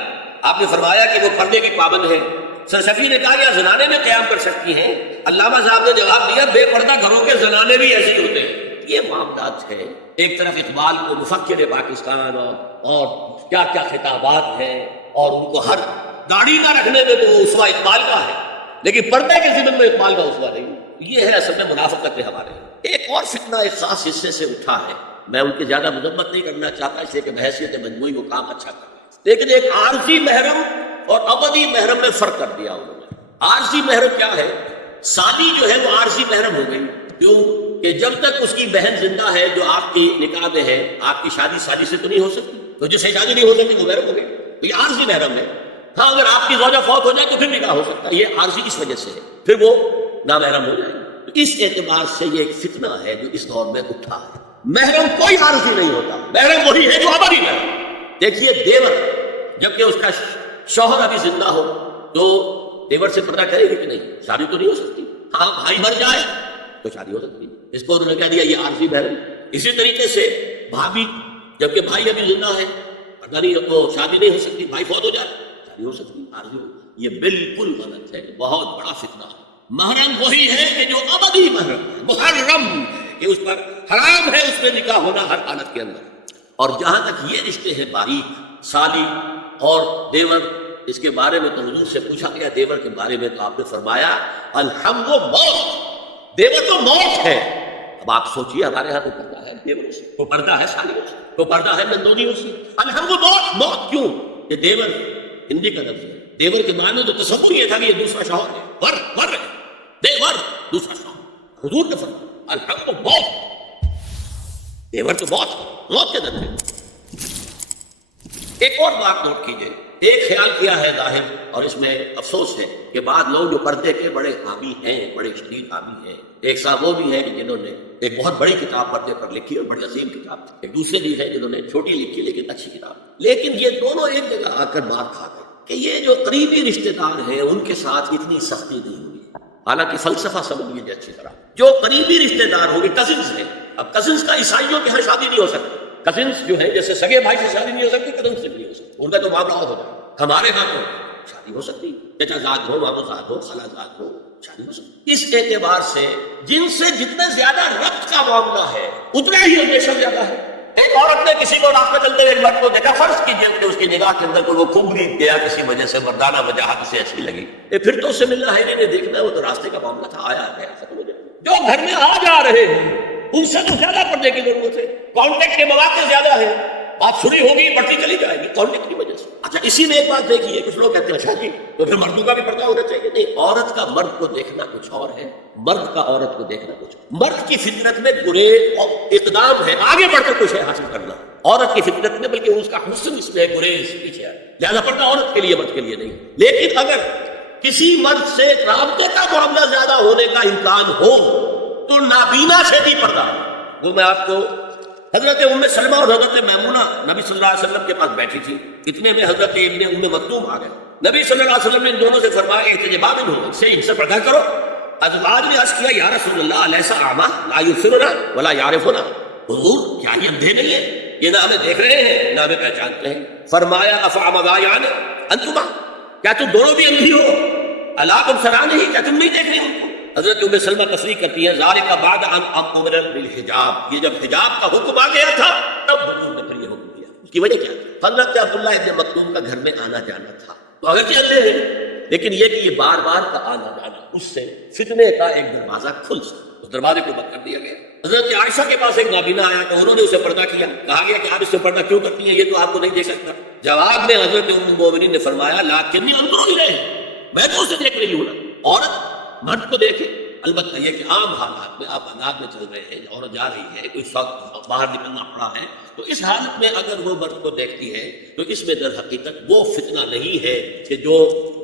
آپ نے فرمایا کہ وہ پردے کی پابند ہے. سر شفیع نے کہا یا زنانے میں قیام کر سکتی ہیں؟ علامہ صاحب نے جواب دیا بے پردہ گھروں کے زنانے بھی ایسے ہی ہوتے ہیں. یہ معاملات ہے. ایک طرف اقبال کو مفکر پاکستان اور کیا کیا خطابات ہیں، اور ان کو ہر داڑھی نہ رکھنے میں تو وہ اسوہ اقبال کا ہے، لیکن پردے کے ضمن میں اقبال کا اسوہ نہیں. یہ ہے اصل میں منافقت ہے ہمارے. ایک اور فتنہ ایک خاص حصے سے اٹھا ہے، میں ان کی زیادہ مذمت نہیں کرنا چاہتا اس لیے کہ بحیثیت مجموعی وہ کام اچھا کر رہے ہیں، لیکن ایک عارضی محرم اور ابدی محرم میں فرق کر دیا انہوں نے. عارضی محرم کیا ہے؟ سالی جو ہے وہ عارضی محرم ہو گئی. کیوں کہ جب تک اس کی بہن زندہ ہے جو آپ کی نکاح میں ہے، آپ کی شادی سالی سے تو نہیں ہو سکتی، تو جس سے شادی نہیں ہو سکتی وہ محرم ہو گئی، تو یہ عارضی محرم ہے. ہاں اگر آپ کی زوجہ فوت ہو جائے تو پھر نکاح ہو سکتا ہے، یہ عارضی اس وجہ سے ہے، پھر وہ نامحرم ہو جائے. تو اس اعتبار سے یہ ایک فتنہ ہے جو اس دور میں اٹھا ہے. محرم کوئی عارضی نہیں ہوتا، محرم وہی ہے جو ابدی محرم. دیکھیے دیور جبکہ اس کا شوہر ابھی زندہ ہو تو دیور سے پردہ کرے گی کہ نہیں؟ شادی تو نہیں ہو سکتی. ہاں بھائی مر جائے تو شادی ہو سکتی، اس کو انہوں نے کہہ دیا یہ عارضی محرم. اسی طریقے سے بھابھی جبکہ بھائی ابھی زندہ ہے پردہ نہیں تو شادی نہیں ہو سکتی، بھائی فوت ہو جائے شادی ہو سکتی، عارضی ہو. یہ بالکل غلط ہے، بہت بڑا فتنہ ہے. محرم وہی ہے کہ جو ابدی محرم ہے، محرم کہ اس پر حرام ہے اس میں نکاح ہونا ہر حالت کے اندر. اور جہاں تک یہ رشتے ہیں باریک، سالی اور دیور، اس کے بارے میں تو حضور سے پوچھا گیا دیور کے بارے میں تو آپ نے فرمایا الحم و موت، دیور تو موت ہے. اب آپ سوچئے ہمارے ہاں تو پردہ ہے دیوروں سے، تو پردہ ہے سالیوں سے، تو پردہ ہے نندونیوں سے. الحم و موت، موت کیوں؟ کہ دیور ہندی کا لفظ ہے. دیور کے معنی تو تصور یہ تھا کہ یہ دوسرا شوہر ہے، ور ہے، دیور دوسرا شوہر. حضور نے فرمایا الحم و موت، دیور تو موت ہے، موت کے درجے. ایک اور بات نوٹ کیجئے، ایک خیال کیا ہے ظاہر اور اس میں افسوس ہے کہ بعض لوگ جو پردے کے بڑے حامی ہیں، بڑے شدید حامی ہیں، ایک صاحب وہ بھی ہے کہ جنہوں نے ایک بہت بڑی کتاب پردے پر لکھی اور بڑی عظیم کتاب تھی، ایک دوسرے بھی ہے جنہوں نے چھوٹی لکھی لیکن اچھی کتاب. لیکن یہ دونوں ایک جگہ آ کر بات کھا گئے کہ یہ جو قریبی رشتہ دار ہیں ان کے ساتھ اتنی سختی نہیں ہوئی. حالانکہ فلسفہ سمجھ لیجیے اچھی طرح، جو قریبی رشتہ دار ہوں گے کزنس ہیں. اب کزنس کا عیسائیوں کے ہاں شادی نہیں ہو سکتی. کزنس جو ہے جیسے سگے بھائی سے شادی نہیں ہو سکتی، کزنس سے بھی نہیں ہو سکتی، ان کا تو معاملہ ہو جائے. ہمارے ہاں تو شادی ہو سکتی، چچا زاد ہو، مامو زاد ہو، خالہ زاد ہو، شادی ہو سکتی. اس اعتبار سے جن سے جتنا زیادہ ربط کا معاملہ ہے اتنا ہی ریلیشن زیادہ ہے. ایک عورت نے کسی کو راستے چلتے ہوئے ایک مرد کو دیکھا، فرض کیجیے کہ اس کی نگاہ کے اندر کوئی وہ خوب گیت گیا کسی وجہ سے، مردانہ وجاہت سے اچھی لگی، پھر تو اس سے ملنا ہے نہیں دیکھنا ہے، وہ تو راستے کا معاملہ تھا، آیا گیا ختم ہو جائے. جو گھر میں آ جا رہے ہیں ان سے تو زیادہ پردے کی ضرورت ہے، کانٹیکٹ کے مواقع زیادہ ہے. آپ سنی ہوگی بڑھتی چلی جائے گی کون کی وجہ سے. اچھا اسی میں ایک بات دیکھیے, کچھ لوگ کہتے ہیں اچھا جی تو پھر مردوں کا بھی پردہ ہونا چاہیے. نہیں, عورت کا مرد کو دیکھنا کچھ اور ہے, مرد کا عورت کو دیکھنا کچھ. مرد کی فطرت میں گریز اور اقدام ہے, آگے بڑھ کر کچھ ہے حاصل کرنا. عورت کی فطرت میں بلکہ اس کا حسن اس میں ہے, گریز پیچھے ہے. لہذا پردہ عورت کے لیے مرد کے لیے نہیں. لیکن اگر کسی مرد سے رابطے کا معاملہ زیادہ ہونے کا امکان ہو تو نابینا سے بھی پردہ. وہ میں آپ کو حضرت ام سلمہ اور حضرت میمونہ نبی صلی اللہ علیہ وسلم کے پاس بیٹھی تھی, اتنے میں حضرت ابن ام مکتوم آ گئے. نبی صلی اللہ علیہ وسلم نے ان دونوں سے فرمایا احتجاب ہو ان سے پردہ کرو. ازواج نے عرض کیا یا رسول اللہ الیس اعمی لا یبصرنا ولا یعرفنا, حضور کیا یہ اندھے نہیں ہیں, یہ نہ ہمیں دیکھ رہے ہیں نہ ہمیں پہچانتے ہیں. فرمایا افعمایان انتما, کیا تم دونوں بھی اندھی ہو؟ الا تبصران ہی, کیا تم نہیں دیکھ رہی ان کو؟ حضرت ام سلمہ تصریح کرتی ہیں ذالک بعد ان امر بالحجاب, یہ جب حجاب کا حکم آ گیا تھا تب حضور نے پھر یہ حکم دیا. اس کی وجہ کیا تھی؟ حضرت عبداللہ ابن مکتوم کا گھر میں آنا جانا تھا, تو اگر چلتے ہیں لیکن یہ کہ یہ بار بار کا آنا جانا, اس سے فتنے کا ایک دروازہ کھل سکتا, اس دروازے کو بند کر دیا گیا. حضرت عائشہ کے پاس ایک نابینا آیا تو انہوں نے اسے پردہ کیا. کہا گیا کہ آپ اس سے پردہ کیوں کرتی ہیں, یہ تو آپ کو نہیں دیکھ سکتا. جواب میں حضرت ام المؤمنین نے فرمایا لاکنی انظر الیہ, میں تو اسے دیکھ رہی ہوں نا. عورت مرد کو دیکھے, البتہ یہ کہ عام حالات میں آپ انداز میں چل رہے ہیں, عورت جا رہی ہے, کوئی وقت باہر نکلنا پڑا ہے, تو اس حالت میں اگر وہ مرد کو دیکھتی ہے تو اس میں در حقیقت وہ فتنہ نہیں ہے کہ جو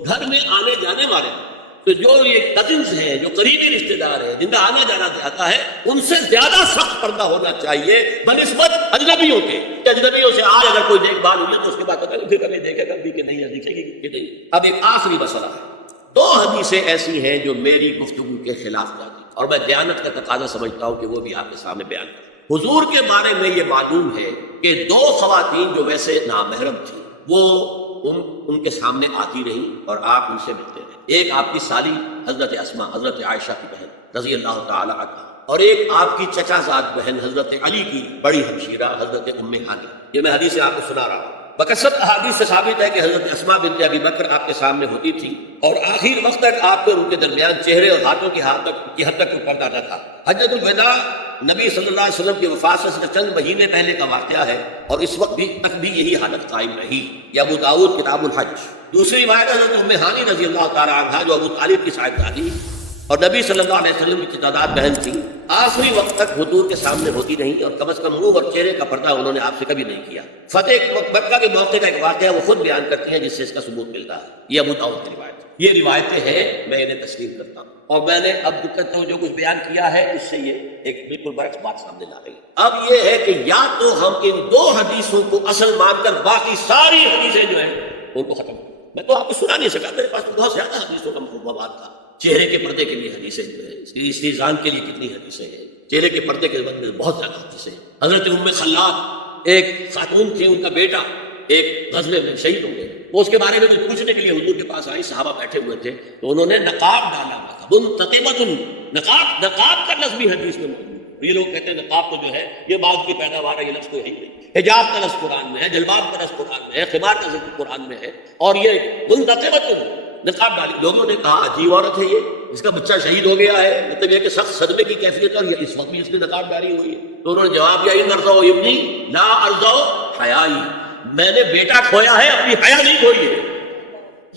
گھر میں آنے جانے والے, تو جو یہ کزنز ہیں, جو قریبی رشتے دار ہیں, جن کا آنا جانا جاتا ہے, ان سے زیادہ سخت پردہ ہونا چاہیے بنسبت اجنبیوں کے. اجنبیوں سے آج اگر کوئی دیکھ بھال ہوئی ہے تو اس کے بعد پتہ پھر کبھی دیکھے کبھی کہ نہیں دیکھے گی کہ نہیں. اب ایک آخری مسئلہ ہے, دو حدیثیں ایسی ہیں جو میری گفتگو کے خلاف جاتی, اور میں دیانت کا تقاضا سمجھتا ہوں کہ وہ بھی آپ کے سامنے بیان کروں. حضور کے بارے میں یہ معلوم ہے کہ دو خواتین جو ویسے نامحرم تھیں وہ ان کے سامنے آتی رہیں اور آپ ان سے ملتے رہے. ایک آپ کی سالی حضرت اسماء, حضرت عائشہ کی بہن رضی اللہ تعالی عنہا, اور ایک آپ کی چچا زاد بہن حضرت علی کی بڑی ہمشیرہ حضرت ام ہانی. یہ میں حدیث آپ کو سنا رہا ہوں. بکثرت احادیث سے ثابت ہے کہ حضرت اسماء بنت ابی بکر آپ کے سامنے ہوتی تھی, اور آخر وقت تک آپ کو ان کے درمیان چہرے اور ہاتھوں کی حد تک کوئی پردہ نہ تھا. حجۃ الوداع نبی صلی اللہ علیہ وسلم کی وفات سے چند مہینے پہلے کا واقعہ ہے, اور اس وقت تک بھی یہی حالت قائم رہی. یہ ابو داؤد کتاب الحج. دوسری روایت حضرت ام ہانی رضی اللہ تعالی عنہا جو ابو طالب کی صاحبزادی اور نبی صلی اللہ علیہ وسلم کی تعداد بہن تھی, آخری وقت تک حضور کے سامنے ہوتی نہیں, اور کم از کم منہ اور چہرے کا پردہ انہوں نے آپ سے کبھی نہیں کیا. فتح مکہ کے موقع کا ایک واقعہ وہ خود بیان کرتی ہیں جس سے اس کا ثبوت ملتا ہے. یہ ابو داؤد کی روایت, یہ روایتیں ہیں, میں انہیں تسلیم کرتا ہوں, اور میں نے اب تک جو کچھ بیان کیا ہے اس سے یہ ایک بالکل برعکس بات سامنے لا رہی ہے. اب یہ ہے کہ یا تو ہم ان دو حدیثوں کو اصل مان کر باقی ساری حدیثیں جو ہیں ان کو ختم کریں. میں تو آپ کو سنا نہیں سکا, میرے پاس تو بہت زیادہ حدیثوں کا مواد تھا. چہرے کے پردے کے لیے حدیثیں جو ہیں, استیزان کے لیے کتنی حدیثیں ہیں, چہرے کے پردے کے بارے میں بہت زیادہ حدیثیں ہیں. حضرت ام خلاد ایک خاتون تھی, ان کا بیٹا ایک غزوے میں شہید ہو گئے, وہ اس کے بارے میں کچھ پوچھنے کے لیے حضور کے پاس آئی. صحابہ بیٹھے ہوئے تھے تو انہوں نے نقاب ڈالا ہوا تھا, منتقبۃ, نقاب کا لفظ بھی حدیث میں موجود. یہ لوگ کہتے ہیں نقاب تو جو ہے یہ بعد کی پیداوار ہے, یہ لفظ تو ہے ہی نہیں. حجاب کا لفظ قرآن میں ہے, جلباب کا لفظ قرآن میں ہے, خمار کا ذکر قرآن میں ہے, اور یہ منتقبۃ نقاب ڈالی. لوگوں نے کہا عجیب عورت ہے یہ, اس کا بچہ شہید ہو گیا ہے, مطلب یہ کہ سخت صدمے کی کیفیت ہے, اور اس وقت بھی اس نے نقاب ڈالی ہوئی ہے. تو انہوں نے جواب دیا ان ارضو ابنی لا ارضو حیائی, میں نے بیٹا کھویا ہے, اپنی حیا نہیں کھوئی ہے.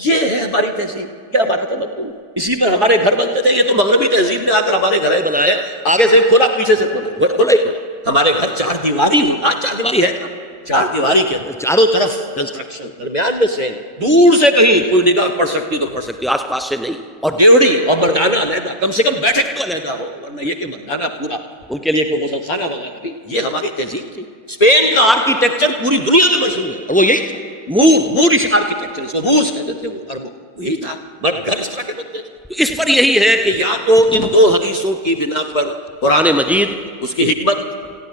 یہ ہے ہماری تہذیب, کیا ہمارا تمدن, اسی پر ہمارے گھر بنتے تھے. یہ تو مغربی تہذیب نے آ کر ہمارے گھر بنایا, آگے سے کھولا پیچھے سے کھولا ہی. ہمارے گھر چار دیواری, آج چار دیواری ہے, چار دیواری کے اندر چاروں طرف کنسٹرکشن, درمیان میں سے دور سے کہیں کوئی نگاہ پڑ سکتی تو پڑ سکتی, آس پاس سے نہیں. اور ڈیوڑی اور مردانہ علیحدہ, کم سے کم بیٹھک تو علیحدہ ہو, ورنہ یہ کہ مردانہ پورا ان کے لیے کوئی غسل خانہ وغیرہ بھی. یہ ہماری تہذیب تھی. اسپین کا آرکیٹیکچر پوری دنیا میں مشہور ہے, اور وہ یہی تھا, مورش آرکیٹیکچر, اس کو مورس کہتے تھے, وہ عربوں یہی تھا. مرد گھر اس طرح کے بنتے تھے. تو اس پر یہی ہے کہ یا تو ان دو حدیثوں کی بنا پر قرآن مجید, اس کی حکمت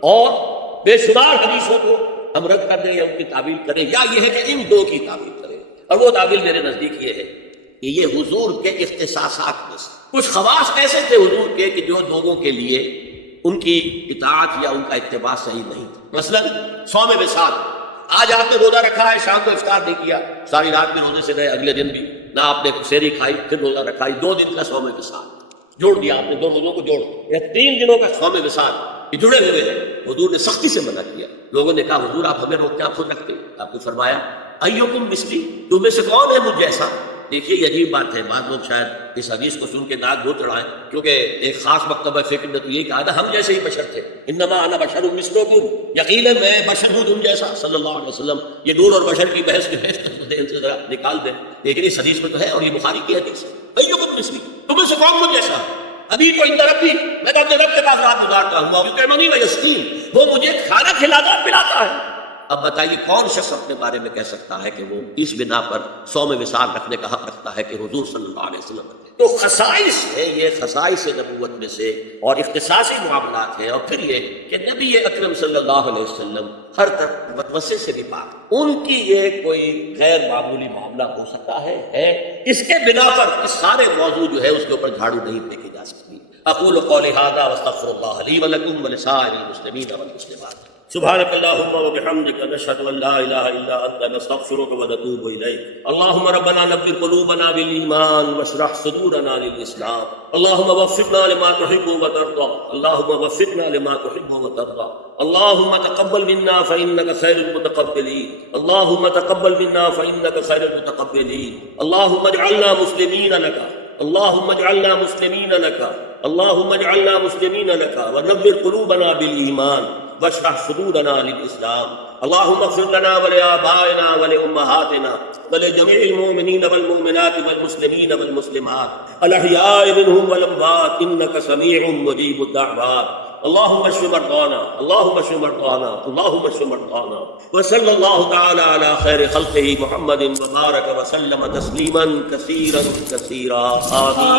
اور بے شمار حدیثوں کو ہم رد کر دیں یا ان کی تعویل کریں, یا یہ ہے کہ ان دو کی تعویل کریں. اور وہ تعویل میرے نزدیک یہ ہے کہ یہ حضور کے اختصاصات میں سے کچھ خواص ایسے تھے حضور کے کہ جو لوگوں کے لیے ان کی اطاعت یا ان کا اتباع صحیح نہیں تھا. مثلا صوم وصال, آج آپ نے روزہ رکھا ہے, شام کو افطار نہیں کیا, ساری رات میں روزے سے رہے, اگلے دن بھی نہ آپ نے سحری کھائی, پھر روزہ رکھا, 2 دن کا صوم وصال جوڑ دیا آپ نے, 2 روزوں کو جوڑ, 3 دنوں کا صوم وصال. یہ جڑے ہوئے ہیں۔ حضور نے سختی سے منع کیا۔ لوگوں نے کہا حضور آپ ہمیں روکتے ہیں، آپ خود رکھتے ہیں۔ آپ نے فرمایا ایکم مثلی، تم میں سے کون ہے مجھ جیسا؟ دیکھیے یہ عجیب بات ہے، بعض لوگ شاید اس حدیث کو سن کے داغ دو چڑھائیں، کیونکہ ایک خاص مکتبہ فکر نے تو یہی کہا تھا ہم جیسے ہی بشر تھے، انما انا بشر مثلکم، یقیناً میں بشر ہوں تم جیسا صلی اللہ علیہ وسلم۔ یہ نور اور بشر کی بحث سے ذرا نکال دیں، لیکن اس حدیث میں تو ہے اور یہ بخاری کی حدیث ہے۔ ایکم مثلی، تم میں سے کون مجھ جیسا؟ ابھی تو اندر ربی، میں تو اپنے رب کے پاس رات گزارتا ہوں، یطعمنی ویسقین، وہ مجھے کھانا کھلاتا اور پلاتا ہے۔ اب بتائیے کون شخص اپنے بارے میں کہہ سکتا ہے کہ وہ اس بنا پر صوم وصال رکھنے کا حق رکھتا ہے کہ حضور صلی اللہ علیہ وسلم رکھتے؟ تو خصائص ہے، یہ خصائص نبوت میں سے اور اختصاصی معاملات ہیں۔ اور پھر یہ کہ نبی اکرم صلی اللہ علیہ وسلم ہر طرح وسوسے سے بھی پاک، ان کی یہ کوئی غیر معمولی معاملہ ہو سکتا ہے اس کے بنا پر اس سارے موضوع جو ہے اس کے اوپر جھاڑو نہیں پھینکی جا سکتی۔ اقول قولی ھذا واستغفر اللہ لی ولکم ولسائر المسلمین والمسلمات۔ سبحانك اللهم وبحمدك نشهد ان لا اله الا انت نستغفرك ونتوب اليك اللهم ربنا نبر قلوبنا بالايمان واشرح صدورنا للاسلام اللهم وفقنا لما تحب وترضى اللهم وفقنا لما تحب وترضى اللهم تقبل منا فانك خير المتقبلين اللهم تقبل منا فانك خير المتقبلين اللهم اجعلنا مسلمين لك اللهم اجعلنا مسلمين لك اللهم اجعلنا مسلمين لك ونبر قلوبنا بالايمان واشرح صدورنا للاسلام اللهم اغفر لنا ولآبائنا ولأمهاتنا ولجميع المؤمنين والمؤمنات والمسلمين والمسلمات الأحياء منهم والأموات إنك سميع مجيب الدعوات اللهم اشف مرضانا اللهم اشف مرضانا اللهم اشف مرضانا وصلى الله تعالى على خير خلقه محمد وبارك وسلم تسليما كثيرا كثيرا آمين۔